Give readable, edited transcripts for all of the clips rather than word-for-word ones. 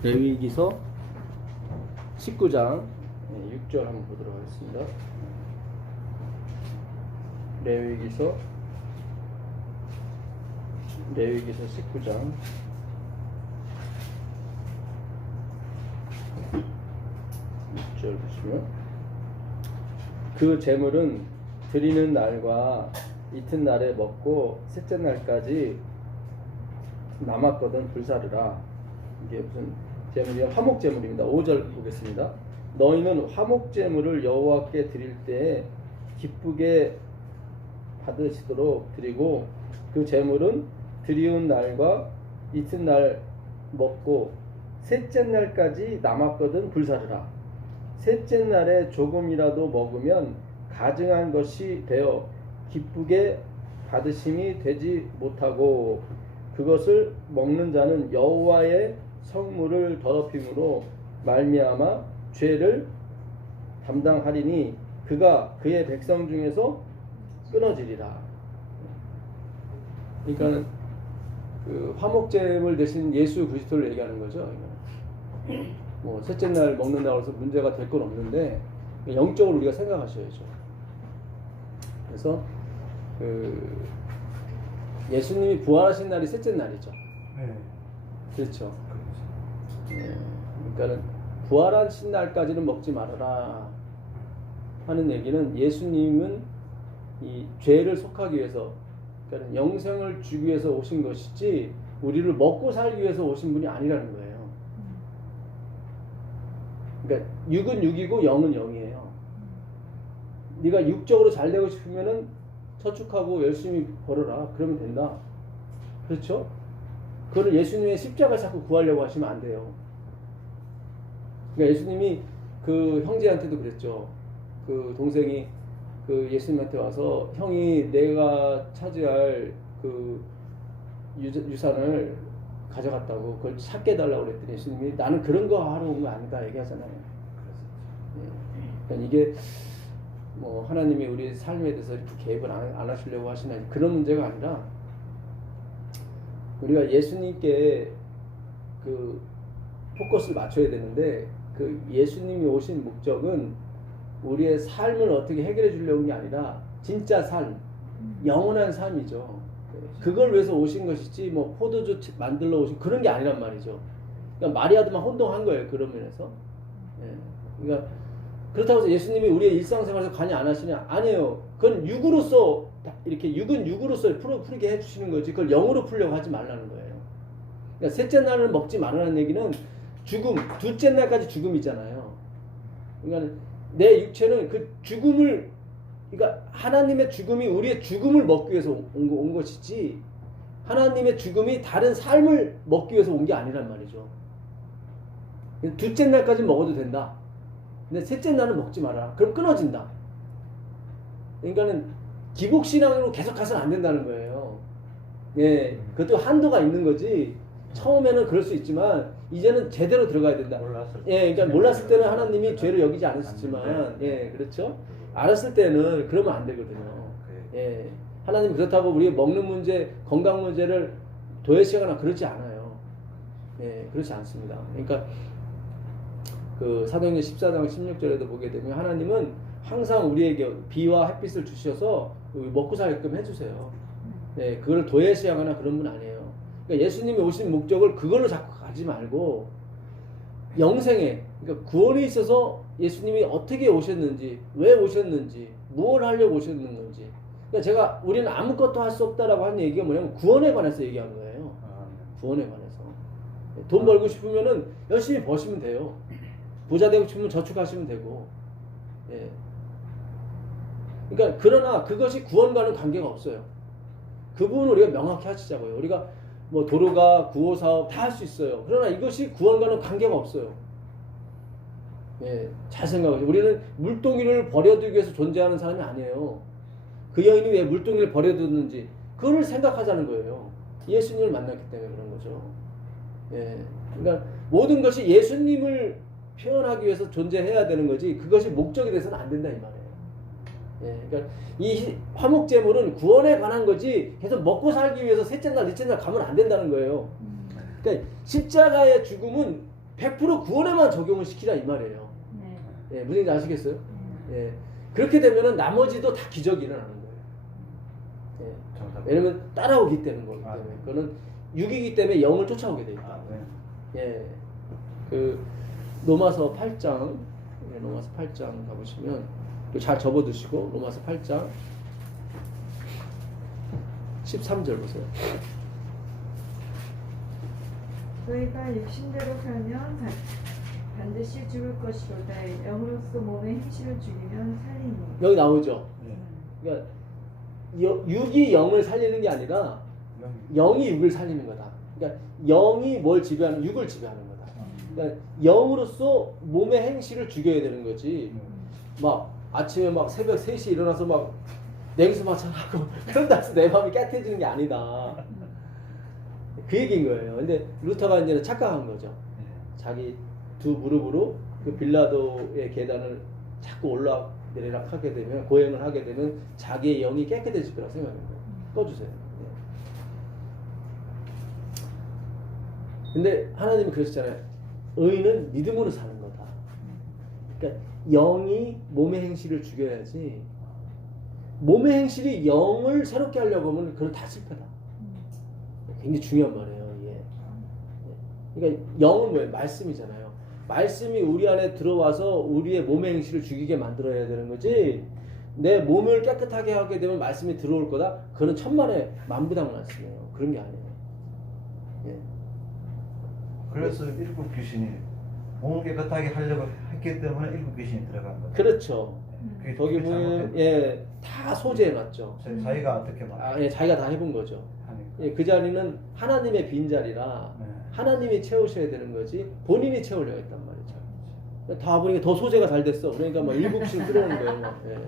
레위기서 19장 6절 한번 보도록 하겠습니다. 레위기서 19장 6절 보시면, 그 제물은 드리는 날과 이튿날에 먹고 셋째 날까지 남았거든 불사르라. 이게 무슨 제물이야? 화목 제물입니다. 5절 보겠습니다. 너희는 화목 제물을 여호와께 드릴 때에 기쁘게 받으시도록 드리고, 그 제물은 드리운 날과 이튿날 먹고 셋째 날까지 남았거든 불사르라. 셋째 날에 조금이라도 먹으면 가증한 것이 되어 기쁘게 받으심이 되지 못하고, 그것을 먹는 자는 여호와의 성물을 더럽힘으로 말미암아 죄를 담당하리니 그가 그의 백성 중에서 끊어지리라. 그러니까 그 화목제물 대신 예수 그리스도를 얘기하는 거죠. 뭐 셋째 날 먹는다고 해서 문제가 될 건 없는데 영적으로 우리가 생각하셔야죠. 그래서 그 예수님이 부활하신 날이 셋째 날이죠. 네. 그렇죠. 네. 그러니까는 부활하신 날까지는 먹지 말아라 하는 얘기는, 예수님은 이 죄를 속하기 위해서, 그러니까 영생을 주기 위해서 오신 것이지 우리를 먹고 살기 위해서 오신 분이 아니라는 거예요. 그러니까 육은 육이고 영은 영이에요. 네가 육적으로 잘 되고 싶으면은 저축하고 열심히 벌어라. 그러면 된다. 그렇죠? 그거는 예수님의 십자가 자꾸 구하려고 하시면 안 돼요. 그러니까 예수님이 그 형제한테도 그랬죠. 그 동생이 그 예수님한테 와서, 형이 내가 차지할 그 유산을 가져갔다고 그걸 찾게 해달라고 그랬더니 예수님이 나는 그런 거 하러 온 거 아니다 얘기하잖아요. 그러니까 이게 뭐 하나님이 우리 삶에 대해서 이렇게 개입을 안 하시려고 하시나, 그런 문제가 아니라 우리가 예수님께 그 포커스를 맞춰야 되는데, 그 예수님이 오신 목적은 우리의 삶을 어떻게 해결해 주려는 게 아니라 진짜 삶, 영원한 삶이죠. 그걸 위해서 오신 것이지 뭐 포도주 만들러 오신 그런 게 아니란 말이죠. 그러니까 마리아도만 혼동한 거예요, 그런 면에서. 예. 그러니까 그렇다고 해서 예수님이 우리의 일상생활에서 관여 안 하시냐? 아니에요. 그건 육으로서 이렇게 육은 육으로서 풀게 해주시는 거지, 그걸 영으로 풀려고 하지 말라는 거예요. 그러니까 셋째 날은 먹지 말라는 얘기는 죽음, 둘째 날까지 죽음이잖아요. 그러니까 내 육체는 그 죽음을, 그러니까 하나님의 죽음이 우리의 죽음을 먹기 위해서 온 것이지, 하나님의 죽음이 다른 삶을 먹기 위해서 온 게 아니란 말이죠. 둘째 날까지 먹어도 된다. 근데 셋째 날은 먹지 마라. 그럼 끊어진다. 그러니까는 기복신앙으로 계속 가서는 안 된다는 거예요. 예, 그것도 한도가 있는 거지. 처음에는 그럴 수 있지만 이제는 제대로 들어가야 된다. 예, 그러니까 몰랐을 때는 하나님이 죄를 여기지 않으셨지만, 예, 그렇죠. 알았을 때는 그러면 안 되거든요. 예, 하나님 그렇다고 우리 먹는 문제, 건강 문제를 도외시하거나 그러지 않아요. 예, 그렇지 않습니다. 그러니까 그 사도행전 14장 16절에도 보게 되면 하나님은 항상 우리에게 비와 햇빛을 주셔서 먹고 살게끔 해주세요. 예, 그걸 도외시하거나 그런 분 아니에요. 그러니까 예수님이 오신 목적을 그걸로 자꾸 가지 말고 영생에, 그러니까 구원에 있어서 예수님이 어떻게 오셨는지, 왜 오셨는지, 무엇을 하려고 오셨는 건지. 그러니까 제가 우리는 아무것도 할 수 없다라고 한 얘기가 뭐냐면 구원에 관해서 얘기한 거예요. 구원에 관해서. 돈 벌고 싶으면은 열심히 버시면 돼요. 부자 되고 싶으면 저축하시면 되고. 예. 그러니까 그러나 그것이 구원과는 관계가 없어요. 그 부분을 우리가 명확히 하시자고요. 우리가 뭐 도로가 구호 사업 다 할 수 있어요. 그러나 이것이 구원과는 관계가 없어요. 예, 잘 생각하세요. 우리는 물동이를 버려두기 위해서 존재하는 사람이 아니에요. 그 여인이 왜 물동이를 버려두는지 그걸 생각하자는 거예요. 예수님을 만났기 때문에 그런 거죠. 예, 그러니까 모든 것이 예수님을 표현하기 위해서 존재해야 되는 거지, 그것이 목적이 돼서는 안 된다 이 말이에요. 예, 그러니까 이 화목제물은 구원에 관한 거지 계속 먹고 살기 위해서 셋째 날, 넷째 날 가면 안 된다는 거예요. 그러니까 십자가의 죽음은 100% 구원에만 적용을 시키라 이 말이에요. 네. 예, 무슨 얘기인지 아시겠어요? 예, 그렇게 되면은 나머지도 다 기적이 일어나는 거예요. 예, 왜냐면 따라오기 때문에 거기 때문에 그거는 육이기 때문에 영을 쫓아오게 되니까. 아, 네. 예, 그 로마서 8장, 예, 로마서 8장 가보시면 잘 접어두시고 로마서 8장 13절 보세요. 너희가 육신대로 살면 반드시 죽을 것이로다. 영으로서 몸의 행실을 죽이면 살리니. 여기 나오죠. 네. 그러니까 육이 영을 살리는 게 아니라 영이 육을 살리는 거다. 그러니까 영이 뭘 지배하는, 육을 지배하는 거다. 그러니까 영으로서 몸의 행실을 죽여야 되는 거지. 막 아침에 막 새벽 3시에 일어나서 막 냉수 마찬하고 그런다 해서 내 마음이 깨끗해지는 게 아니다. 그 얘기인 거예요. 근데 루터가 이제는 착각한 거죠. 자기 두 무릎으로 그 빌라도의 계단을 자꾸 올라 내리락 하게 되면, 고행을 하게 되면 자기의 영이 깨끗해질 거라고 생각하는 거예요. 꺼주세요. 근데 하나님은 그러시잖아요. 의인은 믿음으로 사는 거다. 그러니까 영이 몸의 행실을 죽여야지, 몸의 행실이 영을 새롭게 하려고 하면 그건 다 실패다. 굉장히 중요한 말이에요. 이게. 그러니까 영은 뭐예요? 말씀이잖아요. 말씀이 우리 안에 들어와서 우리의 몸의 행실을 죽이게 만들어야 되는 거지, 내 몸을 깨끗하게 하게 되면 말씀이 들어올 거다. 그거는 천만에 만부당 말씀이에요. 그런 게 아니에요. 예. 그래서 일곱 귀신이 몸을 깨끗하게 하려고 했기 때문에 일곱 귀신이 들어간 거죠. 그렇죠. 그게 거기 보면 예, 다 소재해 놨죠. 자기가 어떻게 예, 자기가 다 해본 거죠. 하니까. 예, 그 자리는 하나님의 빈 자리라 네. 하나님이 채우셔야 되는 거지 본인이 채우려고 했단 말이죠. 다 보니까 더 소재가 잘 됐어. 그러니까 막 일곱씩 들어오는 거예요. 막. 예.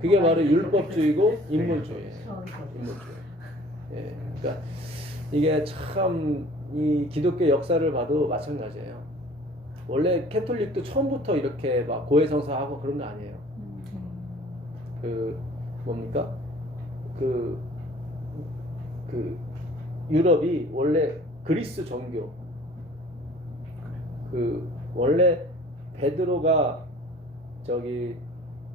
그게 바로 율법주의고 인본주의예요. 인본주의. 예, 그러니까 이게 참 이 기독교 역사를 봐도 마찬가지예요. 원래 캐톨릭도 처음부터 이렇게 막 고해성사하고 그런 거 아니에요. 그 뭡니까? 그 유럽이 원래 그리스 종교, 그 원래 베드로가 저기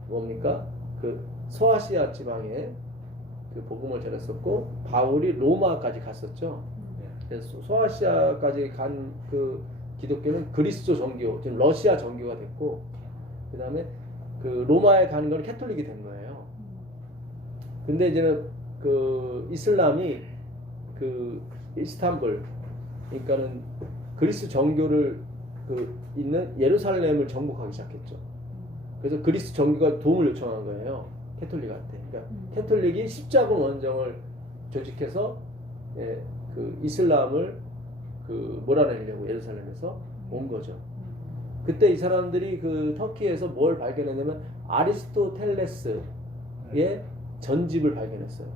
뭡니까? 그 소아시아 지방에 그 복음을 전했었고, 바울이 로마까지 갔었죠. 그래서 소아시아까지 간 그 기독교는 그리스도 종교, 지금 러시아 종교가 됐고, 그 다음에 그 로마에 가는 건 캐톨릭이 된 거예요. 근데 이제는 그 이슬람이 그 이스탄불, 그러니까는 그리스 종교를 그 있는 예루살렘을 정복하기 시작했죠. 그래서 그리스 종교가 도움을 요청한 거예요, 캐톨릭한테. 그러니까 캐톨릭이 십자군 원정을 조직해서 예, 그 이슬람을 그 몰아내려고 예루살렘에서 온 거죠. 그때 이 사람들이 그 터키에서 뭘 발견했냐면 아리스토텔레스의 전집을 발견했어요.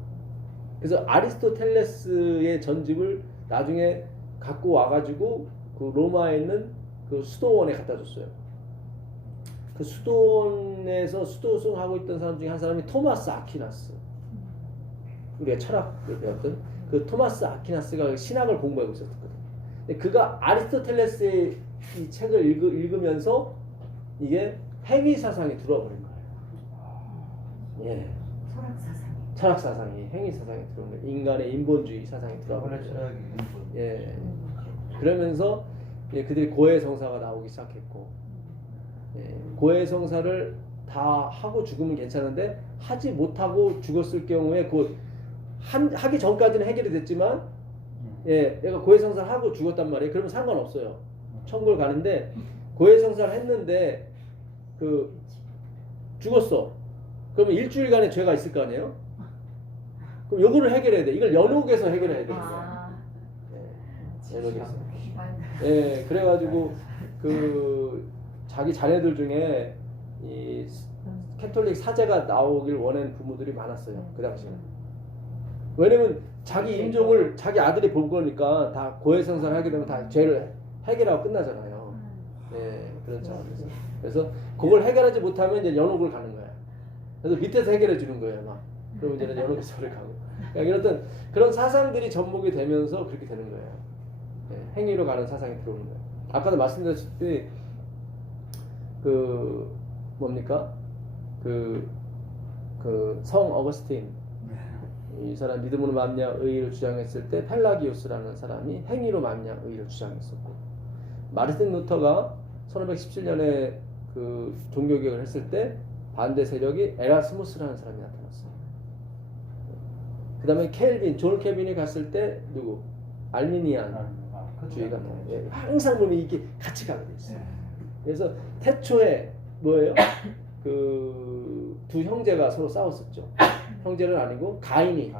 그래서 아리스토텔레스의 전집을 나중에 갖고 와가지고 그 로마에 있는 그 수도원에 갖다 줬어요. 그 수도원에서 수도승하고 있던 사람 중에 한 사람이 토마스 아퀴나스, 우리가 철학을 배웠던 그 토마스 아퀴나스가 신학을 공부하고 있었거든요. 그가 아리스토텔레스의 이 책을 읽으면서 이게 행위 사상이 들어와 버린 거예요. 예. 철학 사상이 행위 사상이 들어온 거예요. 인간의 인본주의 사상이 들어와 버린 거예요. 예. 그러면서 예, 그들이 고해성사가 나오기 시작했고, 예, 고해성사를 다 하고 죽으면 괜찮은데 하지 못하고 죽었을 경우에 하기 전까지는 해결이 됐지만, 예, 내가 고해성사를 하고 죽었단 말이에요. 그러면 상관없어요. 천국을 가는데, 고해성사를 했는데 그 죽었어. 그러면 일주일간의 죄가 있을 거 아니에요? 그럼 요거를 해결해야 돼. 이걸 연옥에서 해결해야 되는 거야. 예, 연옥에서. 예, 그래가지고 그 자기 자녀들 중에 이 캐톨릭 사제가 나오길 원하는 부모들이 많았어요, 그 당시에는. 왜냐면 자기 인종을 자기 아들이 볼 거니까 다 고해성사를 하게 되면 다 죄를 해결하고 끝나잖아요. 예, 그런 상황에서. 그래서 그걸 해결하지 못하면 이제 연옥을 가는 거야. 그래서 밑에서 해결해 주는 거예요, 막. 그럼 이제는 연옥에서를 가고. 그러니까 그런 사상들이 접목이 되면서 그렇게 되는 거예요. 예, 행위로 가는 사상이 들어오는 거예요. 아까도 말씀드렸듯이 그 뭡니까 그 성 어거스틴 이 사람 믿음으로 말미암아 의를 주장했을 때 펠라기우스라는 사람이 행위로 말미암아 의를 주장했었고 마르틴 루터가 1517년에 그 종교개혁을 했을 때 반대 세력이 에라스무스라는 사람이 나타났어요. 그 다음에 존 켈빈이 갔을 때 누구? 알미니안 주의가 나와요. 예, 항상 보면 이게 같이 가게 돼 있어요. 그래서 태초에 뭐예요? 그 두 형제가 서로 싸웠었죠. 형제는 아니고 가인이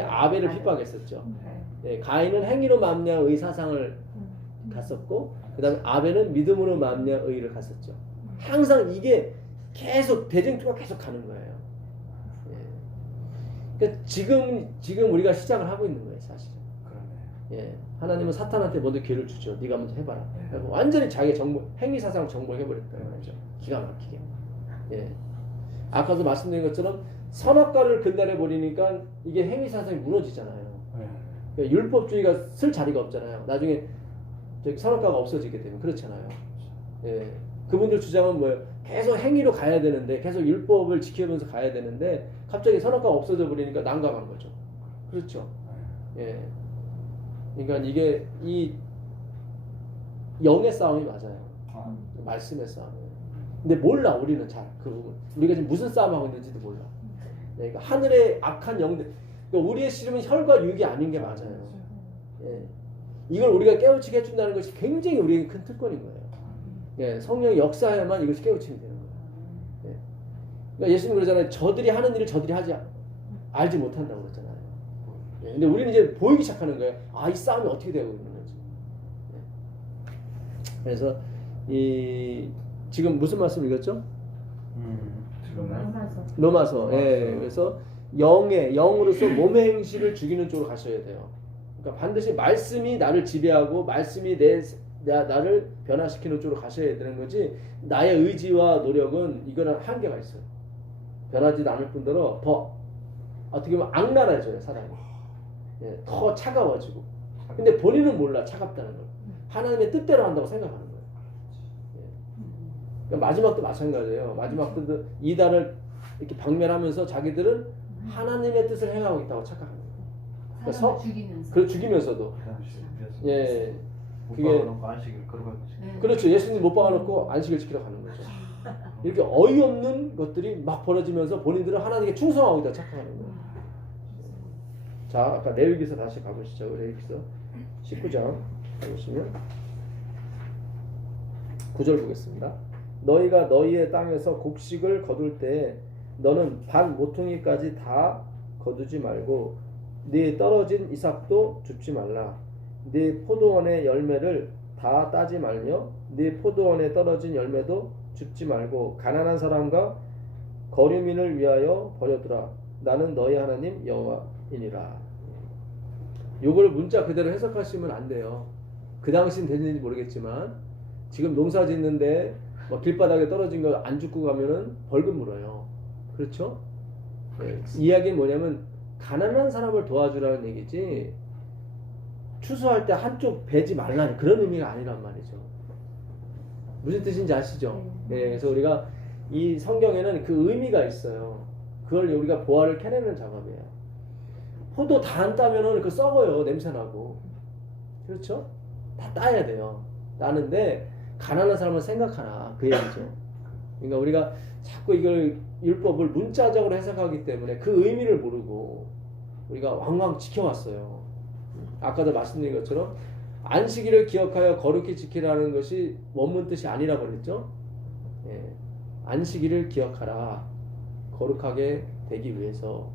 아벨을 핍박했었죠. 예, 가인은 행위로 말미암아 의 사상을 갔었고, 그다음에 아벨은 믿음으로 말미암아 의를 갔었죠. 항상 이게 계속 대쟁투가 계속 가는 거예요. 예. 그러니까 지금 우리가 시작을 하고 있는 거예요, 사실은. 예, 하나님은 사탄한테 먼저 기회를 주죠. 네가 먼저 해봐라. 완전히 자기 행위 사상 정복을 해버렸다는 거죠. 기가 막히게. 예. 아까도 말씀드린 것처럼 선악과를 근달해 버리니까 이게 행위 사상이 무너지잖아요. 그러니까 율법주의가 쓸 자리가 없잖아요. 나중에 선악과가 없어지게 되면 그렇잖아요. 예. 그분들 주장은 뭐예요? 계속 행위로 가야 되는데, 계속 율법을 지키면서 가야 되는데, 갑자기 선악과가 없어져 버리니까 난감한 거죠. 그렇죠. 예. 그러니까 이게 이 영의 싸움이 맞아요. 말씀의 싸움이에요. 근데 몰라 우리는 잘 그 부분. 우리가 지금 무슨 싸움하고 있는지도 몰라. 그러니까 하늘의 악한 영들. 그러니까 우리의 씨름은 혈과 육이 아닌 게 맞아요. 예. 이걸 우리가 깨우치게 해준다는 것이 굉장히 우리에게 큰 특권인 거예요. 예. 성령의 역사에만 이것이 깨우치면 되는 거예요. 예. 그러니까 예수님 그러잖아요. 저들이 하는 일을 저들이 알지 못한다고 그러잖아요. 예. 근데 우리는 이제 보이기 시작하는 거예요. 아, 이 싸움이 어떻게 되고 있는 건지. 예. 그래서 지금 무슨 말씀 읽었죠? 로마서. 예. 그래서 영으로서 몸의 행실을 죽이는 쪽으로 가셔야 돼요. 그러니까 반드시 말씀이 나를 지배하고 말씀이 나를 변화시키는 쪽으로 가셔야 되는 거지. 나의 의지와 노력은 이거는 한계가 있어요. 변하지도 않을 뿐더러 더 어떻게 보면 악랄해져요, 사람이. 예, 더 차가워지고. 근데 본인은 몰라, 차갑다는 걸. 하나님의 뜻대로 한다고 생각하는 거예요. 그러니까 마지막도 마찬가지예요. 마지막도 이단을 이렇게 박멸하면서 자기들은 하나님의 뜻을 행하고 있다고 착각하는 거예요. 그러니까 죽이면서도. 예, 그게 안식일 걸어가고 그렇죠. 예수님 못 박아놓고 안식을 지키러 가는 거죠. 이렇게 어이없는 것들이 막 벌어지면서 본인들은 하나님께 충성하고 있다고 착각하는 거예요. 자, 아까 레위기서 다시 가보시죠. 레위기서 19장 가보시면 9절 보겠습니다. 너희가 너희의 땅에서 곡식을 거둘 때 너는 반 모퉁이까지 다 거두지 말고 네 떨어진 이삭도 줍지 말라. 네 포도원의 열매를 다 따지 말며 네 포도원에 떨어진 열매도 줍지 말고 가난한 사람과 거류민을 위하여 버려두라. 나는 너희 하나님 여호와이니라. 요걸 문자 그대로 해석하시면 안 돼요. 그 당시는 되는지 모르겠지만 지금 농사 짓는데 뭐 길바닥에 떨어진 거 안 줍고 가면은 벌금 물어요. 그렇죠? 네. 이야기는 뭐냐면 가난한 사람을 도와주라는 얘기지 추수할 때 한쪽 베지 말라는 그런 의미가 아니란 말이죠. 무슨 뜻인지 아시죠? 네. 그래서 우리가 이 성경에는 그 의미가 있어요. 그걸 우리가 보화를 캐내는 작업이에요. 포도 다 안 따면은 그 썩어요. 냄새나고. 그렇죠? 다 따야 돼요. 따는데 가난한 사람을 생각하나 그 얘기죠. 그러니까 우리가 자꾸 이걸 율법을 문자적으로 해석하기 때문에 그 의미를 모르고 우리가 왕왕 지켜왔어요. 아까도 말씀드린 것처럼 안식일을 기억하여 거룩히 지키라는 것이 원문 뜻이 아니라고 그랬죠. 예. 안식일을 기억하라. 거룩하게 되기 위해서.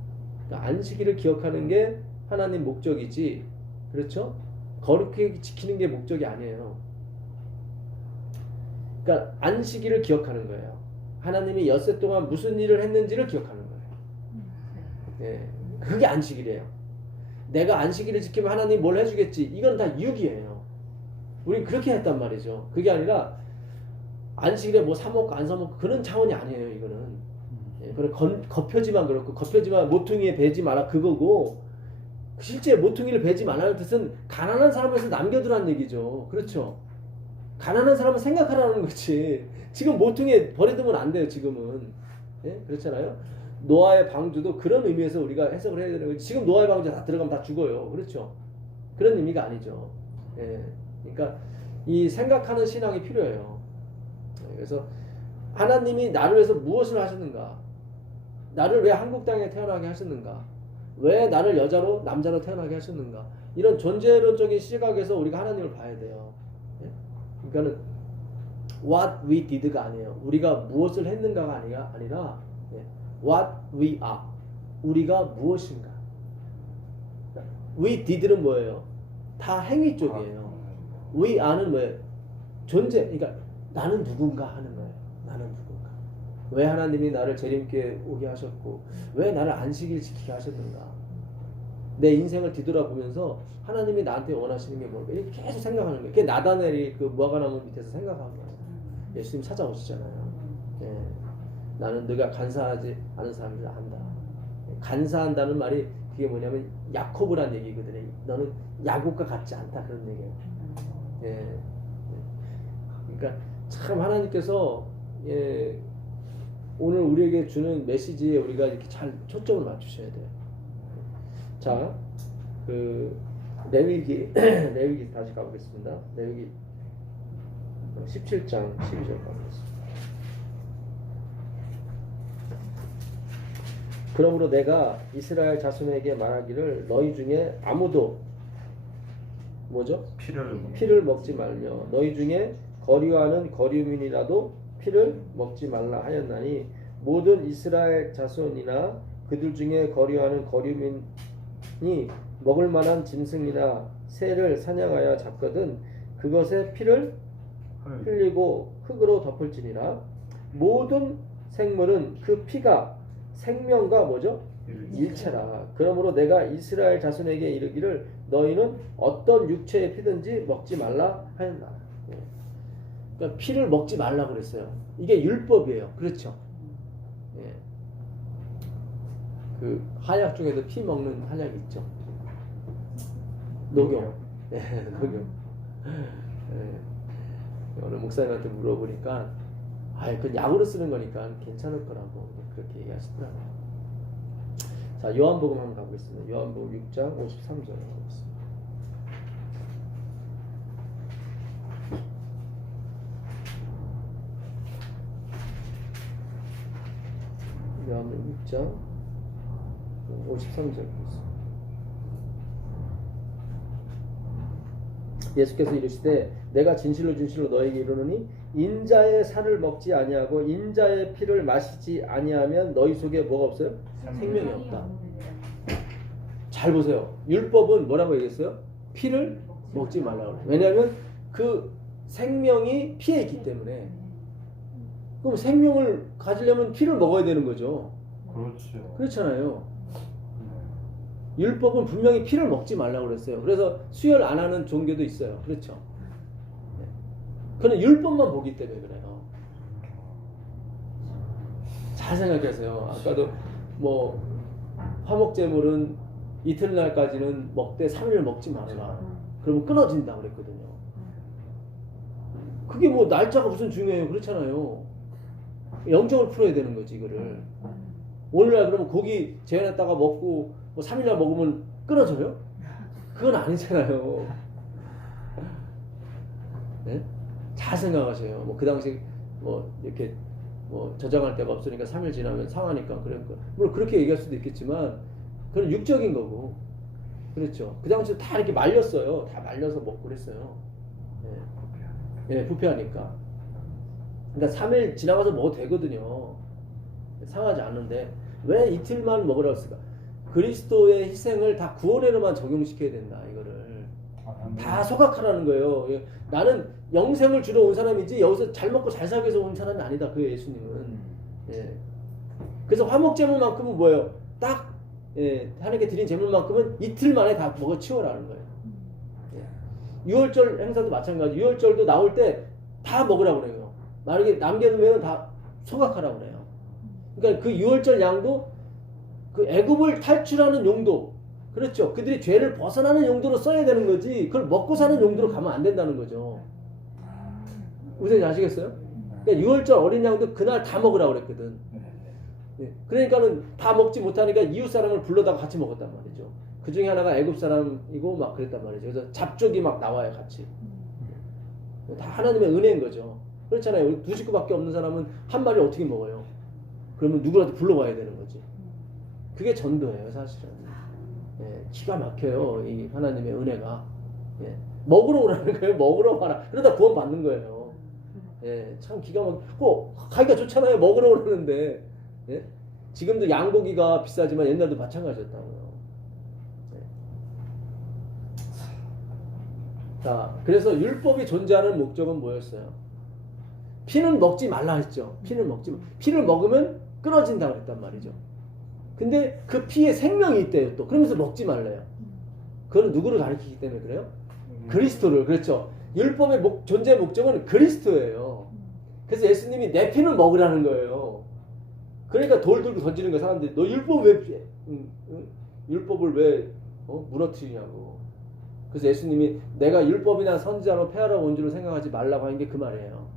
그러니까 안식일을 기억하는 게 하나님 목적이지. 그렇죠? 거룩하게 지키는 게 목적이 아니에요. 그러니까 안식일을 기억하는 거예요. 하나님이 엿새 동안 무슨 일을 했는지를 기억하는 거예요. 예. 그게 안식일이에요. 내가 안식일을 지키면 하나님이 뭘 해주겠지. 이건 다 유기예요. 우린 그렇게 했단 말이죠. 그게 아니라 안식일에 뭐 사먹고 안 사먹고 그런 차원이 아니에요. 이거는. 예. 그런 겉표지만 그렇고 겉표지만 모퉁이에 베지 마라 그거고 실제 모퉁이를 베지 말라는 뜻은 가난한 사람에서 남겨두라는 얘기죠. 그렇죠. 가난한 사람은 생각하라는 거지. 지금 모퉁이에 버려두면 안 돼요. 지금은. 예? 그렇잖아요. 노아의 방주도 그런 의미에서 우리가 해석을 해야 되는 거지. 지금 노아의 방주에 다 들어가면 다 죽어요. 그렇죠. 그런 의미가 아니죠. 예. 그러니까 이 생각하는 신앙이 필요해요. 예. 그래서 하나님이 나를 위해서 무엇을 하셨는가? 나를 왜 한국 땅에 태어나게 하셨는가? 왜 나를 여자로 남자로 태어나게 하셨는가? 이런 존재론적인 시각에서 우리가 하나님을 봐야 돼요. 예? 그러니까는 what we did가 아니에요. 우리가 무엇을 했는가가 아니라 예. what we are. 우리가 무엇인가? we did는 뭐예요? 다 행위 쪽이에요. we are는 뭐예요? 존재. 그러니까 나는 누군가 하는 거예요. 나는 누군가. 왜 하나님이 나를 재림께 오게 하셨고 왜 나를 안식일 지키게 하셨는가? 내 인생을 뒤돌아보면서 하나님이 나한테 원하시는 게 뭘까? 이렇게 계속 생각하는 거예요. 그게 나다넬이 그 무화과나무 밑에서 생각한 거예요. 예수님 찾아오시잖아요. 예. 나는 네가 간사하지 않은 사람들 안다. 간사한다는 말이 그게 뭐냐면 야코브란 얘기거든요. 너는 야곱과 같지 않다 그런 얘기예요. 예. 그러니까 참 하나님께서 예, 오늘 우리에게 주는 메시지에 우리가 이렇게 잘 초점을 맞추셔야 돼요. 자, 그 레위기 레위기 다시 가보겠습니다. 레위기 17장 12절 가보겠습니다. 그러므로 내가 이스라엘 자손에게 말하기를 너희 중에 아무도 뭐죠? 피를 먹지 말며 너희 중에 거류하는 거류민이라도 피를 먹지 말라 하였나니 모든 이스라엘 자손이나 그들 중에 거류하는 거류민이 먹을 만한 짐승이나 새를 사냥하여 잡거든 그것의 피를 흘리고 흙으로 덮을지니라. 모든 생물은 그 피가 생명과 뭐죠? 일체라. 그러므로 내가 이스라엘 자손에게 이르기를 너희는 어떤 육체의 피든지 먹지 말라 하였나. 그러니까 피를 먹지 말라 그랬어요. 이게 율법이에요. 그렇죠? 예. 그 한약 중에도 피 먹는 한약이 있죠. 녹용. 예, 녹용. 예. 어느 목사님한테 물어보니까 그 약으로 쓰는 거니까 괜찮을 거라고 그렇게 얘기하시더라고요. 자, 요한복음 한번 가보겠습니다. 요한복음 6장 53절 가보겠습니다. 요한복음 6장 53절 보겠습니다. 예수께서 이르시되 내가 진실로 진실로 너에게 이르노니 인자의 살을 먹지 아니하고 인자의 피를 마시지 아니하면 너희 속에 뭐가 없어요? 생명이 없다. 잘 보세요. 율법은 뭐라고 얘기했어요? 피를 먹지 말라고 그래요. 왜냐하면 그 생명이 피에 있기 때문에. 그럼 생명을 가지려면 피를 먹어야 되는 거죠. 그렇죠. 그렇잖아요. 율법은 분명히 피를 먹지 말라고 그랬어요. 그래서 수혈 안 하는 종교도 있어요. 그렇죠. 그는 율법만 보기 때문에 그래요. 잘 생각하세요. 아까도 뭐 화목제물은 이튿날까지는 먹되 3일을 먹지 말아라. 그러면 끊어진다 그랬거든요. 그게 뭐 날짜가 무슨 중요해요. 그렇잖아요. 영적을 풀어야 되는 거지 이거를. 오늘날 그러면 고기 재현했다가 먹고 뭐 3일날 먹으면 끊어져요? 그건 아니잖아요. 네? 잘 생각하세요. 뭐 그 당시 뭐 이렇게 뭐 저장할 데가 없으니까 3일 지나면 상하니까 그러니까 물론 그렇게 얘기할 수도 있겠지만 그건 육적인 거고 그렇죠. 그 당시 다 이렇게 말렸어요. 다 말려서 먹고 그랬어요. 예, 부패하니까. 그러니까 3일 지나가서 먹어도 되거든요. 상하지 않는데 왜 이틀만 먹으라고 했을까? 그리스도의 희생을 다 구원에로만 적용시켜야 된다 이거를 다 소각하라는 거예요. 나는 영생을 주러 온 사람이지 여기서 잘 먹고 잘 살기 위해서 온 사람이 아니다. 그 예수님은. 예. 그래서 화목제물만큼은 뭐예요? 딱 하나님께 드린 제물만큼은 이틀 만에 다 먹어 치워라는 거예요. 예. 유월절 행사도 마찬가지. 유월절도 나올 때 다 먹으라고 그래요. 만약에 남겨두면 다 소각하라고 그래요. 그러니까 그 유월절 양도 그 애굽을 탈출하는 용도, 그렇죠. 그들이 죄를 벗어나는 용도로 써야 되는 거지. 그걸 먹고 사는 용도로 가면 안 된다는 거죠. 무슨 아시겠어요? 그러니까 유월절 어린 양도 그날 다 먹으라고 그랬거든. 예. 그러니까는 다 먹지 못하니까 이웃 사람을 불러다가 같이 먹었단 말이죠. 그 중에 하나가 애굽 사람이고 막 그랬단 말이죠. 그래서 잡족이 막 나와요, 같이. 다 하나님의 은혜인 거죠. 그렇잖아요. 우리 두 식구밖에 없는 사람은 한 마리 어떻게 먹어요? 그러면 누구라도 불러와야 되는 거지. 그게 전도예요, 사실은. 예, 기가 막혀요, 이 하나님의 은혜가. 예, 먹으러 오라는 거예요. 먹으러 와라. 그러다 구원 받는 거예요. 예, 참 기가 막히고 가기가 좋잖아요. 먹으러 오라는데. 예? 지금도 양고기가 비싸지만 옛날도 마찬가지였다고요. 예. 자, 그래서 율법이 존재하는 목적은 뭐였어요? 피는 먹지 말라 했죠. 피를 먹으면 끊어진다고 했단 말이죠. 근데 그 피에 생명이 있대요, 또. 그러면서 먹지 말래요. 그거는 누구를 가리키기 때문에 그래요? 그리스도를. 그렇죠. 율법의 존재 목적은 그리스도예요. 그래서 예수님이 내 피는 먹으라는 거예요. 그러니까 돌 들고 던지는 거예요, 사람들이. 너 율법 왜 율법을 왜 무너뜨리냐고. 그래서 예수님이 내가 율법이나 선지자로 폐하러 온 줄을 생각하지 말라고 하는 게 그 말이에요.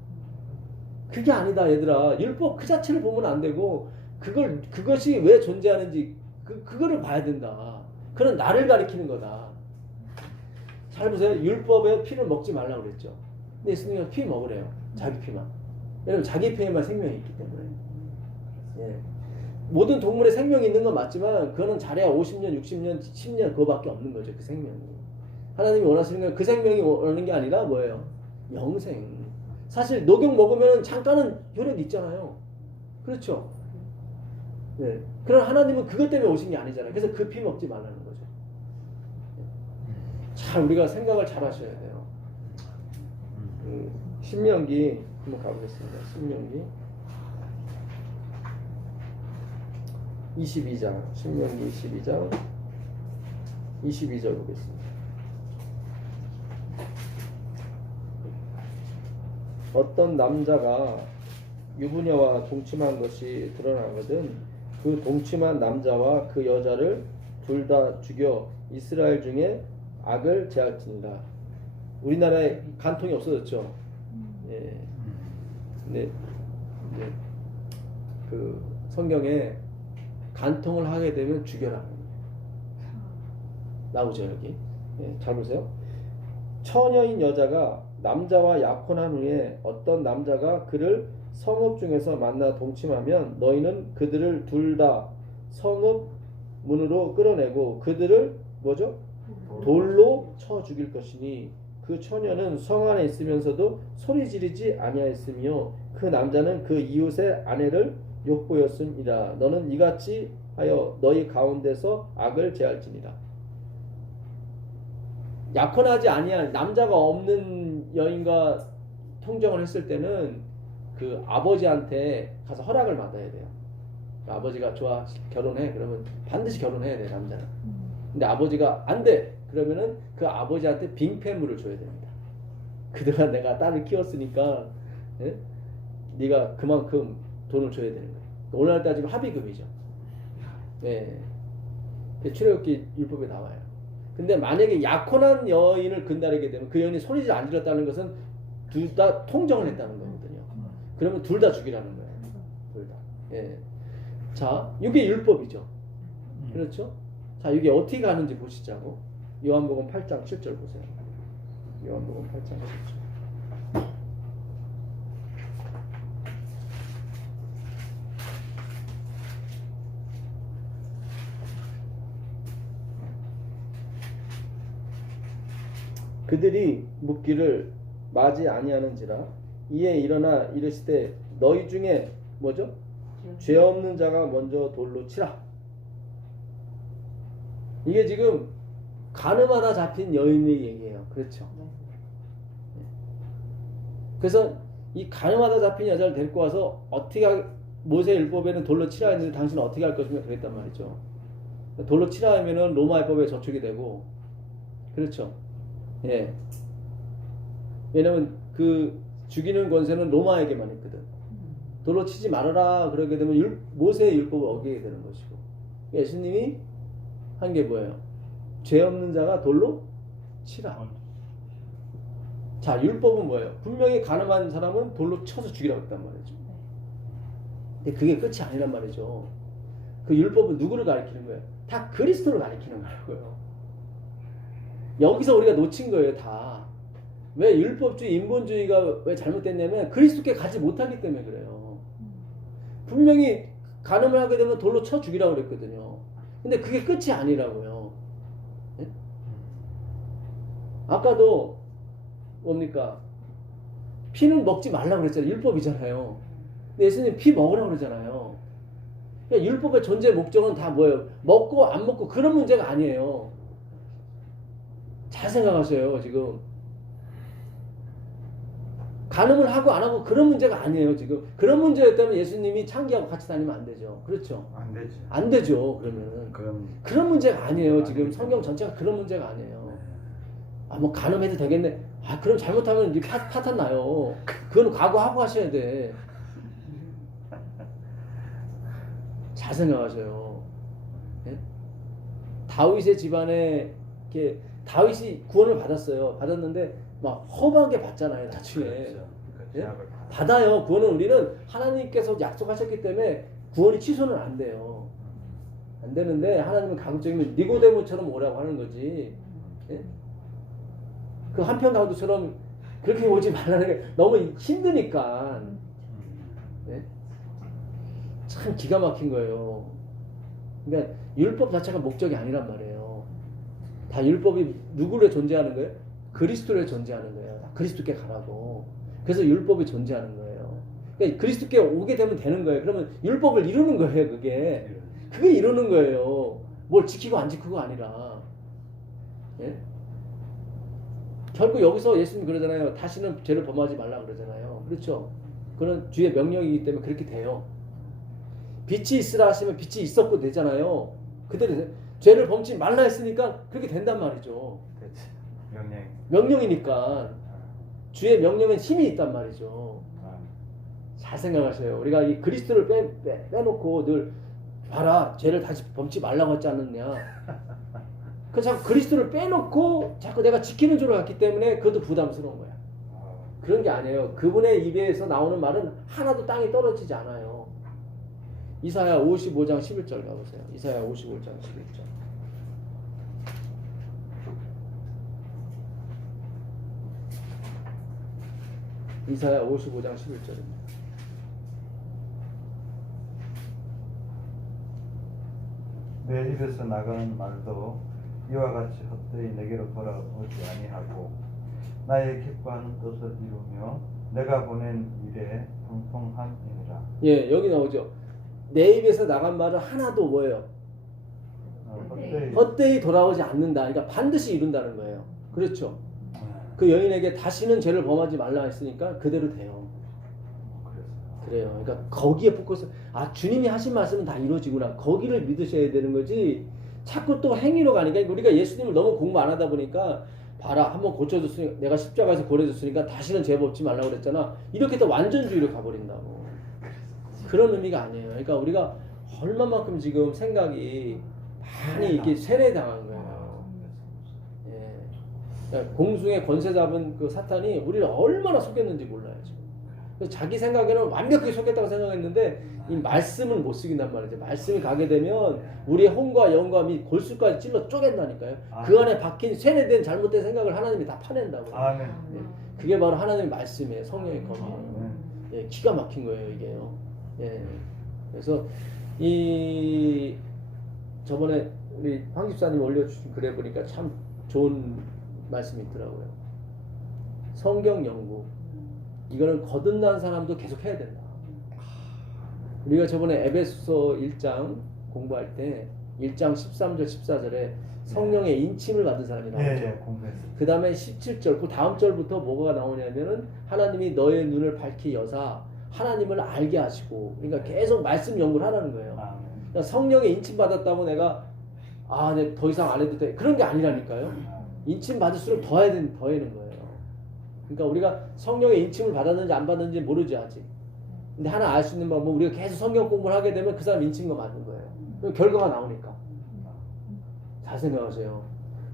그게 아니다, 얘들아. 율법 그 자체를 보면 안 되고 그것이 왜 존재하는지 그거를 봐야 된다. 그건 나를 가리키는 거다. 잘 보세요. 율법에 피를 먹지 말라고 그랬죠. 근데 예수님이 피 먹으래요. 자기 피만. 왜냐면 자기 피에만 생명이 있기 때문에. 예. 모든 동물에 생명이 있는 건 맞지만 그거는 잘해야 50년, 60년, 10년 그거밖에 없는 거죠. 그 생명이. 하나님이 원하시는 건 그 생명이 원하는 게 아니라 뭐예요? 영생. 사실 녹용 먹으면 잠깐은 혈액 있잖아요. 그렇죠? 네. 그럼 하나님은 그것 때문에 오신 게 아니잖아요. 그래서 그 피 먹지 말라는 거죠. 잘 우리가 생각을 잘 하셔야 돼요. 신명기 한번 가보겠습니다. 신명기 22장, 신명기 22장 22절 보겠습니다. 어떤 남자가 유부녀와 동침한 것이 드러나거든 그 동침한 남자와 그 여자를 둘 다 죽여 이스라엘 중에 악을 제할지니라. 우리나라에 간통이 없어졌죠. 예. 근데 이제 그 성경에 간통을 하게 되면 죽여라 나오죠 여기. 예, 잘 보세요. 처녀인 여자가 남자와 약혼한 후에 어떤 남자가 그를 성읍 중에서 만나 동침하면 너희는 그들을 둘 다 성읍 문으로 끌어내고 그들을 뭐죠? 돌로 쳐 죽일 것이니 그 처녀는 성 안에 있으면서도 소리 지르지 아니하였으며 그 남자는 그 이웃의 아내를 욕보였음이라. 너는 이같이 하여 너희 가운데서 악을 제할지니라. 약혼하지 아니한 남자가 없는 여인과 통정을 했을 때는 그 아버지한테 가서 허락을 받아야 돼요. 아버지가 좋아 결혼해 그러면 반드시 결혼해야 돼 남자는. 근데 아버지가 안 돼 그러면은 그 아버지한테 빙패물을 줘야 됩니다. 그동안 내가 딸을 키웠으니까 예? 네가 그만큼 돈을 줘야 되는 거예요. 오늘날 따지면 합의금이죠. 네. 출애굽기 율법에 나와요. 근데 만약에 약혼한 여인을 근다리게 되면 그 여인이 소리를 안 질렀다는 것은 둘 다 통정을 했다는 거거든요. 그러면 둘 다 죽이라는 거예요. 둘 다. 예. 자, 이게 율법이죠. 그렇죠? 자, 이게 어떻게 가는지 보시자고. 요한복음 8장 7절 보세요. 요한복음 8장 7절. 그들이 묻기를 마지 아니하는지라 이에 일어나 이르시되 너희 중에 뭐죠? 죄 없는 자가 먼저 돌로 치라. 이게 지금 간음하다 잡힌 여인의 얘기예요. 그렇죠? 그래서 이 간음하다 잡힌 여자를 데리고 와서 어떻게 모세 율법에는 돌로 치라 했는데 당신은 어떻게 할 것이며 그랬단 말이죠. 돌로 치라 하면은 로마 율법에 저촉이 되고 그렇죠. 예. 왜냐면 그 죽이는 권세는 로마에게만 있거든. 돌로 치지 말아라 그러게 되면 모세의 율법을 어기게 되는 것이고 예수님이 한 게 뭐예요? 죄 없는 자가 돌로 치라. 자, 율법은 뭐예요? 분명히 가늠한 사람은 돌로 쳐서 죽이라고 했단 말이죠. 근데 그게 끝이 아니란 말이죠. 그 율법은 누구를 가리키는 거예요? 다 그리스도를 가리키는 거고요. 여기서 우리가 놓친 거예요, 다. 왜 율법주의, 인본주의가 왜 잘못됐냐면 그리스도께 가지 못하기 때문에 그래요. 분명히 간음을 하게 되면 돌로 쳐 죽이라고 그랬거든요. 근데 그게 끝이 아니라고요. 예? 아까도 뭡니까? 피는 먹지 말라고 그랬잖아요. 율법이잖아요. 근데 예수님 피 먹으라고 그러잖아요. 그러니까 율법의 존재 목적은 다 뭐예요? 먹고 안 먹고 그런 문제가 아니에요. 잘 생각하세요, 지금. 간음을 하고 안 하고 그런 문제가 아니에요, 지금. 그런 문제였다면 예수님이 창기하고 같이 다니면 안 되죠. 그렇죠? 안 되지. 안 되죠, 그러면은. 그런 문제가 아니에요, 지금. 성경 전체가 그런 문제가 아니에요. 아, 뭐 간음해도 되겠네. 아, 그럼 잘못하면 이제 파탄 나요. 그건 각오하고 하셔야 돼. 잘 생각하세요. 예? 다윗의 집안에 이렇게 다윗이 구원을 받았어요. 받았는데 막 험하게 받잖아요, 나중에. 그렇죠. 그 예? 제약을 받아요. 구원은 우리는 하나님께서 약속하셨기 때문에 구원이 취소는 안 돼요. 안 되는데 하나님은 가급적이면 니고데모처럼 오라고 하는 거지. 예? 그 한편 강도처럼 그렇게 오지 말라는 게 너무 힘드니까. 예? 참 기가 막힌 거예요. 그러니까 율법 자체가 목적이 아니란 말이에요. 다 율법이 누구를 존재하는 거예요? 그리스도를 존재하는 거예요. 그리스도께 가라고. 그래서 율법이 존재하는 거예요. 그러니까 그리스도께 오게 되면 되는 거예요. 그러면 율법을 이루는 거예요. 그게 이루는 거예요. 뭘 지키고 안 지키고가 아니라. 예? 결국 여기서 예수님 그러잖아요. 다시는 죄를 범하지 말라 그러잖아요. 그렇죠? 그런 주의 명령이기 때문에 그렇게 돼요. 빛이 있으라 하시면 빛이 있었고 되잖아요. 그대로 죄를 범치 말라 했으니까 그렇게 된단 말이죠. 그렇지. 명령. 명령이니까 주의 명령엔 힘이 있단 말이죠. 잘 생각하세요. 우리가 이 그리스도를 빼놓고 늘 봐라 죄를 다시 범치 말라고 하지 않느냐. 그 자꾸 그리스도를 빼놓고 자꾸 내가 지키는 줄을 알기 때문에 그것도 부담스러운 거야. 그런 게 아니에요. 그분의 입에서 나오는 말은 하나도 땅에 떨어지지 않아요. 이사야 55장 11절 가보세요. 이사야 55장 11절. 이사야 55장 11절입니다. 내 입에서 나가는 말도 이와 같이 헛되이 내게로 돌아오지 아니하고 나의 기뻐하는 뜻을 이루며 내가 보낸 일에 통통함이니라. 예, 여기 나오죠. 내 입에서 나간 말은 하나도 뭐예요? 헛되이 돌아오지 않는다. 그러니까 반드시 이룬다는 거예요. 그렇죠? 그 여인에게 다시는 죄를 범하지 말라 했으니까 그대로 돼요. 그래요. 그러니까 거기에 포커스. 아, 주님이 하신 말씀은 다 이루어지구나. 거기를 믿으셔야 되는 거지. 자꾸 또 행위로 가니까 우리가 예수님을 너무 공부 안 하다 보니까 봐라 한번 고쳐줬으니까 내가 십자가에서 고려줬으니까 다시는 죄 범지 말라고 그랬잖아. 이렇게 또 완전주의로 가버린다고. 그런 의미가 아니에요. 그러니까 우리가 얼마만큼 지금 생각이 많이 이렇게 세뇌당한 거예요. 예. 그러니까 공중의 권세 잡은 그 사탄이 우리를 얼마나 속였는지 몰라요 지금. 그래서 자기 생각에는 완벽하게 속였다고 생각했는데 이 말씀을 못 쓰긴단 말이죠. 말씀이 가게 되면 우리의 혼과 영과 및 골수까지 찔러 쪼갠다니까요. 그 안에 박힌 세뇌된 잘못된 생각을 하나님이 다 파낸다고요. 아멘. 예. 그게 바로 하나님의 말씀이에요. 성령의 검이에요. 예, 기가 막힌 거예요 이게요. 예. 그래서 이 저번에 우리 황 집사님 올려주신 글에 보니까 참 좋은 말씀이 있더라고요. 성경 연구 이거는 거듭난 사람도 계속 해야 된다. 우리가 저번에 에베소서 1장 공부할 때 1장 13절 14절에 성령의 인침을 받은 사람이 나오죠. 공부했어요. 그 다음에 17절 그 다음 절부터 뭐가 나오냐면은 하나님이 너의 눈을 밝히 여사 하나님을 알게 하시고, 그러니까 계속 말씀 연구를 하라는 거예요. 그러니까 성령의 인침 받았다고 내가 내 더 이상 안 해도 돼 그런 게 아니라니까요. 인침 받을수록 더 해야 되는 거예요. 그러니까 우리가 성령의 인침을 받았는지 안 받았는지 모르지 아직. 근데 하나 알 수 있는 방법은 우리가 계속 성경 공부를 하게 되면 그 사람 인침거 맞는 거예요. 그럼 결과가 나오니까. 잘 생각하세요.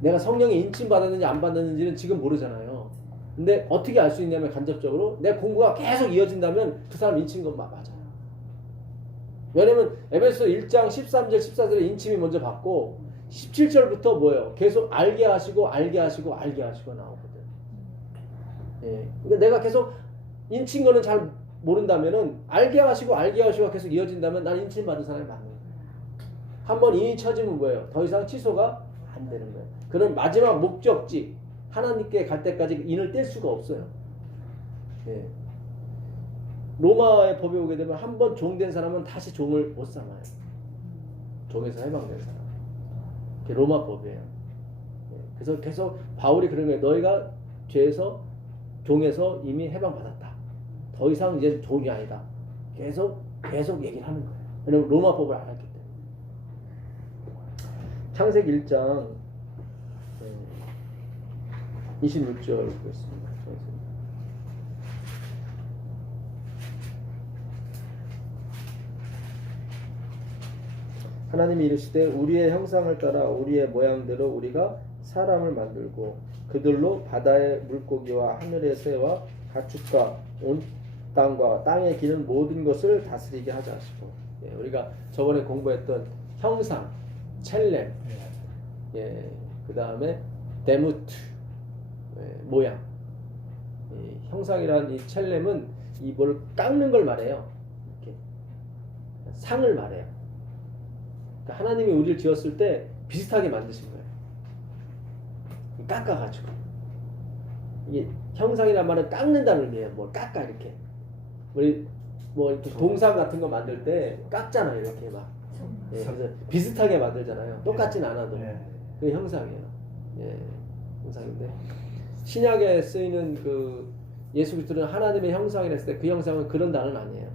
내가 성령의 인침 받았는지 안 받았는지는 지금 모르잖아요. 근데 어떻게 알 수 있냐면 간접적으로 내 공부가 계속 이어진다면 그 사람 인치인 건 맞아요. 왜냐면 에베소 1장 13절 14절에 인침이 먼저 받고 17절부터 뭐예요? 계속 알게 하시고 알게 하시고 알게 하시고 나오거든. 예. 그러니까 내가 계속 인친 거는 잘 모른다면은 알게 하시고 알게 하시고 계속 이어진다면 난 인침 받은 사람이 맞는 거예요. 한번 인이 쳐지면 뭐예요? 더 이상 취소가 안 되는 거예요. 그런 마지막 목적지 하나님께 갈 때까지 인을 뗄 수가 없어요. 예. 로마의 법에 오게 되면 한 번 종된 사람은 다시 종을 못 삼아요. 종에서 해방된 사람. 그게 로마 법이에요. 예. 그래서 계속 바울이 그런 거예요. 너희가 죄에서 종에서 이미 해방받았다. 더 이상 이제 종이 아니다. 계속 얘기를 하는 거예요. 왜냐면 로마 법을 알았기 때문에. 창세기 1장 26절 보겠습니다. 하나님이 이르시되 우리의 형상을 따라 우리의 모양대로 우리가 사람을 만들고 그들로 바다의 물고기와 하늘의 새와 가축과 온 땅과 땅에 기는 모든 것을 다스리게 하자 하시고, 예, 우리가 저번에 공부했던 형상, 첼렘, 예, 그 다음에 데무트, 예, 모양. 형상이란 이 첼렘은 이 뭘 깎는 걸 말해요. 이렇게 상을 말해요. 그러니까 하나님이 우리를 지었을 때 비슷하게 만드신 거예요. 깎아가지고. 이게 형상이란 말은 깎는다는 의미예요. 뭘 깎아 이렇게. 우리 뭐 이렇게 동상 같은 거 만들 때 깎잖아요. 이렇게 막. 예, 그래서 비슷하게 만들잖아요. 똑같진 않아도. 그게 형상이에요. 예, 형상인데 신약에 쓰이는 그 예수 그리스도는 하나님의 형상이라 했을 때 그 형상은 그런 단어는 아니에요.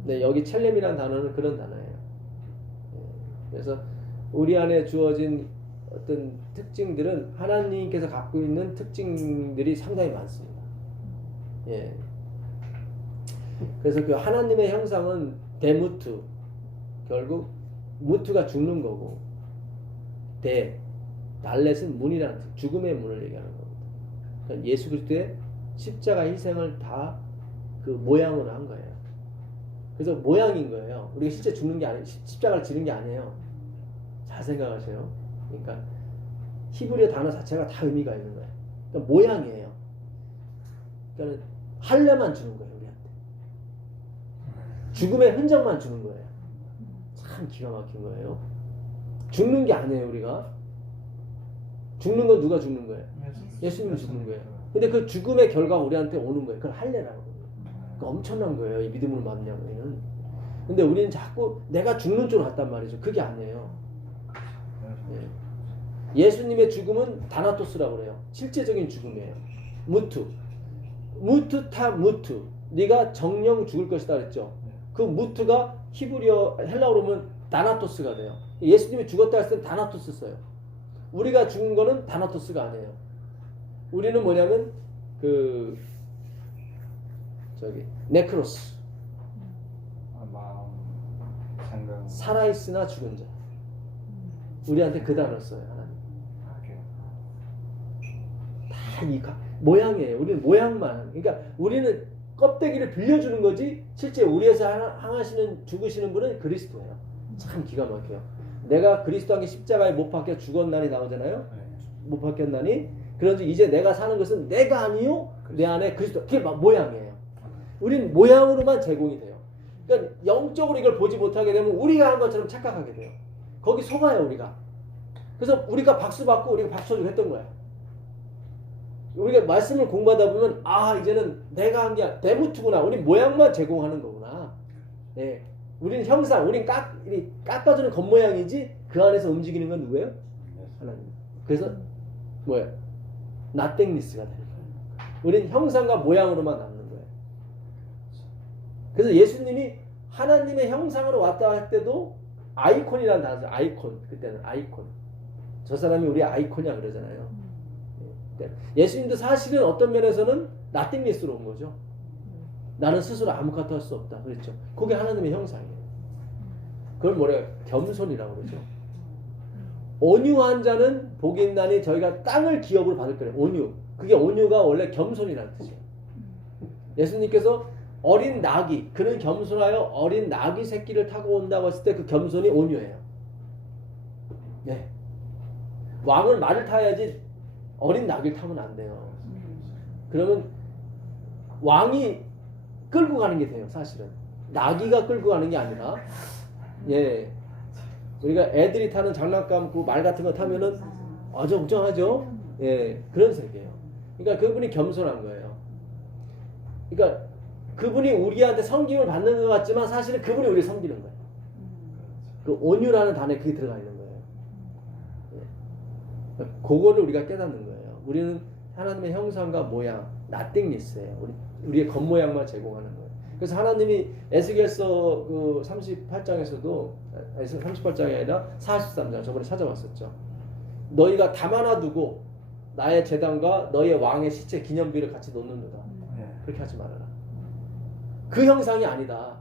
근데 여기 첼렘이라는 단어는 그런 단어예요. 예, 그래서 우리 안에 주어진 어떤 특징들은 하나님께서 갖고 있는 특징들이 상당히 많습니다. 예. 그래서 그 하나님의 형상은 데무트, 결국 무트가 죽는 거고, 달렛은 문이라는 뜻, 죽음의 문을 얘기하는 겁니다. 그러니까 예수 그리스도의 십자가 희생을 다 그 모양으로 한 거예요. 그래서 모양인 거예요. 우리가 실제 죽는 게 아니에요. 십자가를 지는 게 아니에요. 잘 생각하세요. 그러니까 히브리어 단어 자체가 다 의미가 있는 거예요. 그러니까 모양이에요. 그러니까 할례만 주는 거예요, 우리한테. 죽음의 흔적만 주는 거예요. 참 기가 막힌 거예요. 죽는 게 아니에요, 우리가. 죽는 건 누가 죽는 거예요? 예수님이 죽는 거예요. 근데 그 죽음의 결과가 우리한테 오는 거예요. 그걸 할례라는 거예요. 그러니까 엄청난 거예요, 이 믿음으로 만나면 우리는. 근데 우리는 자꾸 내가 죽는 쪽으로 갔단 말이죠. 그게 아니에요. 예. 예수님의 죽음은 다나토스라고 그래요. 실제적인 죽음이에요. 무트. 네가 정령 죽을 것이다 그랬죠. 그 무트가 히브리어 헬라어로 보면 다나토스가 돼요. 예수님이 죽었다 했을 때 다나토스 써요. 우리가 죽은 거는 다나토스가 아니에요. 우리는 뭐냐면 네크로스. 생각. 살아있으나 죽은 자. 우리한테 그 단어를 써요, 하나님. 다 이 모양이에요. 우리는 모양만. 그러니까 우리는 껍데기를 빌려주는 거지 실제 우리에서 항하시는 죽으시는 분은 그리스도예요. 참 기가 막혀요. 내가 그리스도에게 십자가에 못 박혀 죽었나니 나오잖아요. 못 박혔나니 그런지 이제 내가 사는 것은 내가 아니요 내 안에 그리스도. 그게 모양이에요. 우린 모양으로만 제공이 돼요. 그러니까 영적으로 이걸 보지 못하게 되면 우리가 한 것처럼 착각하게 돼요. 거기 속아요, 우리가. 그래서 우리가 박수 받고 우리가 박수를 했던 거야. 우리가 말씀을 공부하다 보면 이제는 내가 한 게 데무트구나. 우리 모양만 제공하는 거구나. 네. 우리는 형상, 우린 깎아주는 겉모양이지 그 안에서 움직이는 건 누구예요? 하나님. 그래서 뭐예요? nothingness가 되는 거예요. 우린 형상과 모양으로만 남는 거예요. 그래서 예수님이 하나님의 형상으로 왔다 할 때도 아이콘이라는 단어죠. 아이콘. 그때는 아이콘. 저 사람이 우리 아이콘이야 그러잖아요. 예수님도 사실은 어떤 면에서는 nothingness로 온 거죠. 나는 스스로 아무것도 할 수 없다. 그랬죠. 그게 하나님의 형상이에요. 그걸 뭐래요? 겸손이라고 그러죠. 온유한 자는 복이 있나니 저희가 땅을 기업으로 받을 거래요. 온유. 그게 온유가 원래 겸손이라는 뜻이에요. 예수님께서 어린 나귀, 그는 겸손하여 어린 나귀 새끼를 타고 온다고 했을 때 그 겸손이 온유예요. 네. 왕은 말을 타야지 어린 나귀를 타면 안 돼요. 그러면 왕이 끌고 가는 게 돼요, 사실은. 나귀가 끌고 가는 게 아니라, 예. 우리가 애들이 타는 장난감, 그 말 같은 거 타면은 어정쩡하죠? 예. 그런 색이에요. 그러니까 그분이 겸손한 거예요. 그러니까 그분이 우리한테 섬김을 받는 것 같지만 사실은 그분이 우리를 섬기는 거예요. 그 온유라는 단어에 그게 들어가 있는 거예요. 예. 그거를 우리가 깨닫는 거예요. 우리는 하나님의 형상과 모양, nothingness예요. 우리의 겉모양만 제공하는 거예요. 그래서 하나님이 에스겔서 그 38장에서도 38장이 아니라 43장 저번에 찾아봤었죠. 너희가 담아놔 두고 나의 제단과 너의 왕의 시체 기념비를 같이 놓는도다. 그렇게 하지 말아라. 그 형상이 아니다.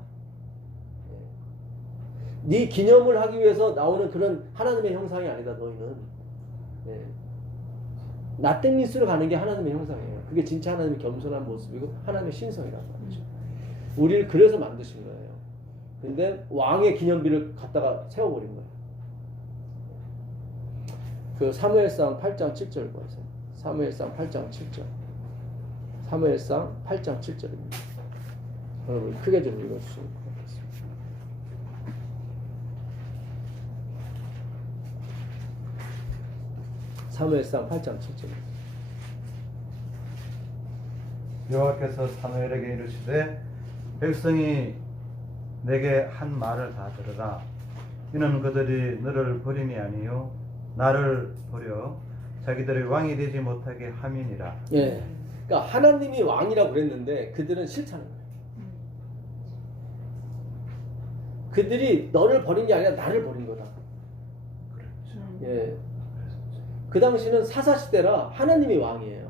네 기념을 하기 위해서 나오는 그런 하나님의 형상이 아니다. 너희는 nothingness로 가는 게 하나님의 형상이에요. 그게 진짜 하나님의 겸손한 모습이고 하나님의 신성이란 말이죠. 우리를 그래서 만드신 거예요. 근데 왕의 기념비를 갖다가 세워버린 거예요. 그 사무엘상 8장 7절 보세요. 사무엘상 8장 7절. 사무엘상 8장 7절입니다. 여러분 크게 좀 읽어주시면 고맙겠습니다. 사무엘상 8장 7절입니다. 여호와께서 사무엘에게 이르시되 백성이 내게 한 말을 다 들으라. 이는 그들이 너를 버림이 아니요 나를 버려 자기들의 왕이 되지 못하게 함이니라. 예. 그러니까 하나님이 왕이라고 그랬는데 그들은 싫다는 거예요. 그들이 너를 버린 게 아니라 나를 버린 거다. 그렇죠. 예. 그 당시는 사사 시대라 하나님이 왕이에요.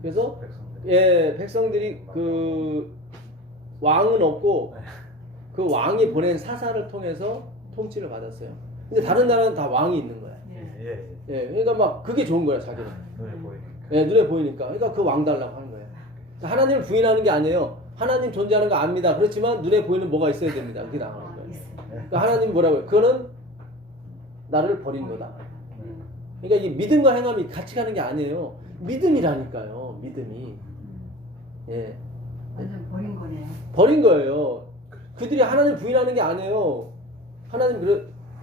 그래서 백성들이 그 왕은 없고 그 왕이 보낸 사사를 통해서 통치를 받았어요. 근데 다른 나라는 다 왕이 있는 거야. 예, 그러니까 막 그게 좋은 거야 자기는. 눈에 보이니까. 예, 눈에 보이니까. 그러니까 그 왕 달라고 하는 거예요. 그러니까 하나님을 부인하는 게 아니에요. 하나님 존재하는 거 압니다. 그렇지만 눈에 보이는 뭐가 있어야 됩니다. 그게 나가는 거예요. 그러니까 하나님 뭐라고요? 그거는 나를 버린 거다. 그러니까 이 믿음과 행함이 같이 가는 게 아니에요. 믿음이라니까요. 믿음이. 예. 완전 버린 거네요. 버린 거예요. 그들이 하나님 부인하는 게 아니에요.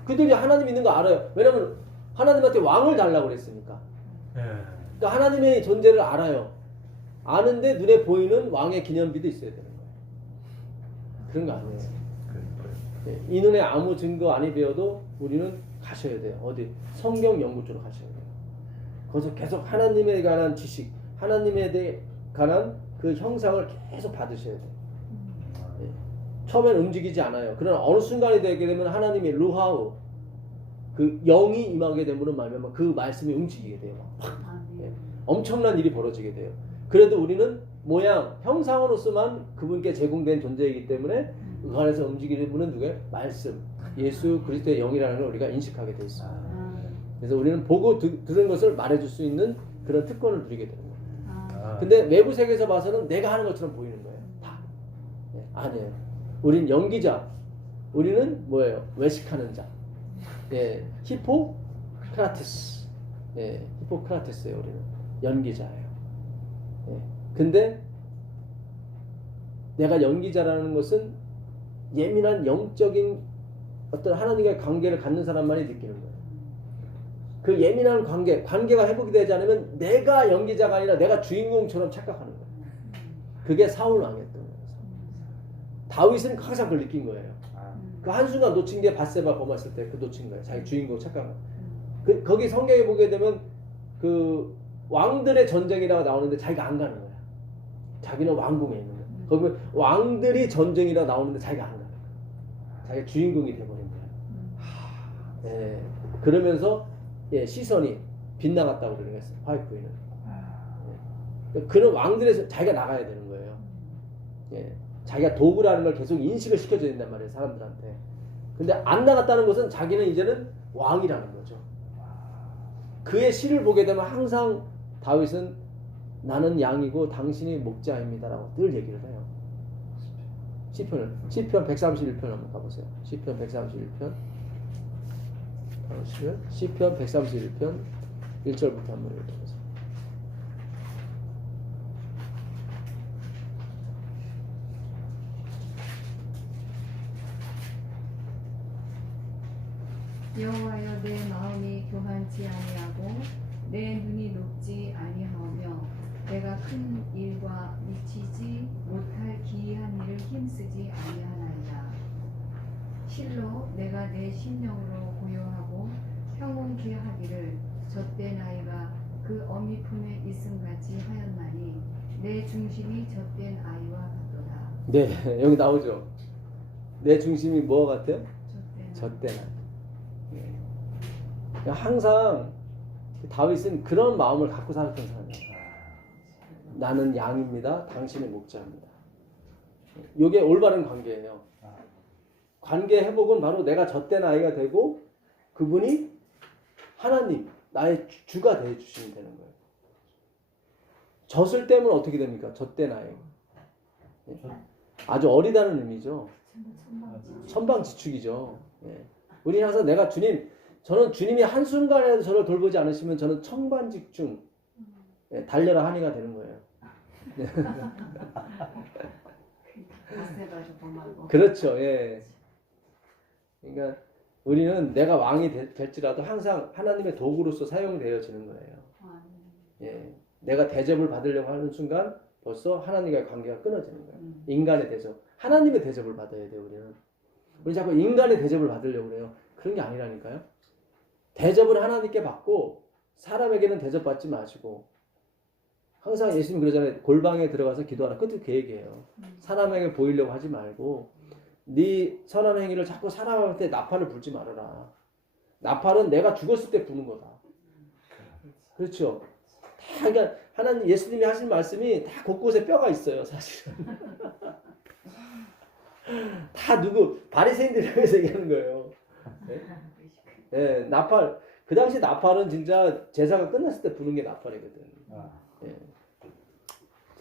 그들이 하나님 있는 거 알아요. 왜냐면 하나님한테 왕을 달라고 그랬으니까. 그러니까 하나님의 존재를 알아요. 아는데 눈에 보이는 왕의 기념비도 있어야 되는 거예요. 그런 거 아니에요. 예. 이 눈에 아무 증거 아니 배워도 우리는 가셔야 돼요. 어디? 성경 연구 쪽으로 가셔야 돼요. 거기서 계속 하나님에 관한 지식, 하나님에 대해 관한 그 형상을 계속 받으셔야 돼요. 예. 처음엔 움직이지 않아요. 그러나 어느 순간이 되게 되면 하나님의 루하우, 그 영이 임하게 되면 말미암아 그 말씀이 움직이게 돼요. 예. 엄청난 일이 벌어지게 돼요. 그래도 우리는 모양, 형상으로서만 그분께 제공된 존재이기 때문에 그 안에서 움직이는 분은 누구예요? 말씀, 예수 그리스도의 영이라는 걸 우리가 인식하게 돼 있어요. 그래서 우리는 보고 들은 것을 말해줄 수 있는 그런 특권을 누리게 되는 거예요. 근데 외부 세계에서 봐서는 내가 하는 것처럼 보이는 거예요. 다. 예, 아니에요. 우리는 연기자. 우리는 뭐예요? 외식하는 자. 예, 히포크라테스. 예, 히포크라테스예요. 우리는 연기자예요. 예. 근데 내가 연기자라는 것은 예민한 영적인 어떤 하나님과의 관계를 갖는 사람만이 느끼는 거예요. 그 예민한 관계가 회복이 되지 않으면 내가 연기자가 아니라 내가 주인공처럼 착각하는 거예요. 그게 사울 왕이었던 거예요. 다윗은 항상 그걸 느낀 거예요. 그 한순간 놓친 게 밧세바 범했을 때 그 놓친 거예요. 자기 주인공 착각을. 거기 성경에 보게 되면 그 왕들의 전쟁이라고 나오는데 자기가 안 가는 거야. 자기는 왕궁에 있는 거야. 거기 보면 왕들이 전쟁이라고 나오는데 자기가 안 가는 거야. 자기가 주인공이 돼버린 거야. 예, 그러면서 예, 시선이 빗나갔다고 그러는 거였어요. 화이프에는. 예. 그런 왕들에서 자기가 나가야 되는 거예요. 예. 자기가 도구라는 걸 계속 인식을 시켜줘야 된단 말이에요. 사람들한테. 근데 안 나갔다는 것은 자기는 이제는 왕이라는 거죠. 그의 시를 보게 되면 항상 다윗은 나는 양이고 당신이 목자입니다라고 늘 얘기를 해요. 시편 131편 한번 가보세요. 시편 131편 시편 131편 1절부터 한번 읽어보세요. 여호와여 내 마음이 교만치 아니하고 내 눈이 높지 아니하오며 내가 큰 일과 미치지 못할 기이한 일을 힘쓰지 아니하나이다. 실로 내가 내 심령으로 고요하고 평온케 하기를 젖된 아이가 그 어미 품에 있음같이 하였나니 내 중심이 젖된 아이와 같도다. 네, 여기 나오죠. 내 중심이 뭐 같아요? 젖된 아이. 항상 다윗은 그런 마음을 갖고 살았던 사람이에요. 나는 양입니다. 당신의 목자입니다. 이게 올바른 관계예요. 관계 회복은 바로 내가 젖된 아이가 되고 그분이 하나님, 나의 주가 되어 주시면 되는 거예요. 젖을 때면 어떻게 됩니까? 젖된 아이. 아주 어리다는 의미죠. 천방지축이죠. 우리 항상 내가 저는 주님이 한순간에도 저를 돌보지 않으시면 저는 청반직중 달려라 하니가 되는 거예요. 그렇죠. 예. 그러니까 우리는 내가 왕이 될지라도 항상 하나님의 도구로서 사용되어지는 거예요. 예. 내가 대접을 받으려고 하는 순간 벌써 하나님과의 관계가 끊어지는 거예요. 인간의 대접. 하나님의 대접을 받아야 돼요, 우리는. 우리 자꾸 인간의 대접을 받으려고 그래요. 그런 게 아니라니까요. 대접을 하나님께 받고 사람에게는 대접받지 마시고 항상 예수님 그러잖아요. 골방에 들어가서 기도하라. 그것도 그 얘기예요. 사람에게 보이려고 하지 말고 네 선한 행위를 자꾸 사람한테 나팔을 불지 말아라. 나팔은 내가 죽었을 때 부는 거다. 그렇죠. 다 그러니까 하나님 예수님이 하신 말씀이 다 곳곳에 뼈가 있어요. 사실은. 다 바리새인들이 위해서 얘기하는 거예요. 네? 네, 나팔. 그 당시 나팔은 진짜 제사가 끝났을 때 부는 게 나팔이거든. 네.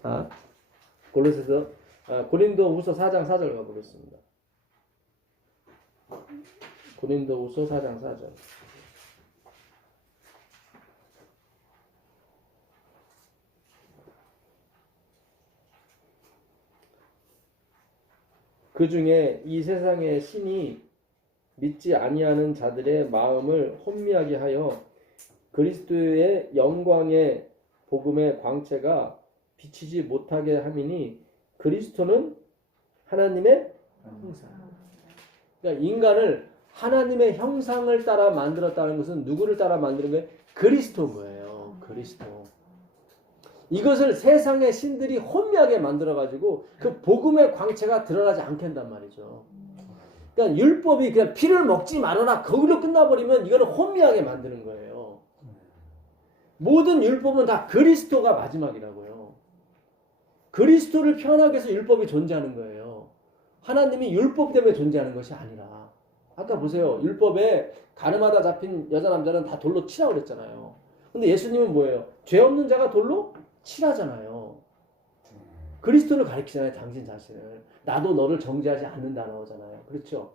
자, 고린도후서 4장 4절 가보겠습니다. 고린도후서 4장 4절. 그 중에 이 세상의 신이 믿지 아니하는 자들의 마음을 혼미하게 하여 그리스도의 영광의 복음의 광채가 비치지 못하게 함이니 그리스도는 하나님의 형상. 그러니까 인간을 하나님의 형상을 따라 만들었다는 것은 누구를 따라 만드는 거예요? 그리스도인 거예요. 그리스도. 이것을 세상의 신들이 혼미하게 만들어가지고 그 복음의 광채가 드러나지 않게 한단 말이죠. 그러니까 율법이 그냥 피를 먹지 말아라 거기로 끝나버리면 이거는 혼미하게 만드는 거예요. 모든 율법은 다 그리스도가 마지막이라고요. 그리스도를 표현하기 위해서 율법이 존재하는 거예요. 하나님이 율법 때문에 존재하는 것이 아니라. 아까 보세요. 율법에 가늠하다 잡힌 여자 남자는 다 돌로 치라고 그랬잖아요. 근데 예수님은 뭐예요? 죄 없는 자가 돌로 치라잖아요. 그리스도를 가리키잖아요. 당신 자신을. 나도 너를 정죄하지 않는다 나오잖아요. 그렇죠?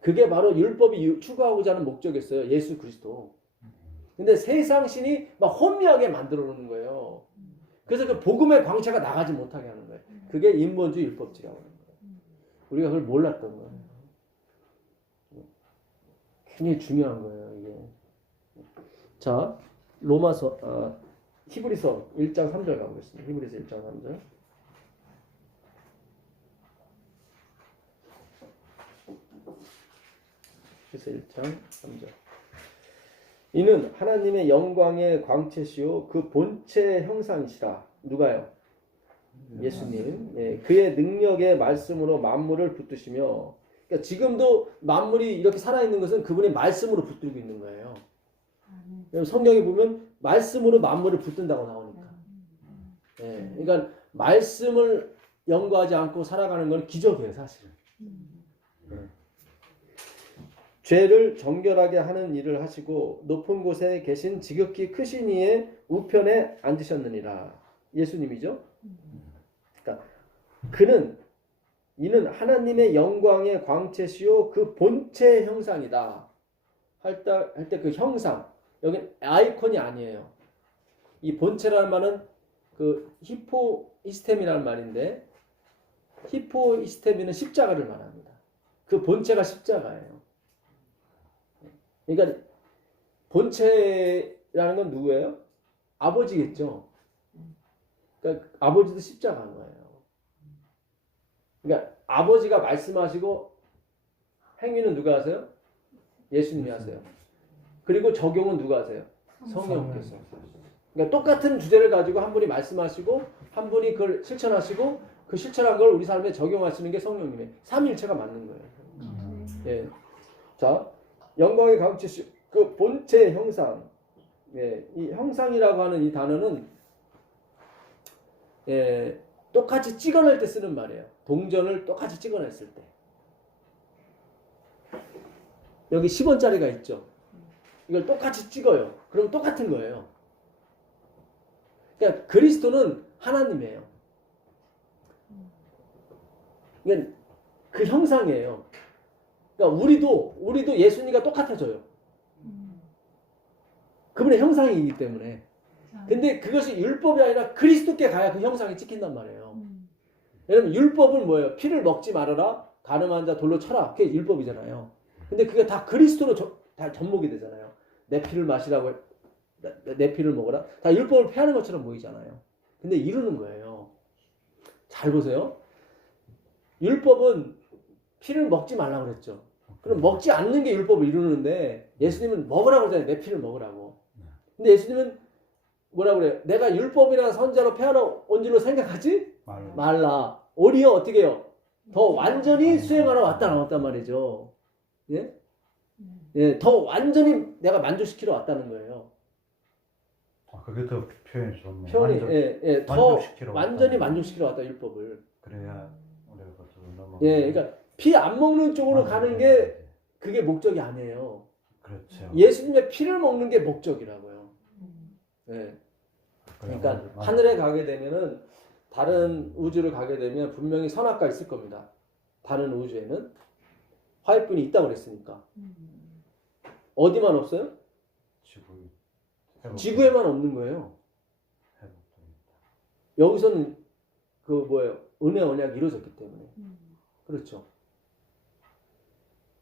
그게 바로 율법이 추구하고자 하는 목적이었어요. 예수 그리스도. 근데 세상 신이 막 혼미하게 만들어 놓는 거예요. 그래서 그 복음의 광채가 나가지 못하게 하는 거예요. 그게 인본주의 율법주의라고 하는 거예요. 우리가 그걸 몰랐던 거예요. 굉장히 중요한 거예요. 이게. 자, 히브리서 1장 3절 가보겠습니다. 히브리서 1장 3절. 그래서 1장 3절. 이는 하나님의 영광의 광채시요 그 본체 형상이시라. 누가요? 예수님. 예, 그의 능력의 말씀으로 만물을 붙드시며, 그러니까 지금도 만물이 이렇게 살아있는 것은 그분의 말씀으로 붙들고 있는 거예요. 성경에 보면 말씀으로 만물을 붙든다고 나오니까. 예, 그러니까 말씀을 연구하지 않고 살아가는 건 기적이에요, 사실은. 예. 죄를 정결하게 하는 일을 하시고 높은 곳에 계신 지극히 크신 이의 우편에 앉으셨느니라. 예수님이죠. 그러니까 이는 하나님의 영광의 광채시요 그 본체의 형상이다. 할 때 그 형상, 여기 아이콘이 아니에요. 이 본체라는 말은 그 히포이스템이라는 말인데, 히포이스템이는 십자가를 말합니다. 그 본체가 십자가예요. 그러니까 본체라는 건 누구예요? 아버지겠죠. 그러니까 아버지도 십자가인 거예요. 그러니까 아버지가 말씀하시고 행위는 누가 하세요? 예수님이 하세요. 그리고 적용은 누가 하세요? 성령께서. 그러니까 똑같은 주제를 가지고 한 분이 말씀하시고 한 분이 그걸 실천하시고 그 실천한 걸 우리 삶에 적용하시는 게 성령님의 삼위일체가 맞는 거예요. 예. 자, 영광의 광채시 그 본체의 형상. 예. 이 형상이라고 하는 이 단어는 똑같이 찍어낼 때 쓰는 말이에요. 동전을 똑같이 찍어냈을 때. 여기 10원짜리가 있죠. 이걸 똑같이 찍어요. 그럼 똑같은 거예요. 그러니까 그리스도는 하나님이에요. 그러니까 그 형상이에요. 그러니까 우리도 예수님과 똑같아져요. 그분의 형상이기 때문에. 근데 그것이 율법이 아니라 그리스도께 가야 그 형상이 찍힌단 말이에요. 여러분 율법은 뭐예요? 피를 먹지 말아라. 가늠한 자 돌로 쳐라. 그게 율법이잖아요. 근데 그게 다 그리스도로 다 접목이 되잖아요. 내 피를 마시라고 내 피를 먹어라. 다 율법을 폐하는 것처럼 보이잖아요. 근데 이루는 거예요. 잘 보세요. 율법은 피를 먹지 말라고 그랬죠. 그럼 먹지 않는 게 율법을 이루는데 예수님은 먹으라고 그러잖아요. 내 피를 먹으라고. 근데 예수님은 뭐라고 그래요? 내가 율법이나 선자로 폐하러 온 줄로 생각하지 말라. 오히려 어떻게 해요? 더 완전히 수행하러 왔단 말이죠. 예? 예, 더 완전히 내가 만족시키러 왔다는 거예요. 그게 더 표현이 좋네. 표현이 더 만족시키러 완전히 왔다. 만족시키러 왔다 율법을. 그래야 우리가 그것을 넘어. 예, 그러니까 피 안 먹는 쪽으로 가는 게 그게 목적이 아니에요. 그렇죠. 예수님의 피를 먹는 게 목적이라고요. 예. 그러니까 하늘에 가게 되면은 다른 우주를 가게 되면 분명히 선악과 있을 겁니다. 다른 우주에는 화해뿐이 있다고 그랬으니까. 어디만 없어요? 지구에만 없는 거예요. 여기서는 그 뭐예요? 은혜 언약이 이루어졌기 때문에. 그렇죠.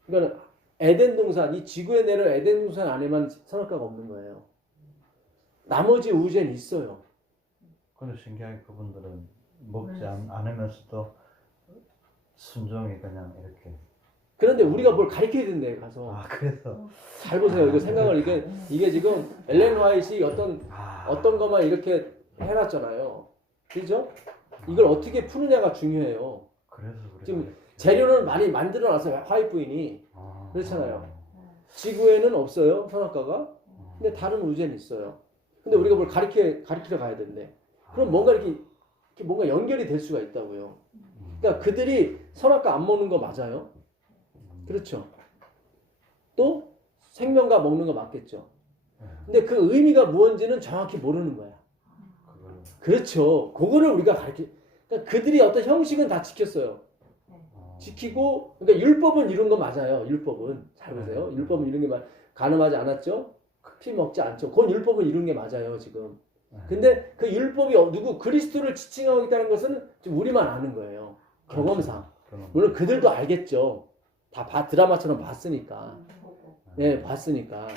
그러니까 에덴 동산, 이 지구에 내려 에덴 동산 안에만 선악과가 없는 거예요. 나머지 우주엔 있어요. 근데 신기하게 그분들은 먹지 않으면서도 순종이 그냥 이렇게. 그런데 우리가 뭘 가르쳐야 된대 가서. 그래서 잘 보세요. 이거 생각을 이게 지금 엘렌 화이트이 어떤 것만 이렇게 해놨잖아요. 그죠? 이걸 어떻게 푸느냐가 중요해요. 그래서 지금 재료는 많이 만들어놨어요. 화이트 부인이. 그렇잖아요. 지구에는 없어요. 선악과가. 근데 다른 우주에는 있어요. 근데 우리가 뭘 가르치러 가야 된대. 그럼 뭔가 이렇게 뭔가 연결이 될 수가 있다고요. 그러니까 그들이 선악과 안 먹는 거 맞아요. 그렇죠. 또 생명과 먹는 거 맞겠죠. 근데 그 의미가 무언지는 정확히 모르는 거야. 그렇죠. 그거를 우리가 그러니까 그들이 어떤 형식은 다 지켰어요. 지키고, 그러니까 율법은 이룬 거 맞아요. 율법은. 잘 보세요. 율법은 이룬 게 가늠하지 않았죠? 피 먹지 않죠. 그건 율법은 이룬 게 맞아요, 지금. 근데 그 율법이 그리스도를 지칭하고 있다는 것은 지금 우리만 아는 거예요. 경험상. 물론 그들도 알겠죠. 다 드라마처럼 봤으니까. 예, 봤으니까.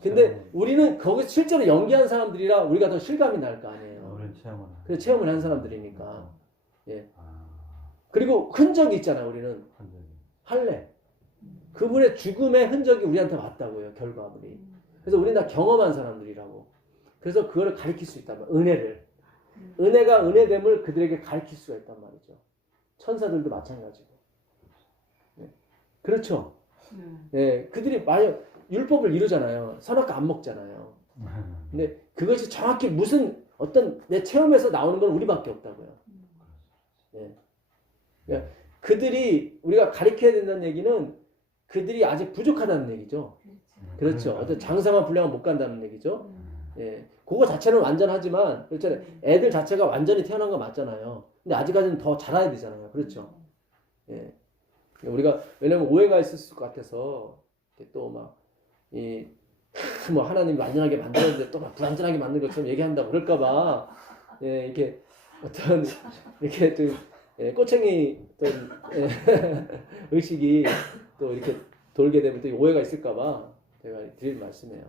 근데 우리는 거기서 실제로 연기한 사람들이라 우리가 더 실감이 날 거 아니에요. 그래서 체험을 한 사람들이니까. 예. 그리고 흔적이 있잖아요, 우리는. 할례. 그분의 죽음의 흔적이 우리한테 왔다고요, 결과물이. 그래서 우리는 다 경험한 사람들이라고. 그래서 그거를 가르칠 수 있단 말이에요. 은혜를. 은혜가 은혜됨을 그들에게 가르칠 수가 있단 말이죠. 천사들도 마찬가지고. 네. 그렇죠. 예, 그들이 만약 율법을 이루잖아요. 선악과 안 먹잖아요. 근데 그것이 정확히 무슨 어떤 내 체험에서 나오는 건 우리밖에 없다고요. 예. 그러니까 그들이 우리가 가르쳐야 된다는 얘기는 그들이 아직 부족하다는 얘기죠. 그렇죠. 어떤 장사만 분량은 못 간다는 얘기죠. 예. 그거 자체는 완전하지만 그렇잖아요. 애들 자체가 완전히 태어난 거 맞잖아요. 근데 아직까지는 더 자라야 되잖아요. 그렇죠? 예. 우리가 왜냐면 오해가 있을 것 같아서 또막이뭐 하나님 완전하게 만들었는데 또 막 불완전하게 만든 것처럼 얘기한다고 그럴까봐 예, 이렇게 어떤 이렇게 좀 예, 꼬챙이 어떤 예, 의식이 또 이렇게 돌게 되면 또 오해가 있을까봐 제가 드릴 말씀이에요.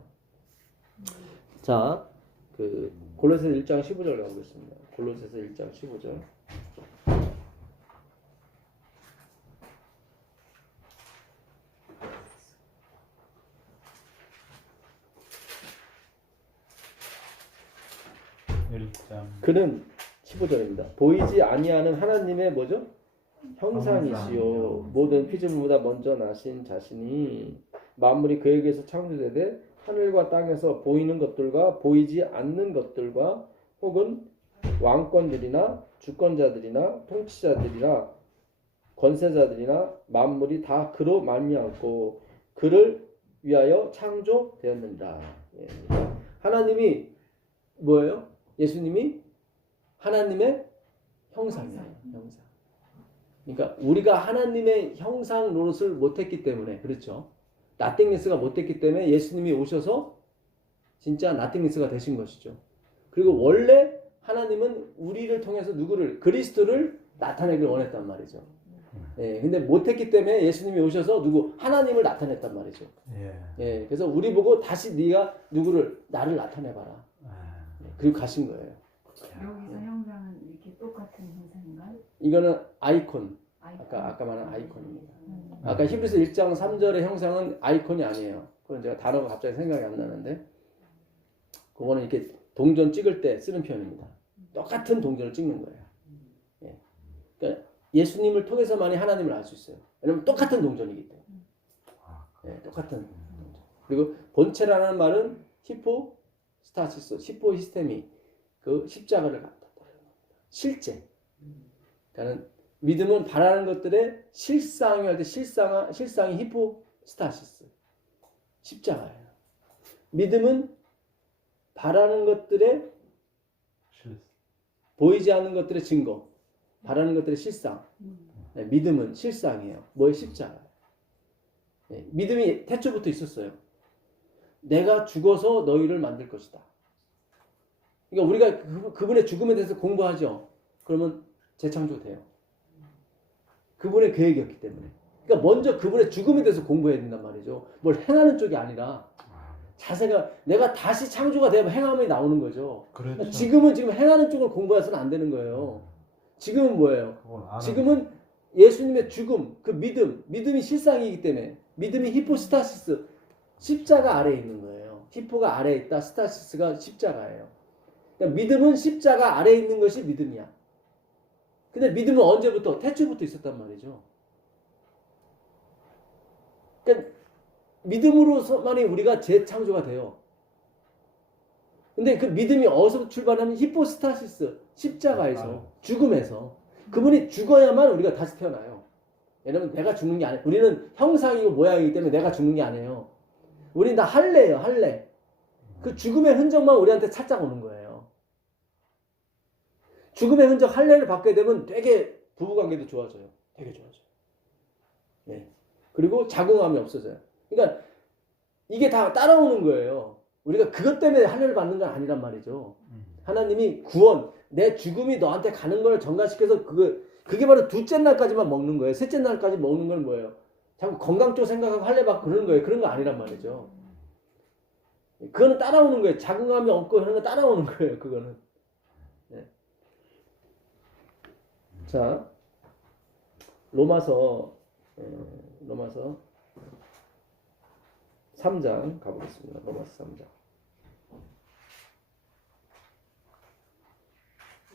자, 그 골로새서 1장 15절 가보겠습니다. 골로새서 1장 15절. 그는 15절입니다. 보이지 아니하는 하나님의 뭐죠? 형상이시요 모든 피조물보다 먼저 나신 자신이 만물이 그에게서 창조되되 하늘과 땅에서 보이는 것들과 보이지 않는 것들과 혹은 왕권들이나 주권자들이나 통치자들이나 권세자들이나 만물이 다 그로 말미암고 그를 위하여 창조되었느니라. 예. 하나님이 뭐예요? 예수님이 하나님의 형상이에요. 형상. 그러니까 우리가 하나님의 형상 노릇을 못했기 때문에 그렇죠. 나띵니스가 못했기 때문에 예수님이 오셔서 진짜 나띵니스가 되신 것이죠. 그리고 원래 하나님은 우리를 통해서 누구를 그리스도를 나타내길 원했단 말이죠. 예, 근데 못했기 때문에 예수님이 오셔서 하나님을 나타냈단 말이죠. 예, 그래서 우리 보고 다시 네가 나를 나타내봐라. 그리고 가신 거예요. 여기서 형상은 이렇게 똑같은 형상인가요? 이거는 아이콘. 아까 말한 아이콘입니다. 아까 히브리서 1장 3절의 형상은 아이콘이 아니에요. 그건 제가 단어가 갑자기 생각이 안 나는데 그거는 이렇게 동전 찍을 때 쓰는 표현입니다. 똑같은 동전을 찍는 거예요. 예. 그러니까 예수님을 통해서만이 하나님을 알 수 있어요. 왜냐하면 똑같은 동전이기 때문에. 예, 똑같은 동전. 그리고 본체라는 말은 히포스타시스, 히포히스테미, 그 십자가를 갖다 버려요. 실제. 그러니까 믿음은 바라는 것들의 실상이 할 때 실상이 히포스타시스, 십자가예요. 믿음은 바라는 것들의 보이지 않는 것들의 증거, 바라는 것들의 실상. 네, 믿음은 실상이에요. 뭐의 십자가예요. 네, 믿음이 태초부터 있었어요. 내가 죽어서 너희를 만들 것이다. 그러니까 우리가 그분의 죽음에 대해서 공부하죠. 그러면 재창조돼요. 그분의 계획이었기 때문에. 그러니까 먼저 그분의 죽음에 대해서 공부해야 된단 말이죠. 뭘 행하는 쪽이 아니라 자세가 내가 다시 창조가 되면 행함이 나오는 거죠. 그렇죠. 그러니까 지금 행하는 쪽을 공부해서는 안 되는 거예요. 지금은 뭐예요? 지금은 예수님의 죽음, 그 믿음이 실상이기 때문에 믿음이 히포스타시스, 십자가 아래에 있는 거예요. 히포가 아래에 있다, 스타시스가 십자가예요. 그러니까 믿음은 십자가 아래에 있는 것이 믿음이야. 근데 믿음은 언제부터? 태초부터 있었단 말이죠. 그러니까 믿음으로서만이 우리가 재창조가 돼요. 근데 그 믿음이 어디서 출발하면 히포스타시스, 십자가에서, 죽음에서. 그분이 죽어야만 우리가 다시 태어나요. 왜냐면 내가 죽는 게 아니에요. 우리는 형상이고 모양이기 때문에 내가 죽는 게 아니에요. 우리는 다 할례예요, 할례. 그 죽음의 흔적만 우리한테 살짝 오는 거예요. 죽음의 흔적 할례를 받게 되면 되게 부부관계도 좋아져요. 되게 좋아져요. 네. 그리고 자궁함이 없어져요. 그러니까 이게 다 따라오는 거예요. 우리가 그것 때문에 할례를 받는 건 아니란 말이죠. 하나님이 구원, 내 죽음이 너한테 가는 걸 전가시켜서 그게 바로 둘째 날까지만 먹는 거예요. 셋째 날까지 먹는 건 뭐예요? 자꾸 건강 쪽 생각하고 할례 받고 그러는 거예요. 그런 거 아니란 말이죠. 그거는 따라오는 거예요. 자궁함이 없고 하는 거 따라오는 거예요. 그거는. 네. 자, 로마서 3장 가보겠습니다. 로마서 3장.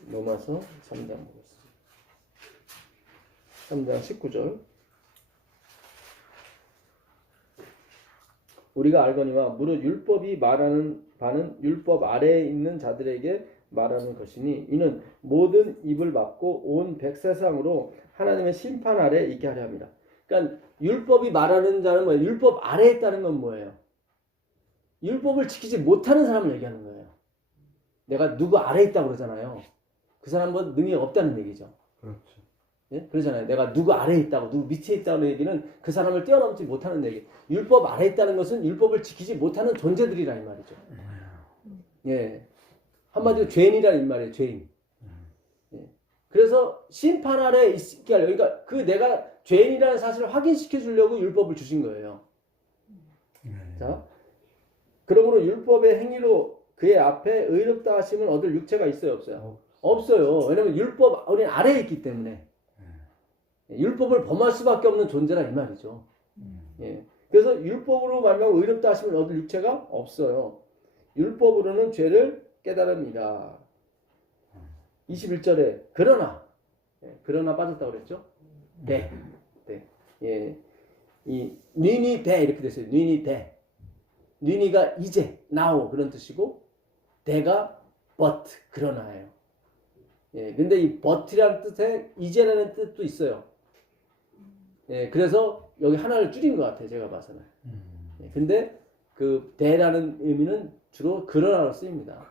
로마서 3장 보겠습니다. 3장 19절. 우리가 알거니와 무릇 율법이 말하는 바는 율법 아래에 있는 자들에게 말하는 것이니 이는 모든 입을 막고 온 백세상으로 하나님의 심판 아래에 있게 하려 합니다. 그러니까 율법이 말하는 자는 뭐예요? 율법 아래에 있다는 건 뭐예요? 율법을 지키지 못하는 사람을 얘기하는 거예요. 내가 누구 아래에 있다고 그러잖아요. 그 사람은 능력이 없다는 얘기죠. 그렇죠. 예? 그러잖아요. 내가 누구 아래에 있다고, 누구 밑에 있다는 얘기는 그 사람을 뛰어넘지 못하는 얘기. 율법 아래에 있다는 것은 율법을 지키지 못하는 존재들이라 이 말이죠. 예. 한마디로 죄인이라 이 말이에요. 죄인. 예. 그래서 심판 아래 있게 하려고. 그러니까 그 내가 죄인이라는 사실을 확인시켜 주려고 율법을 주신 거예요. 자, 그러므로 율법의 행위로 그의 앞에 의롭다 하심을 얻을 육체가 있어요, 없어요? 없어요. 왜냐면 율법 우리는 아래에 있기 때문에 율법을 범할 수밖에 없는 존재라 이 말이죠. 예. 그래서 율법으로 말미암아 의롭다 하심을 얻을 육체가 없어요. 율법으로는 죄를 깨달음이다. 21절에 그러나 그러나 빠졌다고 그랬죠? 네. 예. 이 니니 대 이렇게 됐어요. 니니 대. 니니가 이제 now 그런 뜻이고 대가 but 그러나예요. 예. 근데 이 but이라는 뜻에 이제라는 뜻도 있어요. 예. 그래서 여기 하나를 줄인 것 같아요. 제가 봐서는. 예. 근데 그 대라는 의미는 주로 그러나로 쓰입니다.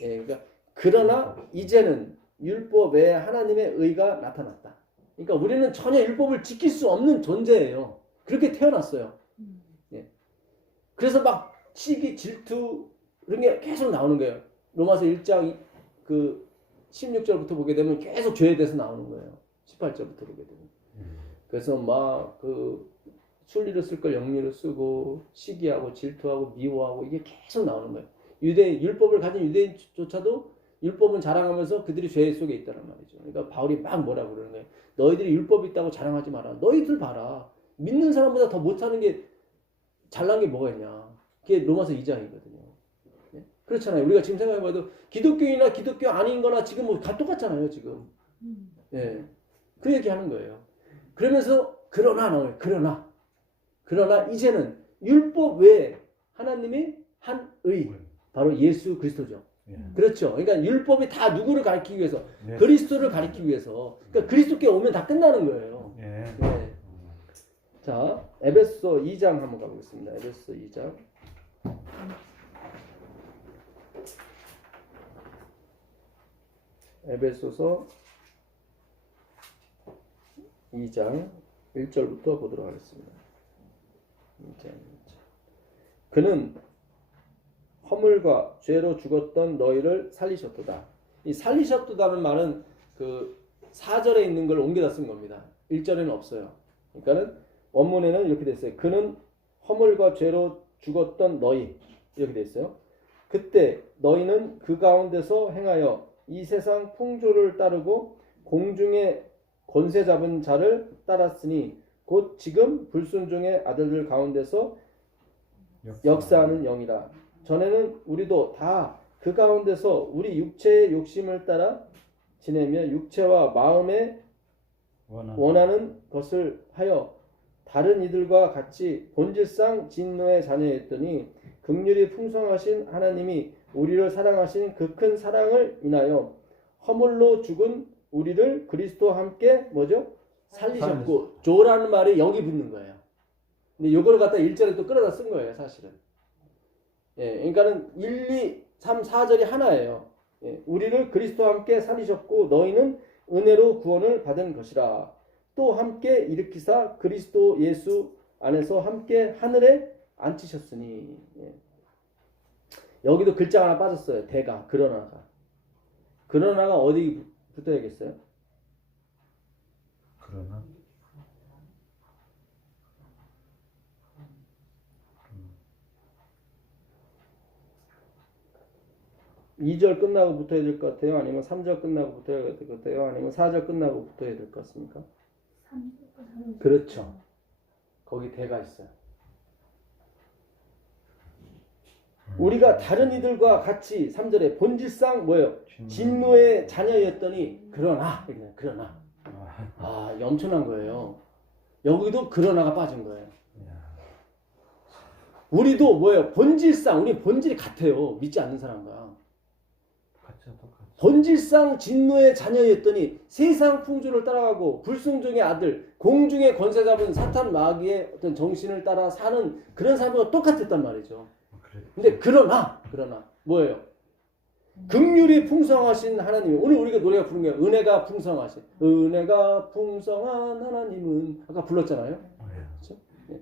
예. 그러니까 그러나 이제는 율법에 하나님의 의가 나타났다. 그러니까 우리는 전혀 율법을 지킬 수 없는 존재예요. 그렇게 태어났어요. 예. 그래서 막 시기, 질투 이런 게 계속 나오는 거예요. 로마서 1장 그 16절부터 보게 되면 계속 죄에 대해서 나오는 거예요. 18절부터 보게 되면. 그래서 막 그 순리를 쓸 걸 영리로 쓰고 시기하고 질투하고 미워하고 이게 계속 나오는 거예요. 율법을 가진 유대인조차도 율법은 자랑하면서 그들이 죄 속에 있다는 말이죠. 그러니까 바울이 막 뭐라고 그러는 거예요. 너희들이 율법이 있다고 자랑하지 마라. 너희들 봐라. 믿는 사람보다 더 못하는 게 잘난 게 뭐가 있냐. 그게 로마서 2장이거든요. 네? 그렇잖아요. 우리가 지금 생각해봐도 기독교인이나 기독교 아닌 거나 지금 뭐 다 똑같잖아요. 지금. 예. 그 얘기 하는 거예요. 그러면서 그러나 이제는 율법 외에 하나님이 한 의 바로 예수 그리스도죠. 그렇죠. 그러니까 율법이 다 누구를 가리키기 위해서 그리스도를 가리키기 위해서 그러니까 그리스도께 오면 다 끝나는 거예요. 네. 자, 에베소 2장 한번 가보겠습니다. 에베소 2장. 에베소서 2장 1절부터 보도록 하겠습니다. 2장 1절. 그는 허물과 죄로 죽었던 너희를 살리셨도다. 이 살리셨도다는 말은 그 4절에 있는 걸 옮겨다 쓴 겁니다. 1절에는 없어요. 그러니까는 원문에는 이렇게 돼 있어요. 그는 허물과 죄로 죽었던 너희 이렇게 돼 있어요. 그때 너희는 그 가운데서 행하여 이 세상 풍조를 따르고 공중의 권세 잡은 자를 따랐으니 곧 지금 불순종의 아들들 가운데서 역사하는 영이라. 전에는 우리도 다 그 가운데서 우리 육체의 욕심을 따라 지내며 육체와 마음에 원하는 것을 하여 다른 이들과 같이 본질상 진노의 자녀였더니 긍휼이 풍성하신 하나님이 우리를 사랑하신 그 큰 사랑을 인하여 허물로 죽은 우리를 그리스도와 함께 뭐죠? 살리셨고 조라는 말이 여기 붙는 거예요. 근데 요거를 갖다 1절에 또 끌어다 쓴 거예요, 사실은. 예, 그러니까는 1, 2, 3, 4절이 하나예요. 예, 우리를 그리스도와 함께 살리셨고 너희는 은혜로 구원을 받은 것이라. 또 함께 일으키사 그리스도 예수 안에서 함께 하늘에 앉히셨으니. 예. 여기도 글자 하나 빠졌어요. 대가, 그러나가 어디 붙어야겠어요? 그러나 2절 끝나고 붙어야 될 것 같아요? 아니면 3절 끝나고 붙어야 될 것 같아요? 아니면 4절 끝나고 붙어야 될 것 같습니까? 그렇죠. 거기 대가 있어요. 우리가 다른 이들과 같이 3절에 본질상 뭐예요? 진노의 자녀였더니 그러나 아, 엄청난 거예요. 여기도 그러나가 빠진 거예요. 우리도 뭐예요? 본질상 우리 본질이 같아요. 믿지 않는 사람과 본질상 진노의 자녀였더니 세상 풍조를 따라가고 불순종의 아들 공중의 권세 잡은 사탄 마귀의 어떤 정신을 따라 사는 그런 사람과 똑같았단 말이죠. 근데 그러나 뭐예요? 긍휼이 풍성하신 하나님. 오늘 우리가 노래가 부른 게 은혜가 풍성하신. 은혜가 풍성한 하나님은 아까 불렀잖아요. 그렇죠? 네.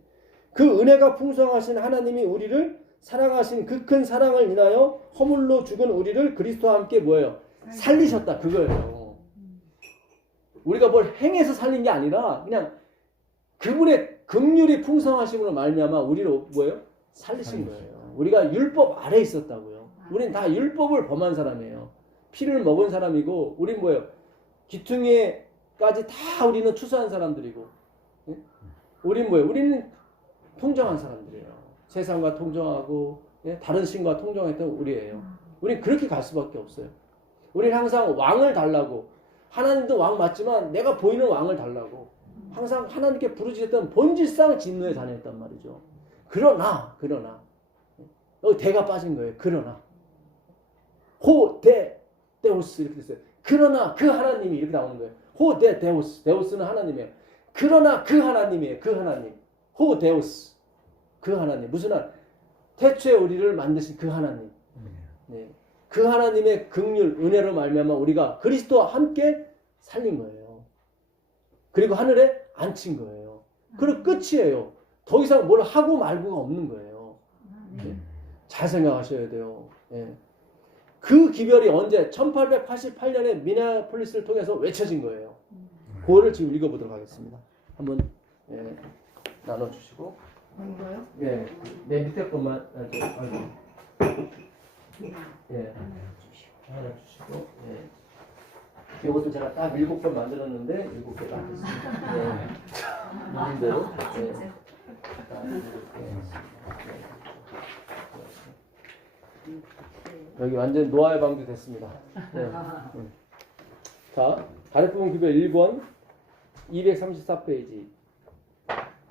그 은혜가 풍성하신 하나님이 우리를 사랑하신 그 큰 사랑을 인하여 허물로 죽은 우리를 그리스도와 함께 뭐예요? 살리셨다. 그거예요. 우리가 뭘 행해서 살린 게 아니라 그냥 그분의 긍휼이 풍성하심으로 말미암아 우리를 뭐예요? 살리신 거예요. 우리가 율법 아래 있었다고요. 우린 다 율법을 범한 사람이에요. 피를 먹은 사람이고 우린 뭐예요? 귀퉁이까지 다 우리는 추수한 사람들이고 예? 우린 뭐예요? 우리는 통정한 사람들이에요. 세상과 통정하고 예? 다른 신과 통정했던 우리예요. 우린 그렇게 갈 수밖에 없어요. 우리는 항상 왕을 달라고 하나님도 왕 맞지만 내가 보이는 왕을 달라고 항상 하나님께 부르짖었던 본질상 진노에 다녔단 말이죠. 그러나 여기 대가 빠진 거예요. 그러나 데우스 이렇게 됐어요. 그러나 그 하나님이 이렇게 나오는 거예요. 데우스 데우스는 하나님이에요. 그러나 그 하나님이에요. 그 하나님 데우스 그 하나님 무슨 하나님? 태초에 우리를 만드신 그 하나님. 네. 그 하나님의 긍휼 은혜로 말미암아 우리가 그리스도와 함께 살린 거예요. 그리고 하늘에 앉힌 거예요. 그리고 끝이에요. 더 이상 뭘 하고 말고가 없는 거예요. 네. 잘 생각하셔야 돼요. 네. 그 기별이 언제 1888년에 미네아폴리스를 통해서 외쳐진 거예요. 그거를 지금 읽어보도록 하겠습니다. 한번 예, 나눠주시고 이거요? 예, 내 밑에 것만 예, 하나 주시고 예. 이것도 제가 딱 7번 만들었는데 7개 다 됐습니다. 예. 있는 대로 예. 여기 완전 노아의 방도 됐습니다. 네. 자, 가르침은 기별 1권 234페이지.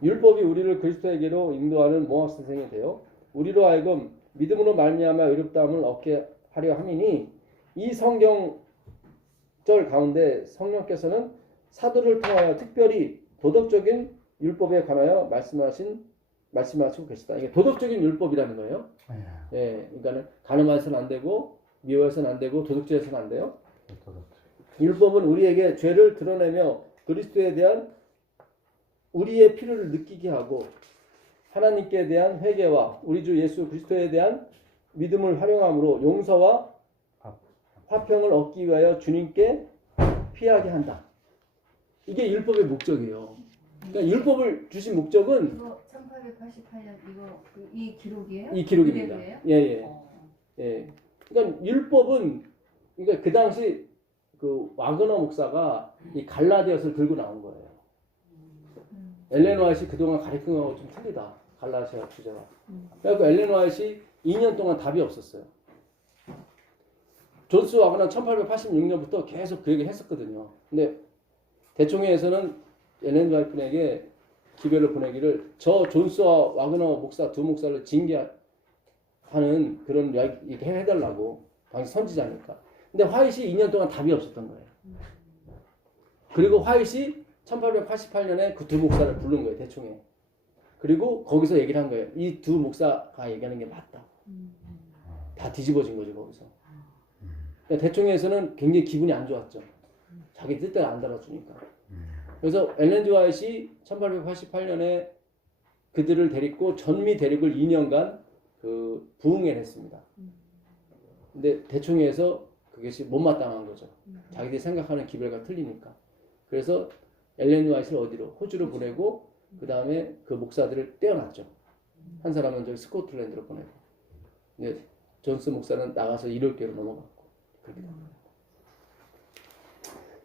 율법이 우리를 그리스도에게로 인도하는 몽학 선생이 되어 우리로 하여금 믿음으로 말미암아 의롭다함을 얻게 하려 함이니 이 성경절 가운데 성령께서는 사도를 통하여 특별히 도덕적인 율법에 관하여 말씀하시고 계시다. 이게 도덕적인 율법이라는 거예요. 예, 그러니까는 간음해서는 안 되고 미워해서는 안 되고 도둑질해서는 안 돼요. 율법은 우리에게 죄를 드러내며 그리스도에 대한 우리의 필요를 느끼게 하고 하나님께 대한 회개와 우리 주 예수 그리스도에 대한 믿음을 활용함으로 용서와 화평을 얻기 위하여 주님께 피하게 한다. 이게 율법의 목적이에요. 그러니까 율법을 주신 목적은 이거 1888년 이 기록이에요? 이 기록입니다. 그대로예요? 예. 예. 그러니까 율법은 그러니까 그 당시 그 와그너 목사가 이 갈라디아서를 들고 나온 거예요. 엘렌 화이트이 그동안 가르친 거하고 좀 틀리다. 갈라디아 주제가. 그래서 엘렌 화이트이 2년 동안 답이 없었어요. 존스 와그너 1886년부터 계속 그 얘기를 했었거든요. 근데 대총회에서는 엘렌 화이트에게 기별을 보내기를 저 존스와 와그너 목사 두 목사를 징계하는 그런 얘기 해달라고. 당시 선지자니까. 근데 화이트이 2년 동안 답이 없었던 거예요. 그리고 화이트이 1888년에 그 두 목사를 부른 거예요. 대총회. 그리고 거기서 얘기를 한 거예요. 이 두 목사가 얘기하는 게 맞다. 다 뒤집어진 거죠. 거기서. 그러니까 대총회에서는 굉장히 기분이 안 좋았죠. 자기 뜻대로 안 달아주니까. 그래서 엘렌 지 화이트이 1888년에 그들을 데리고 전미 대륙을 2년간 그 부흥회를 했습니다. 근데 대총회에서 그것이 못마땅한 거죠. 자기들이 생각하는 기별과 틀리니까. 그래서 엘렌 화이트를 어디로? 호주로 보내고 그 다음에 그 목사들을 떼어놨죠. 한 사람은 저기 스코틀랜드로 보내고. 근데 존스 목사는 나가서 이룰교로 넘어갔고 그렇게 됩니다.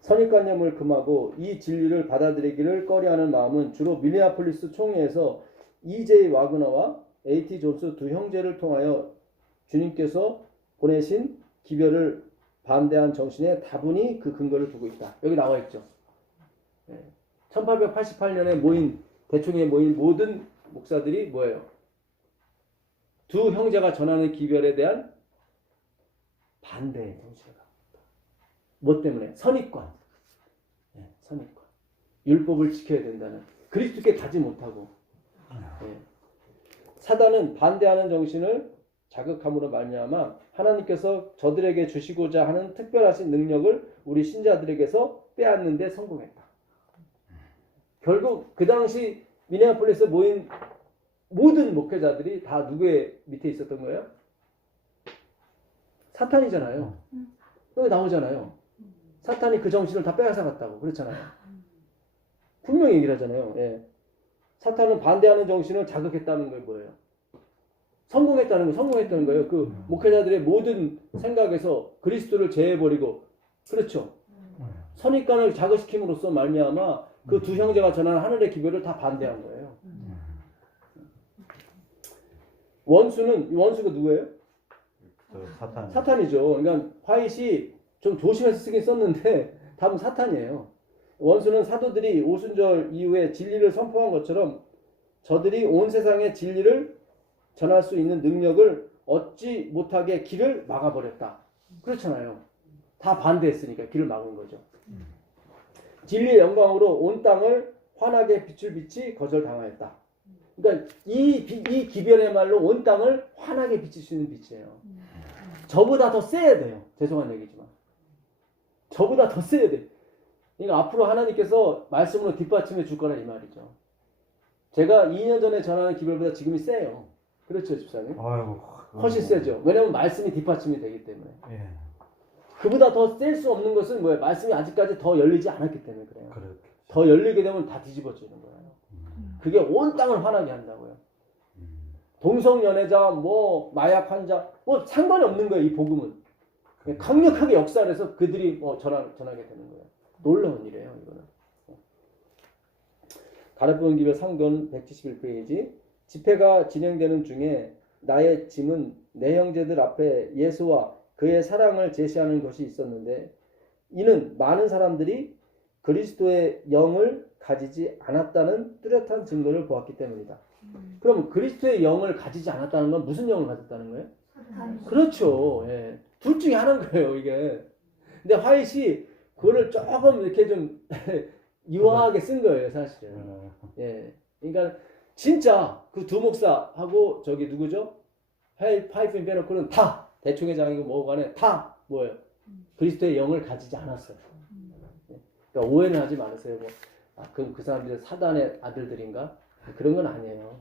선입관념을 금하고 이 진리를 받아들이기를 꺼려하는 마음은 주로 미네아폴리스 총회에서 E.J. 와그너와 A.T. 존스 두 형제를 통하여 주님께서 보내신 기별을 반대한 정신에 다분히 그 근거를 두고 있다. 여기 나와 있죠. 1888년에 모인 대총회에 모인 모든 목사들이 뭐예요? 두 형제가 전하는 기별에 대한 반대의 정신을 갖고 있다. 뭐 때문에? 선입관. 선입관. 율법을 지켜야 된다는 그리스도께 가지 못하고 사단은 반대하는 정신을 자극함으로 말미암아 하나님께서 저들에게 주시고자 하는 특별하신 능력을 우리 신자들에게서 빼앗는 데 성공했다. 결국 그 당시 미네아폴리스에 모인 모든 목회자들이 다 누구의 밑에 있었던 거예요? 사탄이잖아요. 여기 나오잖아요. 사탄이 그 정신을 다 빼앗아갔다고 그렇잖아요. 분명히 얘기를 하잖아요. 예. 사탄은 반대하는 정신을 자극했다는 게 뭐예요? 성공했다는 거예요. 그 목회자들의 모든 생각에서 그리스도를 제해버리고, 그렇죠. 선입관을 자극시킴으로써 말미암아 그 두 형제가 전하는 하늘의 기별을 다 반대한 거예요. 원수가 누구예요? 사탄이죠. 그러니까 화이시 좀 조심해서 쓰긴 썼는데 답은 사탄이에요. 원수는 사도들이 오순절 이후에 진리를 선포한 것처럼 저들이 온 세상에 진리를 전할 수 있는 능력을 얻지 못하게 길을 막아버렸다. 그렇잖아요. 다 반대했으니까 길을 막은 거죠. 진리의 영광으로 온 땅을 환하게 비출 빛이 거절당하였다. 그러니까 이 기별의 말로 온 땅을 환하게 비칠 수 있는 빛이에요. 저보다 더 세야 돼요. 죄송한 얘기지만. 저보다 더 세야 돼. 그러니까 앞으로 하나님께서 말씀으로 뒷받침해 줄 거라 이 말이죠. 제가 2년 전에 전하는 기별보다 지금이 세요. 그렇죠, 집사님? 아이고, 훨씬 세죠. 왜냐하면 말씀이 뒷받침이 되기 때문에. 예. 그보다 더 셀 수 없는 것은 뭐예요? 말씀이 아직까지 더 열리지 않았기 때문에 그래요. 그렇겠죠. 더 열리게 되면 다 뒤집어지는 거예요. 그게 온 땅을 환하게 한다고요. 동성연애자, 뭐 마약 환자, 뭐 상관이 없는 거예요. 이 복음은 강력하게 역사를 해서 그들이 전하게 되는 거예요. 놀라운 일이에요, 이거는. 가르폰 기별 상돈 171페이지. 집회가 진행되는 중에 나의 짐은 내 형제들 앞에 예수와 그의 사랑을 제시하는 것이 있었는데 이는 많은 사람들이 그리스도의 영을 가지지 않았다는 뚜렷한 증거를 보았기 때문이다. 그럼 그리스도의 영을 가지지 않았다는 건 무슨 영을 가졌다는 거예요? 그렇죠. 예. 둘 중에 하나인 거예요, 이게. 근데 화이시 그거를 조금 이렇게 좀 유화하게 쓴 거예요, 사실은. 예. 그러니까 진짜 그 두 목사하고 저기 누구죠? 파이프인 빼놓고는 다 대총회장이고 뭐고 간에 다 뭐예요? 그리스도의 영을 가지지 않았어요. 그러니까 오해는 하지 마세요. 그럼 그 사람들이 사단의 아들들인가? 그런 건 아니에요.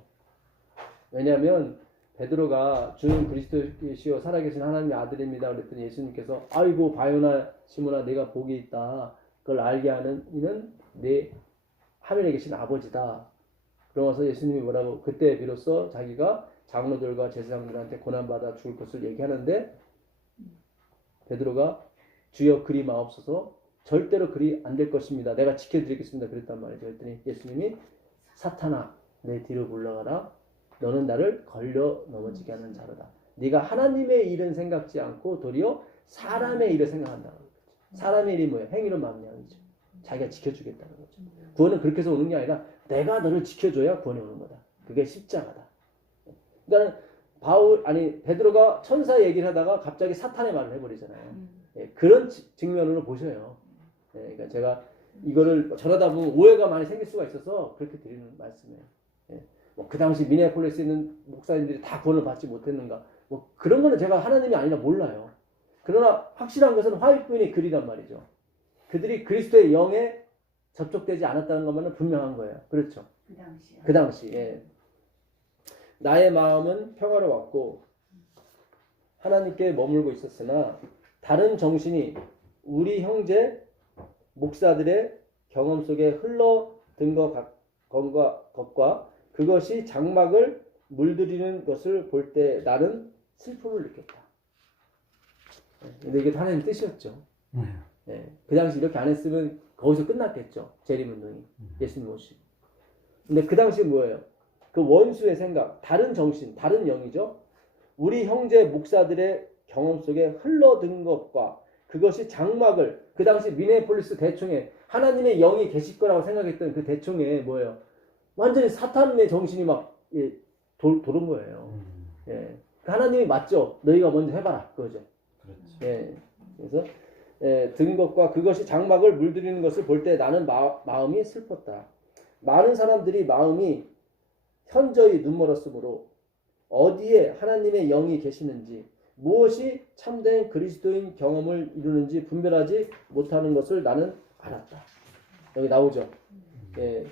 왜냐하면 베드로가 주는 그리스도시요 살아계신 하나님의 아들입니다. 그랬더니 예수님께서 아이고 바요나 시몬아 내가 복이 있다. 그걸 알게 하는 이는 내 하늘에 계신 아버지다. 그러면서 예수님이 뭐라고 그때 비로소 자기가 장로들과 제사장들한테 고난받아 죽을 것을 얘기하는데 베드로가 주여 그리 마옵소서 절대로 그리 안 될 것입니다. 내가 지켜드리겠습니다. 그랬단 말이죠. 그랬더니 예수님이 사탄아 내 뒤로 물러가라. 너는 나를 걸려 넘어지게 하는 자로다. 네가 하나님의 일은 생각지 않고 도리어 사람의 일을 생각한다는 거죠. 사람의 일이 뭐예요? 행위로 만명이죠. 자기가 지켜주겠다는 거죠. 구원은 그렇게 해서 오는 게 아니라 내가 너를 지켜줘야 구원이 오는 거다. 그게 십자가다. 그러니까 베드로가 천사 얘기를 하다가 갑자기 사탄의 말을 해버리잖아요. 예, 그런 측면으로 보셔요. 예, 그러니까 제가 이거를 전하다 보면 오해가 많이 생길 수가 있어서 그렇게 드리는 말씀이에요. 예, 그 당시 미네아폴리스에 있는 목사님들이 다 구원을 받지 못했는가? 그런 거는 제가 하나님이 아니라 몰라요. 그러나 확실한 것은 화이트인이 글이란 말이죠. 그들이 그리스도의 영에 접촉되지 않았다는 것만은 분명한 거예요. 그렇죠? 그 당시에. 나의 마음은 평화로웠고 하나님께 머물고 있었으나 다른 정신이 우리 형제 목사들의 경험 속에 흘러든 것과 그것이 장막을 물들이는 것을 볼 때 나는 슬픔을 느꼈다. 근데 이게 하나님 뜻이었죠. 네. 그 당시 이렇게 안 했으면 거기서 끝났겠죠. 재림운동이. 예수님 오시고. 근데 그 당시 뭐예요? 그 원수의 생각, 다른 정신, 다른 영이죠. 우리 형제 목사들의 경험 속에 흘러든 것과 그것이 장막을 그 당시 미네아폴리스 대총에 하나님의 영이 계실 거라고 생각했던 그 대총에 뭐예요? 완전히 사탄의 정신이 막 도는 거예요. 예. 하나님이 맞죠? 너희가 먼저 해봐라. 그거죠. 예. 그래서 든 것과 그것이 장막을 물들이는 것을 볼 때 나는 마음이 슬펐다. 많은 사람들이 마음이 현저히 눈멀었으므로 어디에 하나님의 영이 계시는지 무엇이 참된 그리스도인 경험을 이루는지 분별하지 못하는 것을 나는 알았다. 여기 나오죠. 예.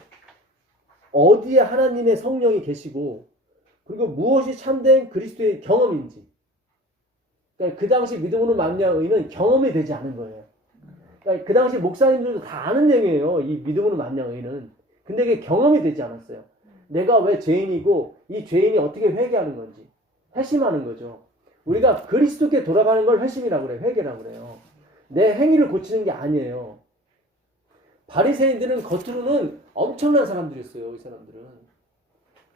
어디에 하나님의 성령이 계시고 그리고 무엇이 참된 그리스도의 경험인지. 그러니까 그 당시 믿음으로 말미암은 의는 경험이 되지 않은 거예요. 그러니까 그 당시 목사님들도 다 아는 내용이에요. 이 믿음으로 말미암은 의는. 근데 이게 경험이 되지 않았어요. 내가 왜 죄인이고 이 죄인이 어떻게 회개하는 건지 회심하는 거죠. 우리가 그리스도께 돌아가는 걸 회심이라고 그래요. 회개라고 그래요. 내 행위를 고치는 게 아니에요. 바리새인들은 겉으로는 엄청난 사람들이었어요. 이 사람들은.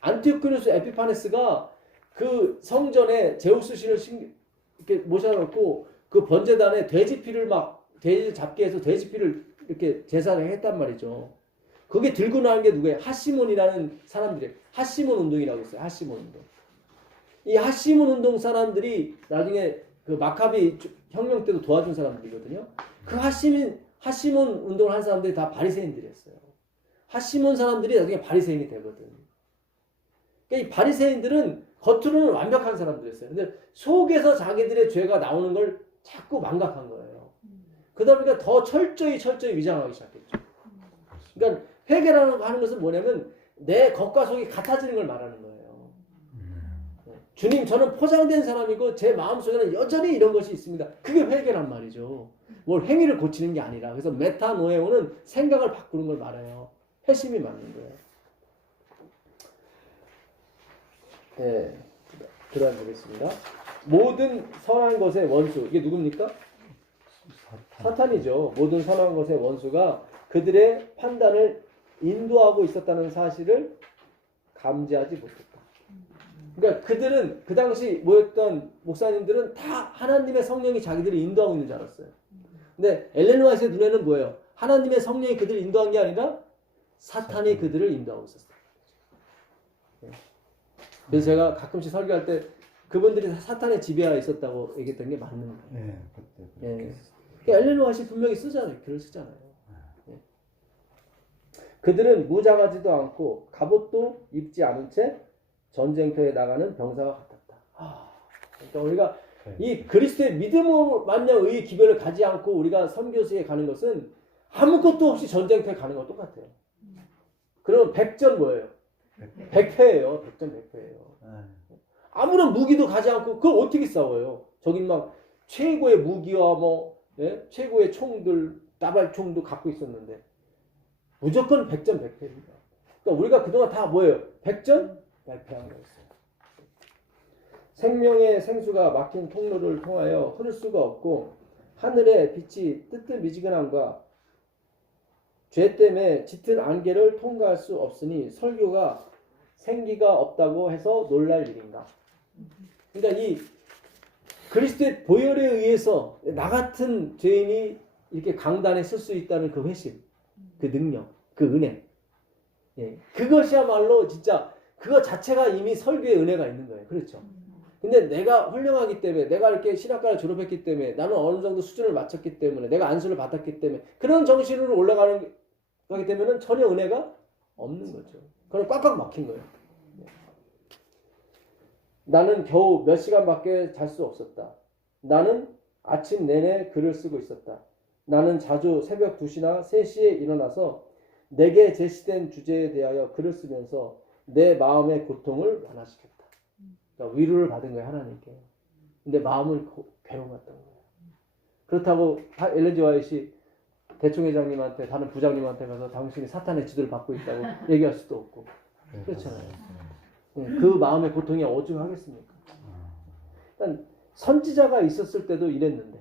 안티오코누스 에피파네스가 그 성전에 제우스 신을 이렇게 모셔놓고 그 번제단에 돼지 피를 막 돼지 잡게 해서 돼지 피를 이렇게 제사를 했단 말이죠. 그게 들고 나온 게 누구예요? 핫시몬이라는 사람들이에요. 핫시몬 운동이라고 있어요. 핫시몬 운동. 이 핫시몬 운동 사람들이 나중에 그 마카비 혁명 때도 도와준 사람들이거든요. 그 핫시몬 운동을 한 사람들이 다 바리새인들이었어요. 핫시몬 사람들이 나중에 바리새인이 되거든. 그러니까 이 바리새인들은 겉으로는 완벽한 사람들이었어요. 근데 속에서 자기들의 죄가 나오는 걸 자꾸 망각한 거예요. 그러다 보니까 더 철저히 위장하기 시작했죠. 그러니까 회개라는 하는 것은 뭐냐면 내 겉과 속이 같아지는 걸 말하는 거예요. 주님, 저는 포장된 사람이고 제 마음속에는 여전히 이런 것이 있습니다. 그게 회개란 말이죠. 뭘 행위를 고치는 게 아니라. 그래서 메타노에오는 생각을 바꾸는 걸 말해요. 회심이 맞는 거예요. 네, 들어가 보겠습니다. 모든 선한 것의 원수, 이게 누굽니까? 사탄이죠. 모든 선한 것의 원수가 그들의 판단을 인도하고 있었다는 사실을 감지하지 못했다. 그러니까 그들은 그 당시 모였던 목사님들은 다 하나님의 성령이 자기들을 인도하고 있는 줄 알았어요. 근데 엘렌 화이트의 눈에는 뭐예요? 하나님의 성령이 그들을 인도한 게 아니라 사탄이 그들을 인도하고 있었어요. 그래서 제가 가끔씩 설교할 때 그분들이 사탄의 지배하에 있었다고 얘기했던 게 맞는 거예요. 네, 그때. 예. 그러니까 엘렌 화이트 분명히 쓰잖아요. 글을 쓰잖아요. 예. 그들은 무장하지도 않고 갑옷도 입지 않은 채 전쟁터에 나가는 병사와 같았다. 그러니까 우리가 이 그리스도의 믿음으로 만냥 의의 기별을 가지 않고 우리가 선교수에 가는 것은 아무것도 없이 전쟁터에 가는 거 똑같아요. 그러면 백전 뭐예요? 백패예요. 백전 백패예요. 아무런 무기도 가지 않고 그걸 어떻게 싸워요? 저기 막 최고의 무기와 뭐 최고의 총들, 나발총도 갖고 있었는데 무조건 백전 백패입니다. 그러니까 우리가 그동안 다 뭐예요? 백전 백패한 거였어요. 생명의 생수가 막힌 통로를 통하여 흐를 수가 없고 하늘의 빛이 뜨뜻미지근함과 죄 때문에 짙은 안개를 통과할 수 없으니 설교가 생기가 없다고 해서 놀랄 일인가. 그러니까 이 그리스도의 보혈에 의해서 나 같은 죄인이 이렇게 강단에 설 수 있다는 그 회심, 그 능력, 그 은혜. 예, 그것이야말로 진짜 그거 자체가 이미 설교의 은혜가 있는 거예요. 그렇죠. 근데 내가 훌륭하기 때문에 내가 이렇게 신학과를 졸업했기 때문에 나는 어느 정도 수준을 마쳤기 때문에 내가 안수를 받았기 때문에 그런 정신으로 올라가기 되면은 전혀 은혜가 없는 거죠. 그럼 꽉꽉 막힌 거예요. 나는 겨우 몇 시간밖에 잘 수 없었다. 나는 아침 내내 글을 쓰고 있었다. 나는 자주 새벽 2시나 3시에 일어나서 내게 제시된 주제에 대하여 글을 쓰면서 내 마음의 고통을 완화시켰다. 그러니까 위로를 받은 거예요, 하나님께. 근데 마음을 괴로웠던 거예요. 그렇다고 엘렌 G. 화이트이 대총회장님한테 다른 부장님한테 가서 당신이 사탄의 지도를 받고 있다고 얘기할 수도 없고 그렇잖아요. 그 마음의 고통이 어중하겠습니까? 일단 선지자가 있었을 때도 이랬는데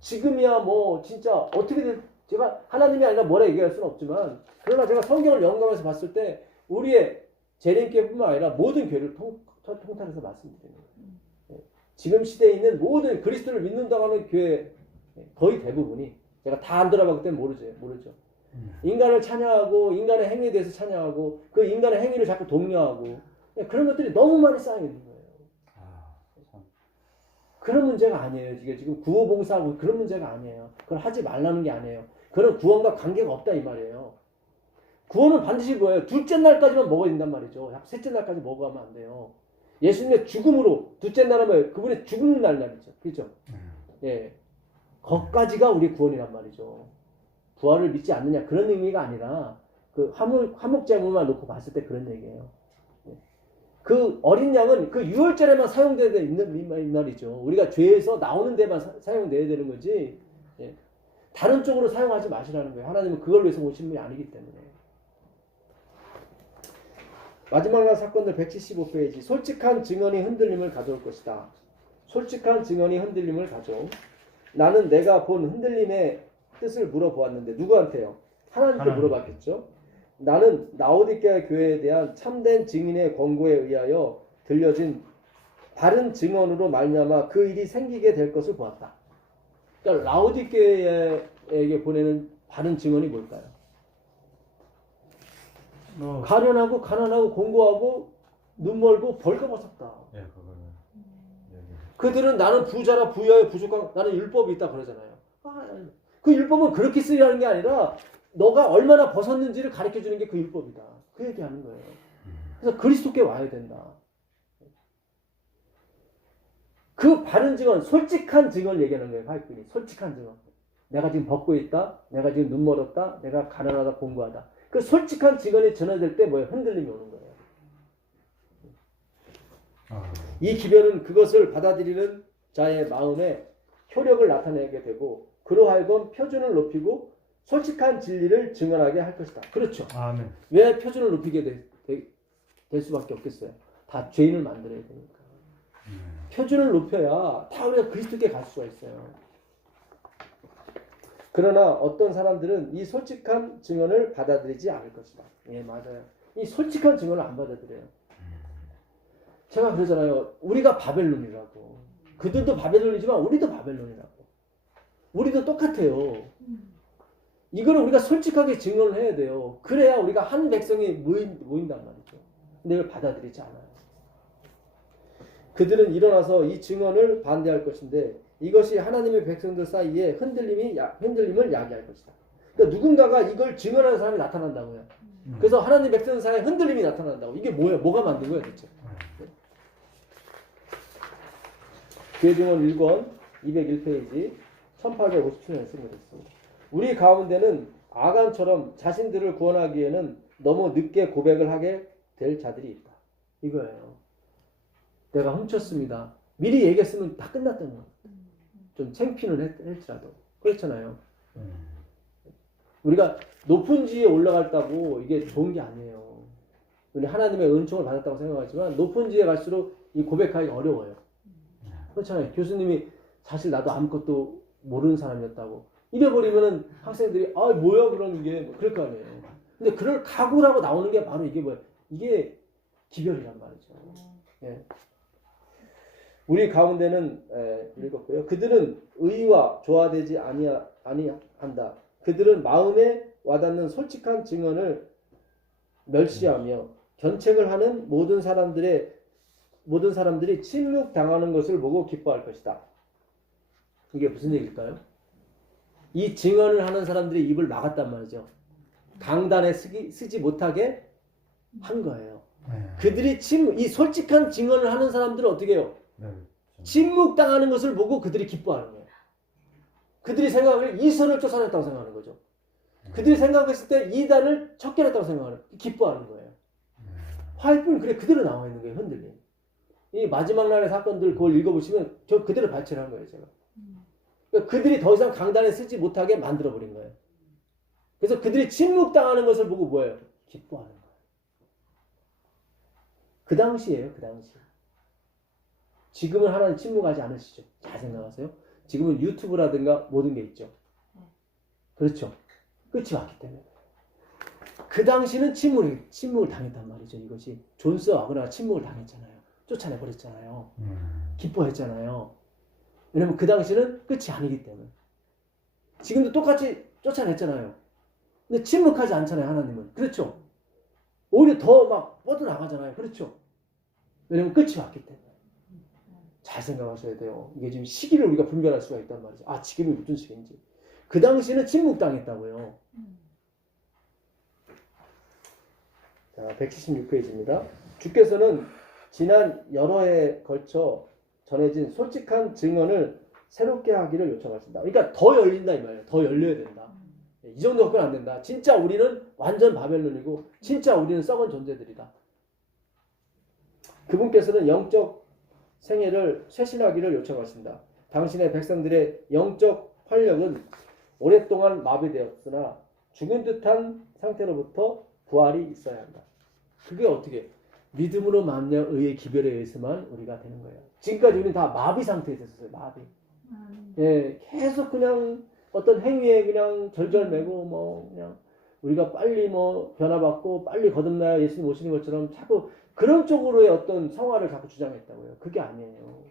지금이야 뭐 진짜 어떻게든 제가 하나님이 아니라 뭐라 얘기할 수는 없지만 그러나 제가 성경을 연구하면서 봤을 때 우리의 재림교회뿐만 아니라 모든 교회를 통틀어서 말씀드리는 거예요. 지금 시대에 있는 모든 그리스도를 믿는다고 하는 교회 거의 대부분이 제가 다 안 들어봤기 때문에 모르죠. 인간을 찬양하고 인간의 행위에 대해서 찬양하고 그 인간의 행위를 자꾸 독려하고 그런 것들이 너무 많이 쌓여 있는 거예요. 그런 문제가 아니에요. 이게 지금 구호봉사하고 그런 문제가 아니에요. 그걸 하지 말라는 게 아니에요. 그런 구원과 관계가 없다 이 말이에요. 구원은 반드시 뭐예요? 둘째 날까지만 먹어야 된단 말이죠. 셋째 날까지 먹어가면 안 돼요. 예수님의 죽음으로 둘째 날은 뭐예요? 그분의 죽는 날이죠. 그렇죠? 예. 거기까지가 우리 구원이란 말이죠. 부활을 믿지 않느냐 그런 의미가 아니라 그 화목제물만 놓고 봤을 때 그런 얘기예요. 예. 그 어린 양은 그 유월절에만 사용되어야 있는 말이죠. 우리가 죄에서 나오는 데만 사용돼야 되는 거지. 예. 다른 쪽으로 사용하지 마시라는 거예요. 하나님은 그걸 위해서 오신 분이 아니기 때문에. 마지막 날 사건들 175페이지. 솔직한 증언이 흔들림을 가져올 것이다. 솔직한 증언이 흔들림을 가져오. 나는 내가 본 흔들림의 뜻을 물어보았는데 누구한테요? 하나님께 하나님. 물어봤겠죠. 나는 라오디게아 교회에 대한 참된 증인의 권고에 의하여 들려진 바른 증언으로 말미암아 그 일이 생기게 될 것을 보았다. 그러니까 라오디게아에게 보내는 바른 증언이 뭘까요? 가련하고 가난하고 공고하고 눈멀고 벌거벗었다. 예, 그거는 얘기. 그들은 나는 부자라 부여에 부족한 나는 율법이 있다 그러잖아요. 그 율법은 그렇게 쓰라는 게 아니라 너가 얼마나 벗었는지를 가르쳐 주는 게 그 율법이다. 그 얘기하는 거예요. 그래서 그리스도께 와야 된다. 그 바른 증언, 솔직한 증언을 얘기하는 거예요. 바이블이 솔직한 증언. 내가 지금 벗고 있다. 내가 지금 눈 멀었다. 내가 가난하다 공고하다. 그 솔직한 증언이 전해질 때 뭐예요? 흔들림이 오는 거예요. 이 기별은 그것을 받아들이는 자의 마음에 효력을 나타내게 되고 그로 하여금 표준을 높이고 솔직한 진리를 증언하게 할 것이다. 그렇죠. 아멘. 왜 표준을 높이게 될 수밖에 없겠어요? 다 죄인을 만들어야 되니까. 표준을 높여야 다 우리가 그리스도께 갈 수가 있어요. 그러나 어떤 사람들은 이 솔직한 증언을 받아들이지 않을 것이다. 예, 맞아요. 이 솔직한 증언을 안 받아들여요. 제가 그러잖아요. 우리가 바벨론이라고. 그들도 바벨론이지만 우리도 바벨론이라고. 우리도 똑같아요. 이거를 우리가 솔직하게 증언을 해야 돼요. 그래야 우리가 한 백성이 모인단 말이죠. 근데 이걸 받아들이지 않아요. 그들은 일어나서 이 증언을 반대할 것인데 이것이 하나님의 백성들 사이에 흔들림을 야기할 것이다. 그러니까 누군가가 이걸 증언하는 사람이 나타난다고요. 그래서 하나님 백성 사이에 흔들림이 나타난다고. 이게 뭐예요? 뭐가 만든 거예요, 대체? 교회증언 1권 201페이지 1857년에 쓴 것입니다. 우리 가운데는 아간처럼 자신들을 구원하기에는 너무 늦게 고백을 하게 될 자들이 있다. 이거예요. 내가 훔쳤습니다. 미리 얘기했으면 다 끝났던 거예요. 좀 창피는 했지라도. 그렇잖아요. 우리가 높은 지위에 올라갔다고 이게 좋은 게 아니에요. 우리 하나님의 은총을 받았다고 생각하지만 높은 지위에 갈수록 이 고백하기가 어려워요. 그렇잖아요. 교수님이 사실 나도 아무것도 모르는 사람이었다고 이래버리면은 학생들이 아 뭐야 그러는 게 그럴 거 아니에요. 근데 그럴 각오를 하고 나오는 게 바로 이게 뭐야? 이게 기별이란 말이죠. 예. 우리 가운데는 읽었고요. 그들은 의와 조화되지 아니한다. 그들은 마음에 와닿는 솔직한 증언을 멸시하며 견책을 하는 모든 사람들이 침묵당하는 것을 보고 기뻐할 것이다. 이게 무슨 얘기일까요? 이 증언을 하는 사람들이 입을 막았단 말이죠. 강단에 쓰지 못하게 한 거예요. 그들이 이 솔직한 증언을 하는 사람들은 어떻게 해요? 침묵당하는 것을 보고 그들이 기뻐하는 거예요. 그들이 생각을 이선을 쫓아냈다고 생각하는 거죠. 그들이 생각했을 때 이단을 척결했다고 생각하는 기뻐하는 거예요. 화해뿐 그래 그대로 나와 있는 거예요. 흔들림. 이 마지막 날의 사건들 그걸 읽어보시면 저 그대로 발췌를 한 거예요. 제가. 그러니까 그들이 더 이상 강단에 쓰지 못하게 만들어버린 거예요. 그래서 그들이 침묵당하는 것을 보고 뭐예요? 기뻐하는 거예요. 그 당시예요. 그 당시. 지금은 하나님 침묵하지 않으시죠. 잘 생각하세요. 지금은 유튜브라든가 모든 게 있죠. 그렇죠. 끝이 왔기 때문에. 그 당시는 침묵을 당했단 말이죠. 이것이 존스 와그너가 침묵을 당했잖아요. 쫓아내버렸잖아요. 기뻐했잖아요. 왜냐면 그 당시는 끝이 아니기 때문에. 지금도 똑같이 쫓아냈잖아요. 근데 침묵하지 않잖아요. 하나님은. 그렇죠. 오히려 더 막 뻗어나가잖아요. 그렇죠. 왜냐면 끝이 왔기 때문에. 잘 생각하셔야 돼요. 이게 지금 시기를 우리가 분별할 수가 있단 말이죠. 아, 지금이 무슨 시기인지. 그 당시는 침묵당했다고요. 자, 176페이지입니다. 주께서는 지난 여러 해에 걸쳐 전해진 솔직한 증언을 새롭게 하기를 요청하신다. 그러니까 더 열린다 이 말이에요. 더 열려야 된다. 이 정도 갖고는 안 된다. 진짜 우리는 완전 바벨론이고 진짜 우리는 썩은 존재들이다. 그분께서는 영적 생애를 쇄신하기를 요청하신다. 당신의 백성들의 영적 활력은 오랫동안 마비되었으나 죽은 듯한 상태로부터 부활이 있어야 한다. 그게 어떻게? 믿음으로 만나 의의 기별에 의해서만 우리가 되는 거예요. 지금까지 우리는 다 마비 상태에 있었어요. 마비. 예, 계속 그냥 어떤 행위에 그냥 절절매고 뭐 그냥 우리가 빨리 뭐 변화받고 빨리 거듭나야 예수님 오시는 것처럼 자꾸 그런 쪽으로의 어떤 성화를 자꾸 주장했다고요. 그게 아니에요.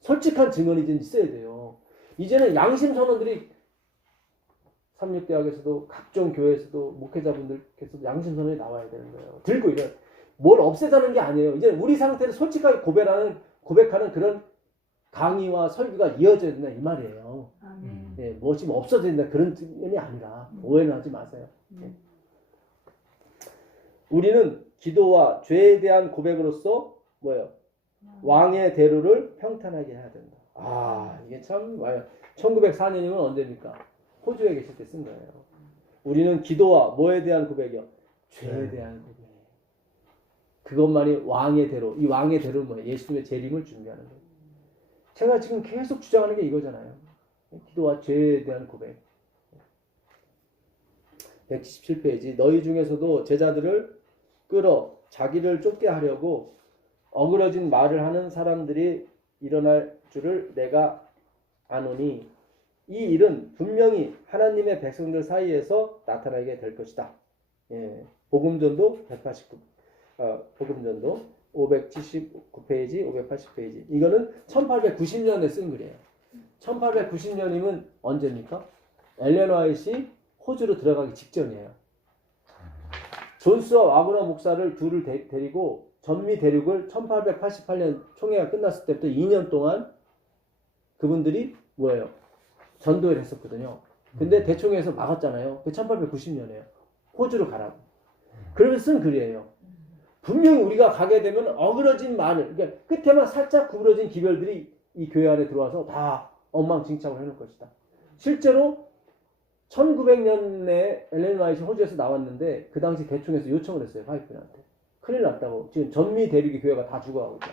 솔직한 증언이 이제 있어야 돼요. 이제는 양심 선언들이 삼육대학에서도 각종 교회에서도 목회자분들께서도 양심 선언이 나와야 되는 거예요. 들고 이런 뭘 없애자는 게 아니에요. 이제 우리 상태를 솔직하게 고백하는 그런 강의와 설교가 이어져야 된다 이 말이에요. 예, 무엇이 뭐 없어져야 된다 그런 뜻이 아니라 오해는 하지 마세요. 예. 우리는 기도와 죄에 대한 고백으로서 뭐예요? 왕의 대로를 평탄하게 해야 된다. 아 이게 참 와요. 1904년이면 언제입니까? 호주에 계실 때 쓴 거예요. 우리는 기도와 뭐에 대한 고백이요? 죄에 대한 고백. 그것만이 왕의 대로. 이 왕의 대로는 뭐예요? 예수님의 재림을 준비하는 거예요. 제가 지금 계속 주장하는 게 이거잖아요. 기도와 죄에 대한 고백. 177페이지. 너희 중에서도 제자들을 끌어 자기를 쫓게 하려고 어그러진 말을 하는 사람들이 일어날 줄을 내가 아노니 이 일은 분명히 하나님의 백성들 사이에서 나타나게 될 것이다. 예, 복음전도 189, 복음전도 579페이지, 580페이지. 이거는 1890년에 쓴 글이에요. 1890년이면 언제입니까? 엘렌 화이트이 호주로 들어가기 직전이에요. 존스와 와그너 목사를 둘을 데리고 전미 대륙을 1888년 총회가 끝났을 때부터 2년 동안 그분들이 뭐예요? 전도를 했었거든요. 근데 대총회에서 막았잖아요. 1890년에요. 호주로 가라고. 그러면서 쓴 글이에요. 분명히 우리가 가게 되면 어그러진 말을, 그러니까 끝에만 살짝 구부러진 기별들이 이 교회 안에 들어와서 다 엉망진창을 해놓을 것이다. 실제로 1900년에 엘렌 화이트 호주에서 나왔는데 그 당시 대총에서 요청을 했어요. 화이트한테. 큰일 났다고. 지금 전미 대륙의 교회가 다 죽어가고 있다.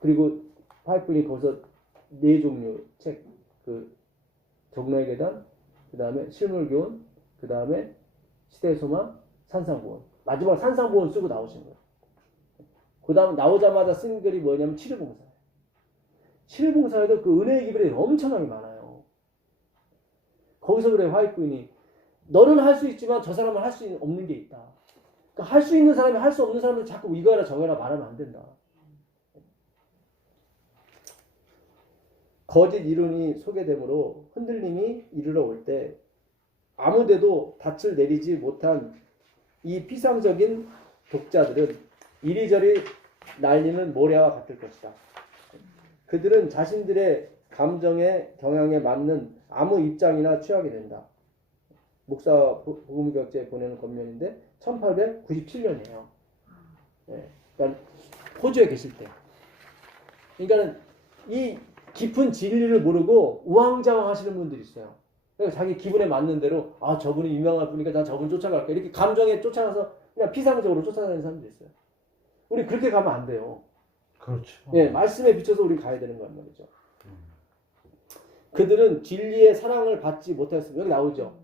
그리고 화이트이 거기서 4종류 책, 그 적나의 계단, 그 다음에 실물교훈, 그 다음에 시대소망, 산상보원. 마지막 산상보원 쓰고 나오신 거예요. 그 다음 나오자마자 쓴 글이 뭐냐면 치료봉사. 치료봉사에도 그 은혜의 기별이 엄청나게 많아요. 거기서 그래 화이트인이 너는 할 수 있지만 저 사람은 할 수 없는 게 있다. 그러니까 할 수 있는 사람이 할 수 없는 사람들 자꾸 이거라 저거라 말하면 안 된다. 거짓 이론이 소개되므로 흔들림이 이르러 올 때 아무데도 닻을 내리지 못한 이 피상적인 독자들은 이리저리 날리는 모래와 같을 것이다. 그들은 자신들의 감정의 경향에 맞는 아무 입장이나 취하게 된다. 목사 복음교역제에 보내는 권면인데 1897년이에요. 네, 그러니까 호주에 계실 때. 그러니까 이 깊은 진리를 모르고 우왕좌왕 하시는 분들이 있어요. 그러니까 자기 기분에 맞는 대로 아 저분이 유명한 분이니까 난 저분 쫓아갈게 이렇게 감정에 쫓아가서 그냥 피상적으로 쫓아다니는 사람들이 있어요. 우리 그렇게 가면 안 돼요. 그렇죠. 예, 말씀에 비춰서 우리 가야 되는 거란 말이죠. 그들은 진리의 사랑을 받지 못했어요. 여기 나오죠.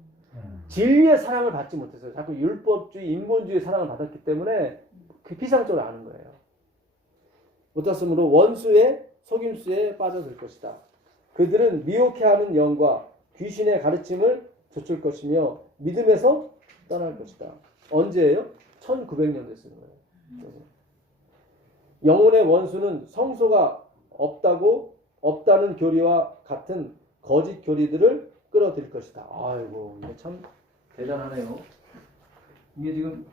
진리의 사랑을 받지 못했어요. 자꾸 율법주의, 인본주의 사랑을 받았기 때문에 그 피상적으로 아는 거예요. 못했으므로 원수의 속임수에 빠져들 것이다. 그들은 미혹해하는 영과 귀신의 가르침을 좇을 것이며 믿음에서 떠날 것이다. 언제예요? 1900년도에 쓰는 거예요. 영혼의 원수는 성소가 없다는 교리와 같은 거짓 교리들을 끌어들일 것이다. 아이고 이게 참 대단하네요. 이게 지금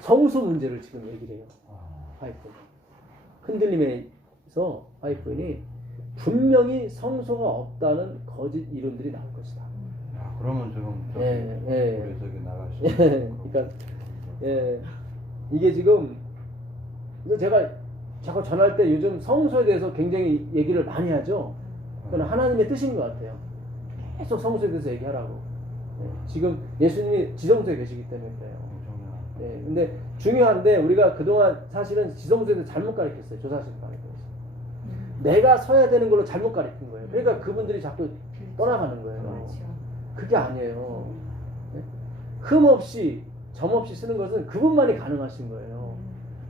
성소 문제를 지금 얘기를 해요. 하이프는 흔들림에서 하이프인이 분명히 성소가 없다는 거짓 이론들이 나올 것이다. 그러면 지금 예. 우리 저기 나가시죠. 그러니까 예, 이게 지금 이거 제가 자꾸 전할 때 요즘 성소에 대해서 굉장히 얘기를 많이 하죠. 그건 하나님의 뜻인 것 같아요. 계속 성소에 대해서 얘기하라고. 예, 지금 예수님이 지성소에 계시기 때문에 그래요. 예, 근데 중요한데 우리가 그동안 사실은 지성소에 대해서 잘못 가르쳤어요. 조사실 가르쳤어요. 내가 서야 되는 걸로 잘못 가르친 거예요. 그러니까 그분들이 자꾸 떠나가는 거예요. 그렇죠. 그게 아니에요. 예? 흠 없이 점 없이 쓰는 것은 그분만이 가능하신 거예요.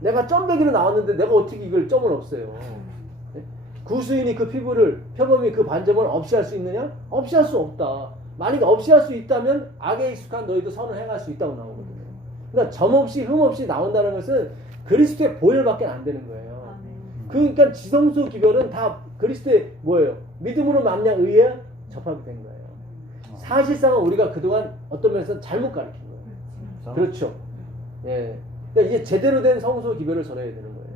내가 점배기로 나왔는데 내가 어떻게 이걸 점을 없애요? 예? 구수인이 그 피부를 표범이 그 반점을 없이 할 수 있느냐? 없이 할 수 없다. 만약 없이 할 수 있다면 악에 익숙한 너희도 선을 행할 수 있다고 나오거든요. 그러니까 점 없이 흠 없이 나온다는 것은 그리스도의 보혈밖에 안 되는 거예요. 그러니까 지성소 기별은 다 그리스도의 뭐예요? 믿음으로 만나 의에 접하게 된 거예요. 사실상은 우리가 그동안 어떤 면에서 잘못 가르친 거예요. 그렇죠. 예. 그러니까 이게 제대로 된 성소 기별을 전해야 되는 거예요.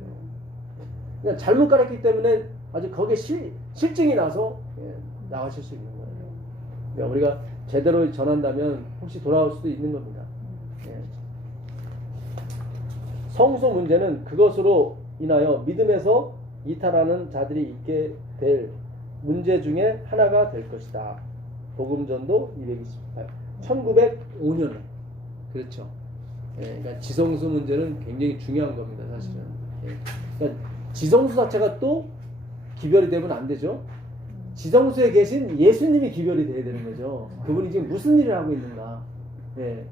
그러니까 잘못 가르쳤기 때문에 아주 거기에 실증이 나서 나가실 수 있는 거예요. 그러니까 우리가 제대로 전한다면 혹시 돌아올 수도 있는 겁니다. 예. 성소 문제는 그것으로 인하여 믿음에서 이탈하는 자들이 있게 될 문제 중에 하나가 될 것이다. 복음전도 228, 1905년에 그렇죠. 예, 그러니까 지성소 문제는 굉장히 중요한 겁니다, 사실은. 예. 그러니까 지성소 자체가 또 기별이 되면 안 되죠. 지성소에 계신 예수님이 기별이 돼야 되는 거죠. 그분이 지금 무슨 일을 하고 있는가. 예.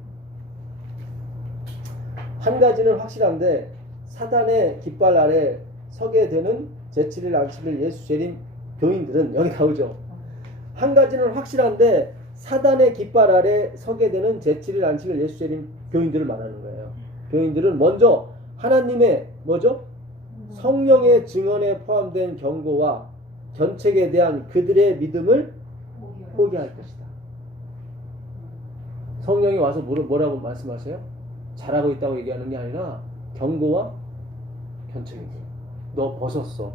한 가지는 확실한데 사단의 깃발 아래 서게 되는 제7일 안식일 예수 재림 교인들은 여기 나오죠. 한 가지는 확실한데 사단의 깃발 아래 서게 되는 제7일 안식일 예수 재림 교인들을 말하는 거예요. 교인들은 먼저 하나님의 뭐죠? 성령의 증언에 포함된 경고와 견책에 대한 그들의 믿음을 포기할 것이다. 성령이 와서 뭐라고 말씀하세요? 잘하고 있다고 얘기하는 게 아니라 경고와 견책이에요. 너 벗었어.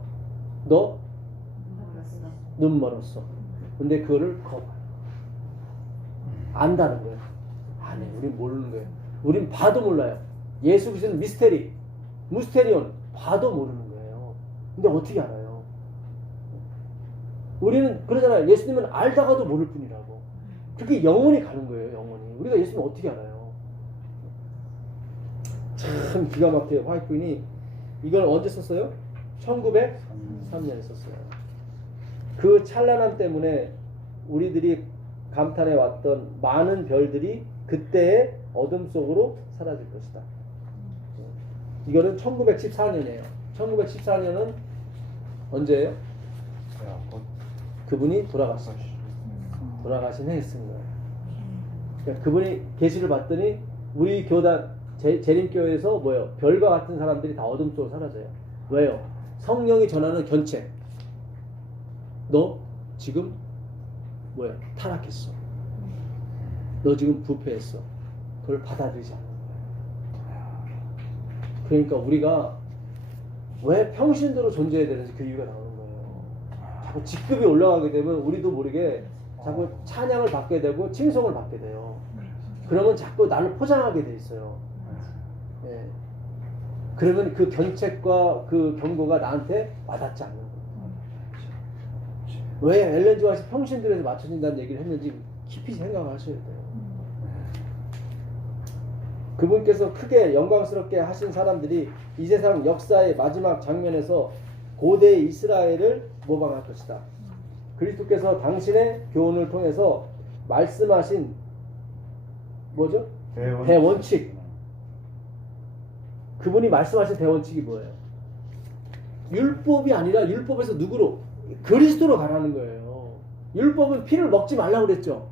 너 눈 멀었어. 근데 그거를 거봐요. 안다는 거예요. 아니, 우린 모르는 거예요. 우린 봐도 몰라요. 예수 그리스도는 미스테리, 무스테리온, 봐도 모르는 거예요. 근데 어떻게 알아요? 우리는 그러잖아요. 예수님은 알다가도 모를 뿐이라고. 그게 영원히 가는 거예요. 영원히. 우리가 예수님 어떻게 알아요? 참 기가 막혀요. 화이트인이 이걸 언제 썼어요? 1903년에 썼어요. 그 찬란함 때문에 우리들이 감탄해 왔던 많은 별들이 그때의 어둠 속으로 사라질 것이다. 이거는 1914년이에요. 1914년은 언제예요? 그분이 돌아가신 해에 쓴 거예요. 그러니까 그분이 계시를 봤더니 우리 교단 재림교회에서 뭐예요? 별과 같은 사람들이 다 어둠 속으로 사라져요. 왜요? 성령이 전하는 견책. 너 지금 뭐야? 타락했어. 너 지금 부패했어. 그걸 받아들이지 않는 거야. 그러니까 우리가 왜 평신도로 존재해야 되는지 그 이유가 나오는 거예요. 자꾸 직급이 올라가게 되면 우리도 모르게 자꾸 찬양을 받게 되고 칭송을 받게 돼요. 그러면 자꾸 나를 포장하게 돼 있어요. 예. 그러면 그 견책과 그 경고가 나한테 와닿지 않는 거예요. 왜 엘렌 지와시 평신들에서 맞춰진다는 얘기를 했는지 깊이 생각을 하셔야 돼요. 그분께서 크게 영광스럽게 하신 사람들이 이 세상 역사의 마지막 장면에서 고대 이스라엘을 모방할 것이다. 그리스도께서 당신의 교훈을 통해서 말씀하신 뭐죠? 대원칙. 그분이 말씀하신 대원칙이 뭐예요? 율법이 아니라 율법에서 누구로? 그리스도로 가라는 거예요. 율법은 피를 먹지 말라고 그랬죠.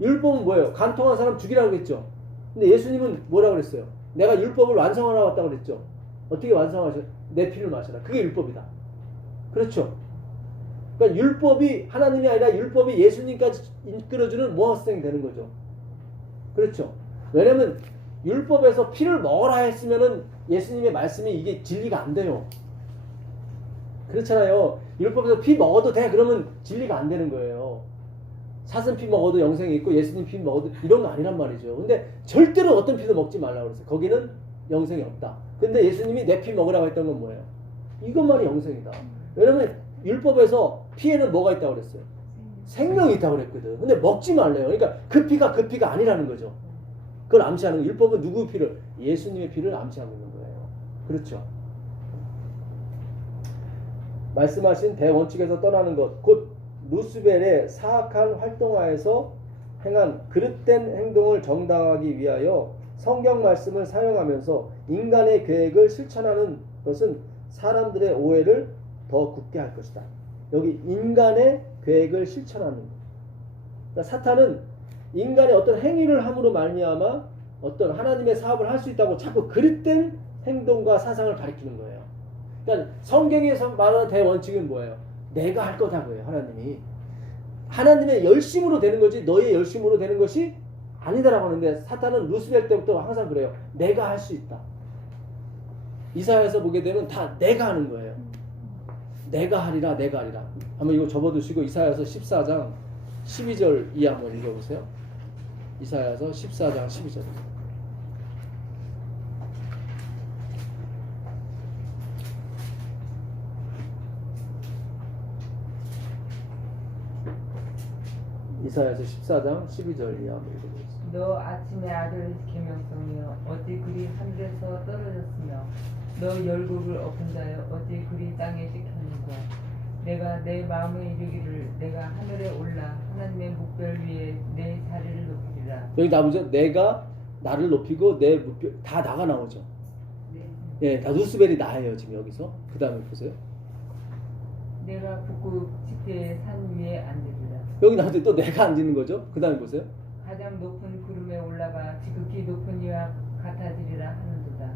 율법은 뭐예요? 간통한 사람 죽이라고 그랬죠. 근데 예수님은 뭐라고 그랬어요? 내가 율법을 완성하러 왔다고 그랬죠. 어떻게 완성하셔? 내 피를 마셔라. 그게 율법이다. 그렇죠. 그러니까 율법이 하나님이 아니라 율법이 예수님까지 이끌어주는 모학생이 되는 거죠. 그렇죠. 왜냐면 율법에서 피를 먹어라 했으면은 예수님의 말씀이 이게 진리가 안 돼요. 그렇잖아요. 율법에서 피 먹어도 돼. 그러면 진리가 안 되는 거예요. 사슴 피 먹어도 영생이 있고 예수님 피 먹어도 이런 거 아니란 말이죠. 근데 절대로 어떤 피도 먹지 말라고 그랬어요. 거기는 영생이 없다. 근데 예수님이 내 피 먹으라고 했던 건 뭐예요? 이것만이 영생이다. 왜냐면 율법에서 피에는 뭐가 있다고 그랬어요? 생명이 있다고 그랬거든. 근데 먹지 말래요. 그러니까 그 피가 아니라는 거죠. 그걸 암시하는 거예요. 율법은 누구 피를? 예수님의 피를 암시하고 있는 거예요. 그렇죠. 말씀하신 대원칙에서 떠나는 것, 곧 루스벨의 사악한 활동하에서 행한 그릇된 행동을 정당하기 위하여 성경 말씀을 사용하면서 인간의 계획을 실천하는 것은 사람들의 오해를 더 굳게 할 것이다. 여기 인간의 계획을 실천하는 것. 그러니까 사탄은 인간의 어떤 행위를 함으로 말미암아 어떤 하나님의 사업을 할 수 있다고 자꾸 그릇된 행동과 사상을 가리키는 거예요. 그러니까 성경에서 말하는 대원칙은 뭐예요? 내가 할 거다고요. 하나님이. 하나님의 열심으로 되는 거지 너의 열심으로 되는 것이 아니다라고 하는데 사탄은 루스벨 때부터 항상 그래요. 내가 할 수 있다. 이사야에서 보게 되면 다 내가 하는 거예요. 내가 하리라 내가 하리라. 한번 이거 접어두시고 이사야서 14장 12절 이하 한번 읽어보세요. 이사야서 14장 12절. 이사야서 14장 12절 이하 한번 읽어보겠습니다. 너 아침의 아들 계명성이여 어찌 그리 하늘에서 떨어졌으며 너 열국을 엎은 자여 어찌 그리 땅에 찍혔는가. 내가 내 마음에 이르기를 내가 하늘에 올라 하나님의 묵별 위에 내 자리를 높이리라. 여기 나오죠? 내가 나를 높이고 내 묵별 다 나가 나오죠. 예, 다 루스벨이 나예요 지금 여기서. 그 다음에 보세요. 내가 북극 지폐의 산 위에 앉으리라. 여기 나오죠? 또 내가 앉는 거죠. 그 다음에 보세요. 가장 높은 구름에 올라가 지극히 높은 이와 같아지리라 하는도다.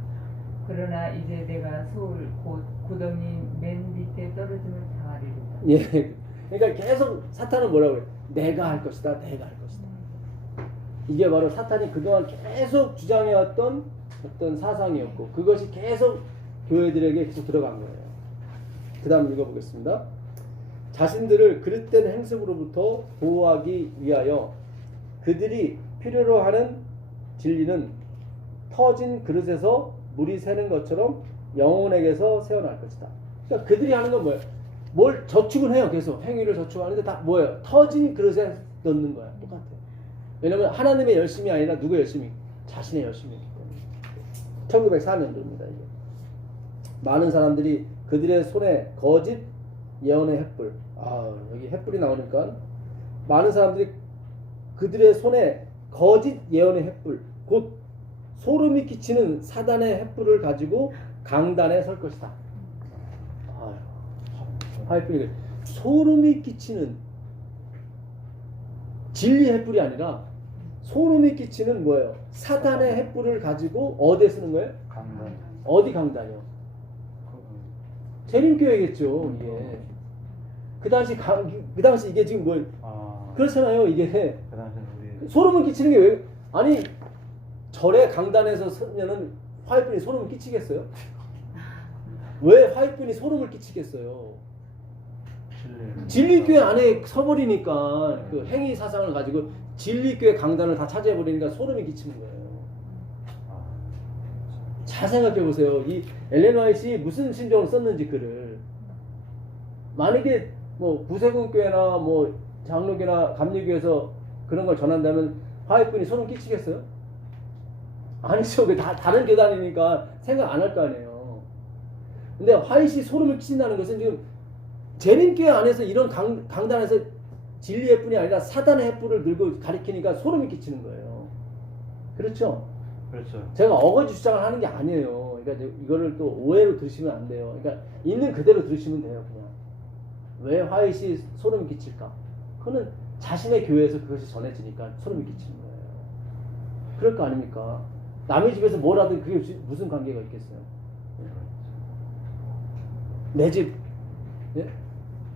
그러나 이제 내가 소울 곧 구덩이 맨 밑에 떨어짐을 당하리로다. 예, 그러니까 계속 사탄은 뭐라고 해요? 내가 할 것이다, 내가 할 것이다. 이게 바로 사탄이 그동안 계속 주장해왔던 어떤 사상이었고 그것이 계속 교회들에게 계속 들어간 거예요. 그 다음 읽어보겠습니다. 자신들을 그릇된 행습으로부터 보호하기 위하여 그들이 필요로 하는 진리는 터진 그릇에서 물이 새는 것처럼 영혼에게서 새어날 것이다. 그러니까 그들이 하는 건 뭐예요? 뭘 저축은 해요. 계속 행위를 저축하는데 다 뭐예요? 터진 그릇에 넣는 거야. 똑같아요. 왜냐면 하나님의 열심이 아니라 누구의 열심이? 자신의 열심이기 때문에. 1904년도입니다. 이게. 많은 사람들이 그들의 손에 거짓 예언의 횃불. 여기 횃불이 나오니까 많은 사람들이 그들의 손에 거짓 예언의 횃불, 곧 소름이 끼치는 사단의 횃불을 가지고 강단에 설 것이다. 화이프이 소름이 끼치는 진리 횃불이 아니라 소름이 끼치는 뭐예요? 사단의 횃불을 가지고 어디에 쓰는 거예요? 강단. 어디 강단이요? 재림교회겠죠. 이게 그 당시 이게 지금 뭐 그렇잖아요. 이게 그 당시에 우리 소름을 끼치는 게 왜? 아니 절에 강단에서 서면은 화이트분이 소름을 끼치겠어요? 왜 화이트분이 소름을 끼치겠어요? 진리교회 안에 서버리니까 그 행위 사상을 가지고 진리교회 강단을 다 차지해버리니까 소름이 끼치는 거예요. 잘 생각해 보세요. 이 엘렌 화이트이 무슨 심정으로 썼는지 글을. 만약에 뭐 구세군교회나 뭐 장로교나 감리교에서 그런 걸 전한다면 화이트분이 소름 끼치겠어요? 아니죠. 다른 교단이니까 생각 안 할 거 아니에요. 근데 화이트이 소름을 끼친다는 것은 지금 재림교회 안에서 이런 강단에서 진리의 뿐이 아니라 사단의 횃불을 들고 가리키니까 소름이 끼치는 거예요. 그렇죠? 그렇죠. 제가 어거지 주장을 하는 게 아니에요. 그러니까 이거를 또 오해로 들으시면 안 돼요. 그러니까 있는 그대로 들으시면 돼요. 그냥 왜 화이트이 소름이 끼칠까? 그거는 자신의 교회에서 그것이 전해지니까 소름이 끼치는 거예요. 그럴 거 아닙니까? 남의 집에서 뭘 하든 그게 무슨 관계가 있겠어요? 내 집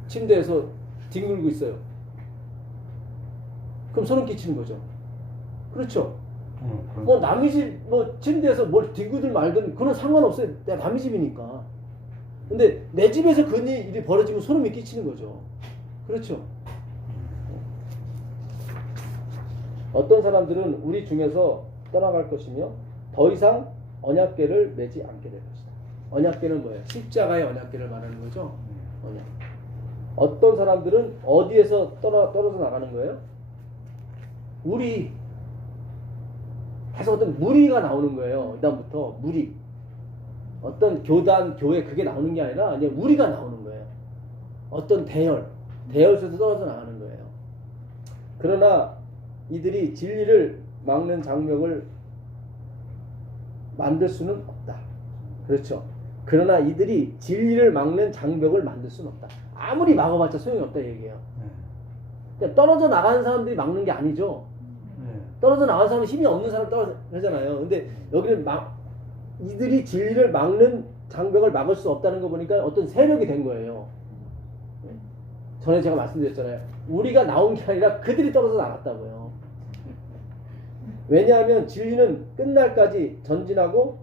침대에서 뒹굴고 있어요. 그럼 소름 끼치는 거죠. 그렇죠? 뭐 남의 집 뭐 침대에서 뭘 뒹구든 말든 그건 상관없어요. 내 남의 집이니까. 근데 내 집에서 그 일이 벌어지면 소름이 끼치는 거죠. 그렇죠? 어떤 사람들은 우리 중에서 떠나갈 것이며 더 이상 언약궤를 매지 않게 될 것이다. 언약궤는 뭐예요? 십자가의 언약궤를 말하는 거죠. 언약. 어떤 사람들은 어디에서 떨어져 나가는 거예요? 우리 계속 어떤 무리가 나오는 거예요. 그다음부터 무리. 어떤 교단, 교회 그게 나오는 게 아니라 그냥 우리가 나오는 거예요. 어떤 대열에서 떨어져 나가는 거예요. 그러나 이들이 진리를 막는 장벽을 만들 수는 없다. 그렇죠. 그러나 이들이 진리를 막는 장벽을 만들 수는 없다. 아무리 막아봤자 소용이 없다 얘기예요. 그러니까 떨어져 나가는 사람들이 막는 게 아니죠. 떨어져 나가는 사람은 힘이 없는 사람 떨어져잖아요. 근데 여기는 이들이 진리를 막는 장벽을 막을 수 없다는 거 보니까 어떤 세력이 된 거예요. 전에 제가 말씀드렸잖아요. 우리가 나온 게 아니라 그들이 떨어져 나갔다고요. 왜냐하면 진리는 끝날까지 전진하고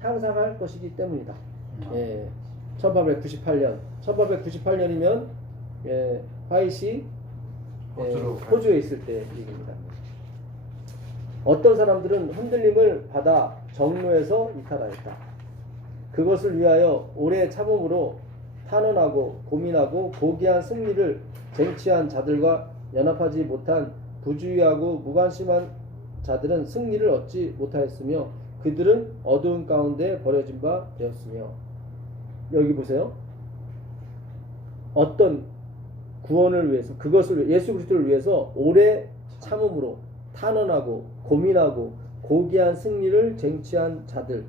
향상할 것이기 때문이다. 예, 1898년이면 예, 화이시 호주에 있을 때 얘기입니다. 어떤 사람들은 흔들림을 받아 정로에서 이탈하였다. 그것을 위하여 오래 참음으로 탄원하고 고민하고 고귀한 승리를 쟁취한 자들과 연합하지 못한 부주의하고 무관심한 자들은 승리를 얻지 못하였으며 그들은 어두운 가운데 버려진 바 되었으며. 여기 보세요. 어떤 구원을 위해서, 그것을 위해, 예수 그리스도를 위해서 오래 참음으로 탄원하고 고민하고 고귀한 승리를 쟁취한 자들.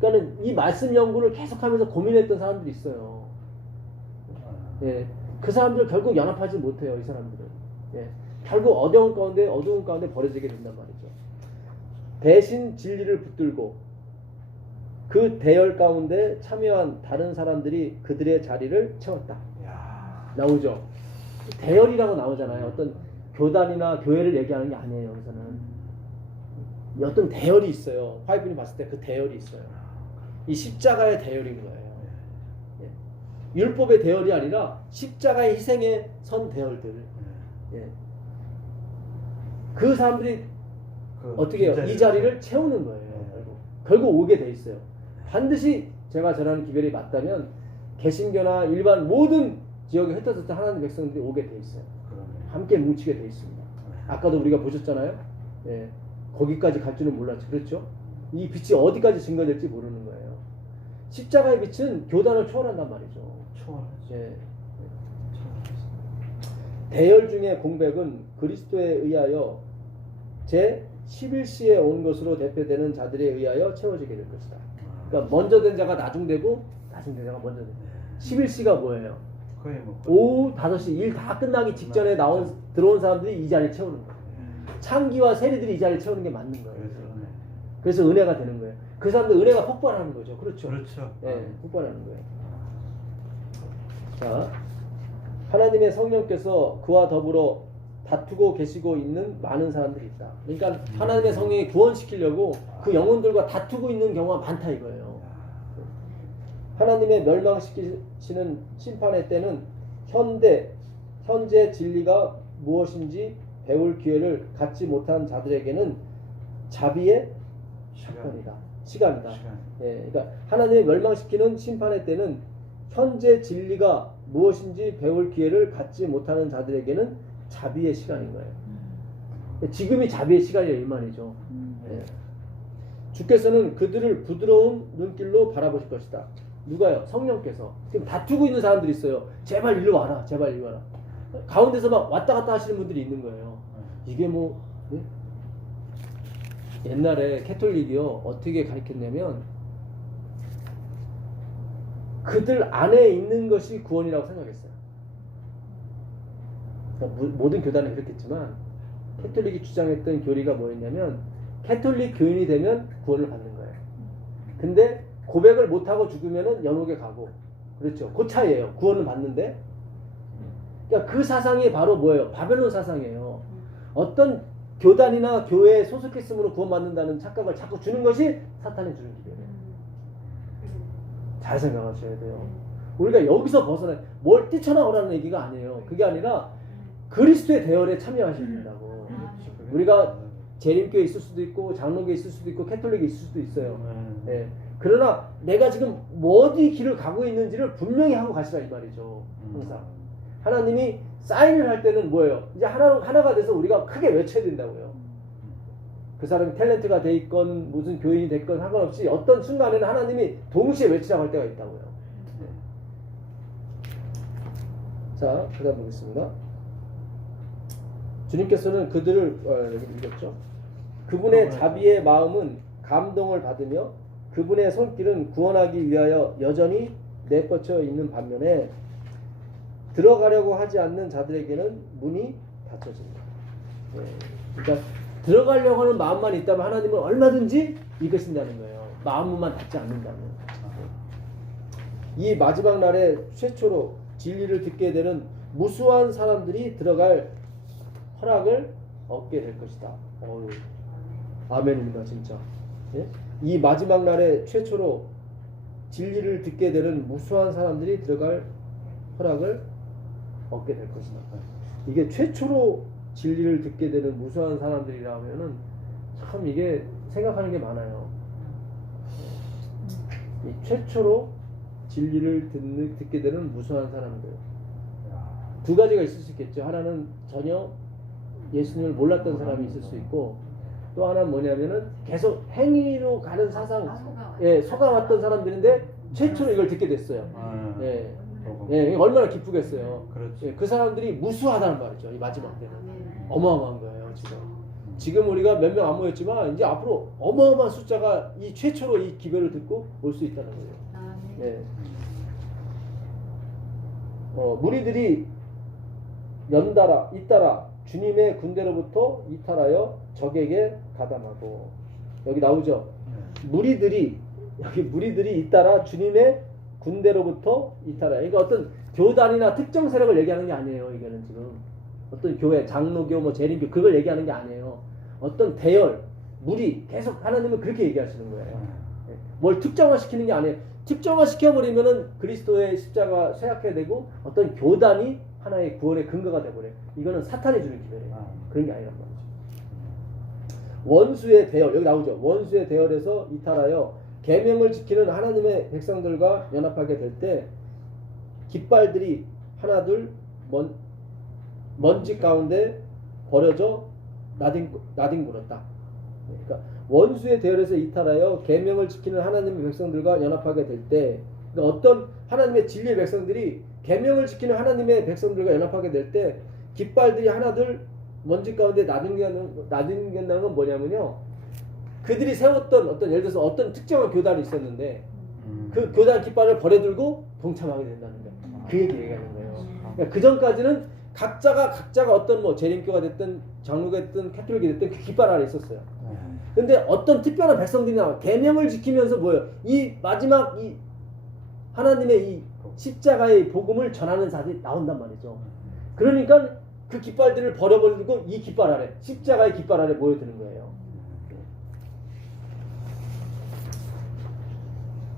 그러니까는 이 말씀 연구를 계속하면서 고민했던 사람들이 있어요. 예, 그 사람들 결국 연합하지 못해요. 이 사람들은. 예, 결국 어두운 가운데 버려지게 된단 말이죠. 대신 진리를 붙들고 그 대열 가운데 참여한 다른 사람들이 그들의 자리를 채웠다. 나오죠. 대열이라고 나오잖아요. 어떤 교단이나 교회를 얘기하는 게 아니에요. 여기서는 어떤 대열이 있어요. 화이트님이 봤을 때 그 대열이 있어요. 이 십자가의 대열인 거예요. 예. 율법의 대열이 아니라 십자가의 희생에 선 대열들. 예. 그 사람들이 어떻게 해요? 이 자리를 채우는 거예요. 결국 오게 돼 있어요. 반드시 제가 전하는 기별이 맞다면 개신교나 일반 모든 지역에 흩어졌던 하나님 백성들이 오게 돼 있어요. 함께 뭉치게 돼 있습니다. 아까도 우리가 보셨잖아요. 예. 거기까지 갈 줄은 몰랐죠. 그렇죠? 이 빛이 어디까지 증거될지 모르는 거예요. 십자가의 빛은 교단을 초월한단 말이죠. 예. 대열 중의 공백은 그리스도에 의하여 제 11시에 온 것으로 대표되는 자들에 의하여 채워지게 될 것이다. 그러니까 먼저 된 자가 나중되고 나중 된 자가 먼저 된. 11시가 뭐예요? 거의 뭐 오후 5시 일 다 끝나기 직전에 들어온 사람들이 이 자리를 채우는 거예요. 창기와 세리들이 이 자리를 채우는 게 맞는 거예요. 그래서 은혜가 되는 거예요. 그 사람들 은혜가 폭발하는 거죠. 그렇죠? 그렇죠. 네, 폭발하는 거예요. 자, 하나님의 성령께서 그와 더불어 다투고 계시고 있는 많은 사람들이 있다. 그러니까 하나님의 성령이 구원시키려고 그 영혼들과 다투고 있는 경우가 많다 이거예요. 하나님의 멸망시키시는 심판의 때는 현재 진리가 무엇인지 배울 기회를 갖지 못한 자들에게는 자비의 시간이다. 예, 그러니까 하나님의 멸망시키는 심판의 때는 현재 진리가 무엇인지 배울 기회를 갖지 못하는 자들에게는 자비의 시간인 거예요. 지금이 자비의 시간이에요, 이 말이죠. 예. 주께서는 그들을 부드러운 눈길로 바라보실 것이다. 누가요? 성령께서. 지금 다투고 있는 사람들이 있어요. 제발 일로 와라. 제발 일로 와라. 가운데서 막 왔다 갔다 하시는 분들이 있는 거예요. 이게 뭐 예? 옛날에 캐톨릭이요 어떻게 가르쳤냐면 그들 안에 있는 것이 구원이라고 생각했어요. 그러니까 모든 교단은 그렇겠지만 캐톨릭이 주장했던 교리가 뭐였냐면 캐톨릭 교인이 되면 구원을 받는 거예요. 근데 고백을 못하고 죽으면 연옥에 가고 그렇죠. 그 차이예요. 구원을 받는데 그러니까 그 사상이 바로 뭐예요? 바벨론 사상이에요. 어떤 교단이나 교회에 소속했으므로 구원받는다는 착각을 자꾸 주는 것이 사탄이 주는 기별이에요. 잘 생각하셔야 돼요. 우리가 여기서 벗어나 뭘 뛰쳐나오라는 얘기가 아니에요. 그게 아니라 그리스도의 대열에 참여하셔야 된다고. 우리가 재림교에 있을 수도 있고 장로교에 있을 수도 있고 캐톨릭에 있을 수도 있어요. 예. 그러나 내가 지금 어디 길을 가고 있는지를 분명히 하고 가시라 이 말이죠. 항상 하나님이 사인을 할 때는 뭐예요? 이제 하나가 돼서 우리가 크게 외쳐야 된다고요. 그 사람이 탤런트가 돼 있건 무슨 교인이 됐건 상관없이 어떤 순간에는 하나님이 동시에 외치라고 할 때가 있다고요. 네. 자, 그 다음 보겠습니다. 주님께서는 그들을 여기 읽었죠. 그분의 자비의 마음은 감동을 받으며 그분의 손길은 구원하기 위하여 여전히 내뻗쳐 있는 반면에 들어가려고 하지 않는 자들에게는 문이 닫혀집니다. 네. 그러니까 들어가려고 하는 마음만 있다면 하나님은 얼마든지 이끄신다는 거예요. 마음만 닫지 않는다면. 이 마지막 날에 최초로 진리를 듣게 되는 무수한 사람들이 들어갈 허락을 얻게 될 것이다. 아멘입니다, 진짜. 예? 이 마지막 날에 최초로 진리를 듣게 되는 무수한 사람들이 들어갈 허락을 얻게 될 것이다. 이게 최초로 진리를 듣게 되는 무수한 사람들이라면은 참 이게 생각하는 게 많아요. 이 최초로 진리를 듣게 되는 무수한 사람들. 두 가지가 있을 수 있겠죠. 하나는 전혀 예수님을 몰랐던 사람이 있을 수 있고, 또 하나는 뭐냐면은 계속 행위로 가는 사상, 속아왔던 사람들인데 최초로 이걸 듣게 됐어요. 얼마나 기쁘겠어요. 그렇죠. 그 사람들이 무수하다는 말이죠. 이 마지막 때는 어마어마한 거예요. 지금 우리가 몇 명 안 모였지만 이제 앞으로 어마어마한 숫자가 이 최초로 이 기별을 듣고 올 수 있다는 거예요. 네. 무리들이 잇따라 주님의 군대로부터 이탈하여 적에게 가담하고, 여기 나오죠. 무리들이 잇따라 주님의 군대로부터 이탈하여. 그러니까 어떤 교단이나 특정 세력을 얘기하는 게 아니에요. 이거는 지금 어떤 교회, 장로교, 뭐 재림교 그걸 얘기하는 게 아니에요. 어떤 대열, 무리, 계속 하나님은 그렇게 얘기하시는 거예요. 뭘 특정화시키는 게 아니에요. 특정화시켜버리면은 그리스도의 십자가 쇠약해 되고 어떤 교단이 하나의 구원의 근거가 되버려요. 이거는 사탄이 주는 기별이에요. 그런 게 아니란 말이죠. 원수의 대열, 여기 나오죠. 원수의 대열에서 이탈하여 계명을 지키는 하나님의 백성들과 연합하게 될 때 깃발들이 하나둘 먼지 가운데 버려져 나뒹굴었다. 그러니까 원수의 대열에서 이탈하여 계명을 지키는 하나님의 백성들과 연합하게 될 때, 그러니까 어떤 하나님의 진리의 백성들이 계명을 지키는 하나님의 백성들과 연합하게 될 때 깃발들이 하나둘 먼지 가운데 나뒹긴다는 건 뭐냐면요, 그들이 세웠던 어떤, 예를 들어서 어떤 특정한 교단이 있었는데 그 교단 깃발을 버려들고 동참하게 된다는 거예요. 그 얘기하는 거예요. 그러니까 그 전까지는 각자가 어떤 뭐 재림교가 됐든 장로가 됐든 캐톨릭이 됐든 그 깃발 아래 있었어요. 근데 어떤 특별한 백성들이 나와 계명을 지키면서 뭐예요? 이 마지막 이 하나님의 이 십자가의 복음을 전하는 자들이 나온단 말이죠. 그러니까 그 깃발들을 버려버리고 이 깃발 아래, 십자가의 깃발 아래 모여드는 거예요.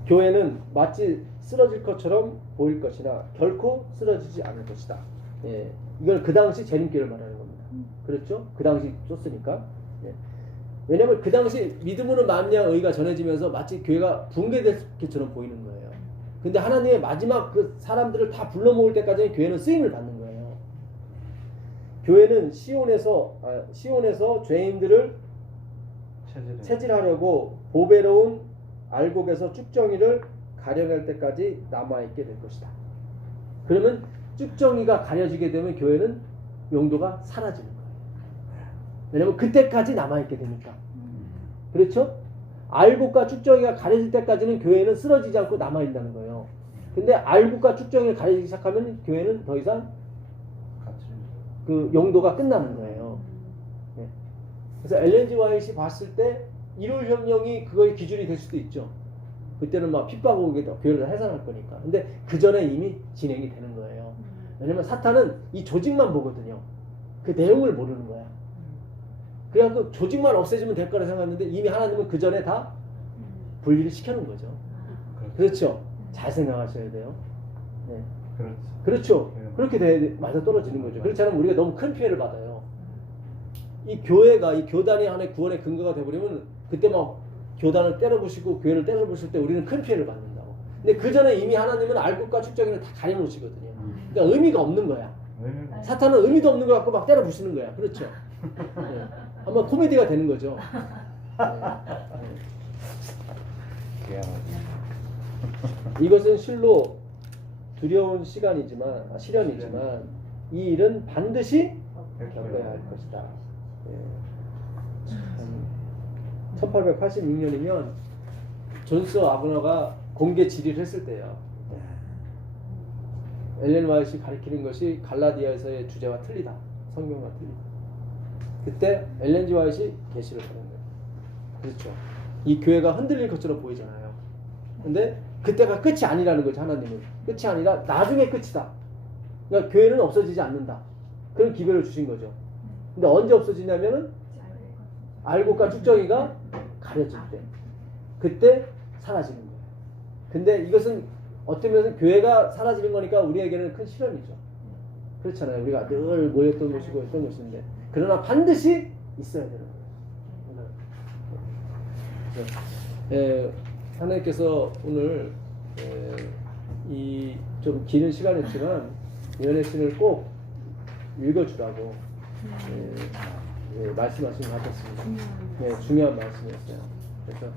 교회는 마치 쓰러질 것처럼 보일 것이나 결코 쓰러지지 않을 것이다. 예, 이걸 그 당시 재림교를 말하는 겁니다. 그렇죠? 그 당시 썼으니까. 예. 왜냐하면 그 당시 믿음으로 만냥 의가 전해지면서 마치 교회가 붕괴될 것처럼 보이는 거예요. 근데 하나님의 마지막 그 사람들을 다 불러 모을 때까지는 교회는 쓰임을 받는 거예요. 교회는 시온에서 죄인들을 체질하려고 보배로운 알곡에서 쭉정이를 가려낼 때까지 남아있게 될 것이다. 그러면 쭉정이가 가려지게 되면 교회는 용도가 사라지는 거예요. 왜냐면 그때까지 남아있게 되니까. 그렇죠? 알곡과 쭉정이가 가려질 때까지는 교회는 쓰러지지 않고 남아있다는 거예요. 근데 알곡과 쭉정이가 가려지기 시작하면 교회는 더 이상 그 용도가 끝나는 거예요. 네. 그래서 엘렌 G 화이트이 봤을 때 1월 혁명이 그거의 기준이 될 수도 있죠. 그때는 막 핍박 오게 교회를 해산할 거니까. 근데 그 전에 이미 진행이 되는 거예요. 왜냐면 사탄은 이 조직만 보거든요. 그 내용을 모르는 거야. 그래갖고 조직만 없애주면 될 거라 생각했는데 이미 하나님은 그 전에 다 분리를 시켜놓은 거죠. 그렇죠. 잘 생각하셔야 돼요. 네. 그렇죠. 그렇게 맞아 떨어지는 거죠. 그렇지 않으면 우리가 너무 큰 피해를 받아요. 이 교회가 이 교단이 하나의 구원의 근거가 되버리면 그때 막 교단을 때려부시고 교회를 때려부실 때 우리는 큰 피해를 받는다고. 근데 그 전에 이미 하나님은 알곡과 축적이는 다 가려놓으시거든요. 그러니까 의미가 없는 거야. 사탄은 의미도 없는 거 갖고 막 때려부시는 거야. 그렇죠? 네. 아마 코미디가 되는 거죠. 네. 이것은 실로 두려운 시련이지만 이 일은 반드시 겪어야 할 것이다. 예. 1886년이면 존스 아브너가 공개 질의를 했을 때예요. 엘렌 화이트가 가리키는 것이 갈라디아서의 주제와 틀리다. 성경과 틀리다. 그때 엘렌 G 화이트가 계시를 하는 거예요. 그렇죠. 이 교회가 흔들릴 것처럼 보이잖아요. 근데 그때가 끝이 아니라는 거죠. 하나님은 끝이 아니라 나중에 끝이다. 그러니까 교회는 없어지지 않는다. 그런 기별을 주신 거죠. 근데 언제 없어지냐면은 알곡과 축적이가 가려질 때, 그때 사라지는 거예요. 근데 이것은 어떤 면에서 교회가 사라지는 거니까 우리에게는 큰 시련이죠. 그렇잖아요. 우리가 늘 모였던 곳이고 했던 곳인데, 그러나 반드시 있어야 되는 거예요. 그래서 하나님께서 오늘 이 좀 긴 시간이었지만 연애신을 꼭 읽어주라고 말씀하신 것 같았습니다. 중요한 말씀이었어요. 그래서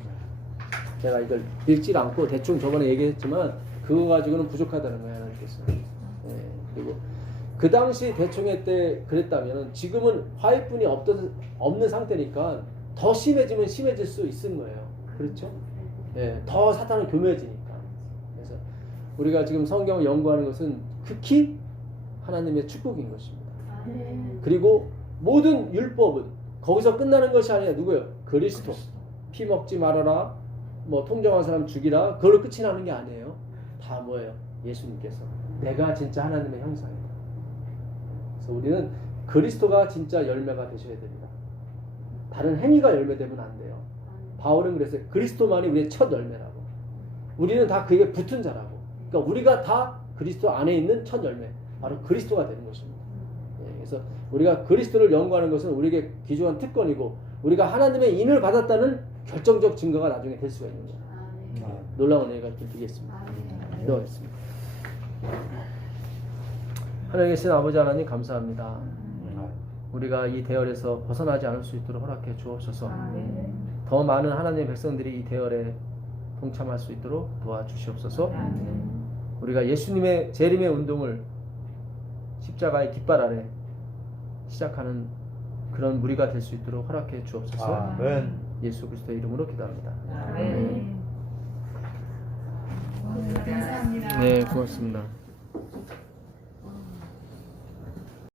제가 이걸 읽질 않고 대충 저번에 얘기했지만 그거 가지고는 부족하다는 거예요. 하나님께서. 그리고 그 당시 대충 때 그랬다면 지금은 화해뿐이 없는 상태니까 더 심해지면 심해질 수 있는 거예요. 그렇죠? 더 사탄은 교묘해지니까. 그래서 우리가 지금 성경을 연구하는 것은 극히 하나님의 축복인 것입니다. 그리고 모든 율법은 거기서 끝나는 것이 아니라 누구예요? 그리스도. 피 먹지 말아라, 뭐 통정한 사람 죽이라, 그걸로 끝이 나는 게 아니에요. 다 뭐예요? 예수님께서 내가 진짜 하나님의 형상이다. 그래서 우리는 그리스도가 진짜 열매가 되셔야 됩니다. 다른 행위가 열매되면 안 돼요. 바울은 그랬어요. 그리스도만이 우리의 첫 열매라고. 우리는 다 그에게 붙은 자라고. 그러니까 우리가 다 그리스도 안에 있는 첫 열매, 바로 그리스도가 되는 것입니다. 그래서 우리가 그리스도를 연구하는 것은 우리에게 귀중한 특권이고, 우리가 하나님의 인을 받았다는 결정적 증거가 나중에 될 수가 있는 거예요. 놀라운 은혜가 드리겠습니다. 기도하겠습니다. 하나님 계신 아버지 하나님 감사합니다. 우리가 이 대열에서 벗어나지 않을 수 있도록 허락해 주옵소서. 더 많은 하나님의 백성들이 이 대열에 동참할 수 있도록 도와주시옵소서. 우리가 예수님의 재림의 운동을 십자가의 깃발 아래 시작하는 그런 무리가 될 수 있도록 허락해 주옵소서. 아멘. 예수 그리스도의 이름으로 기도합니다. 감사합니다. 네, 고맙습니다.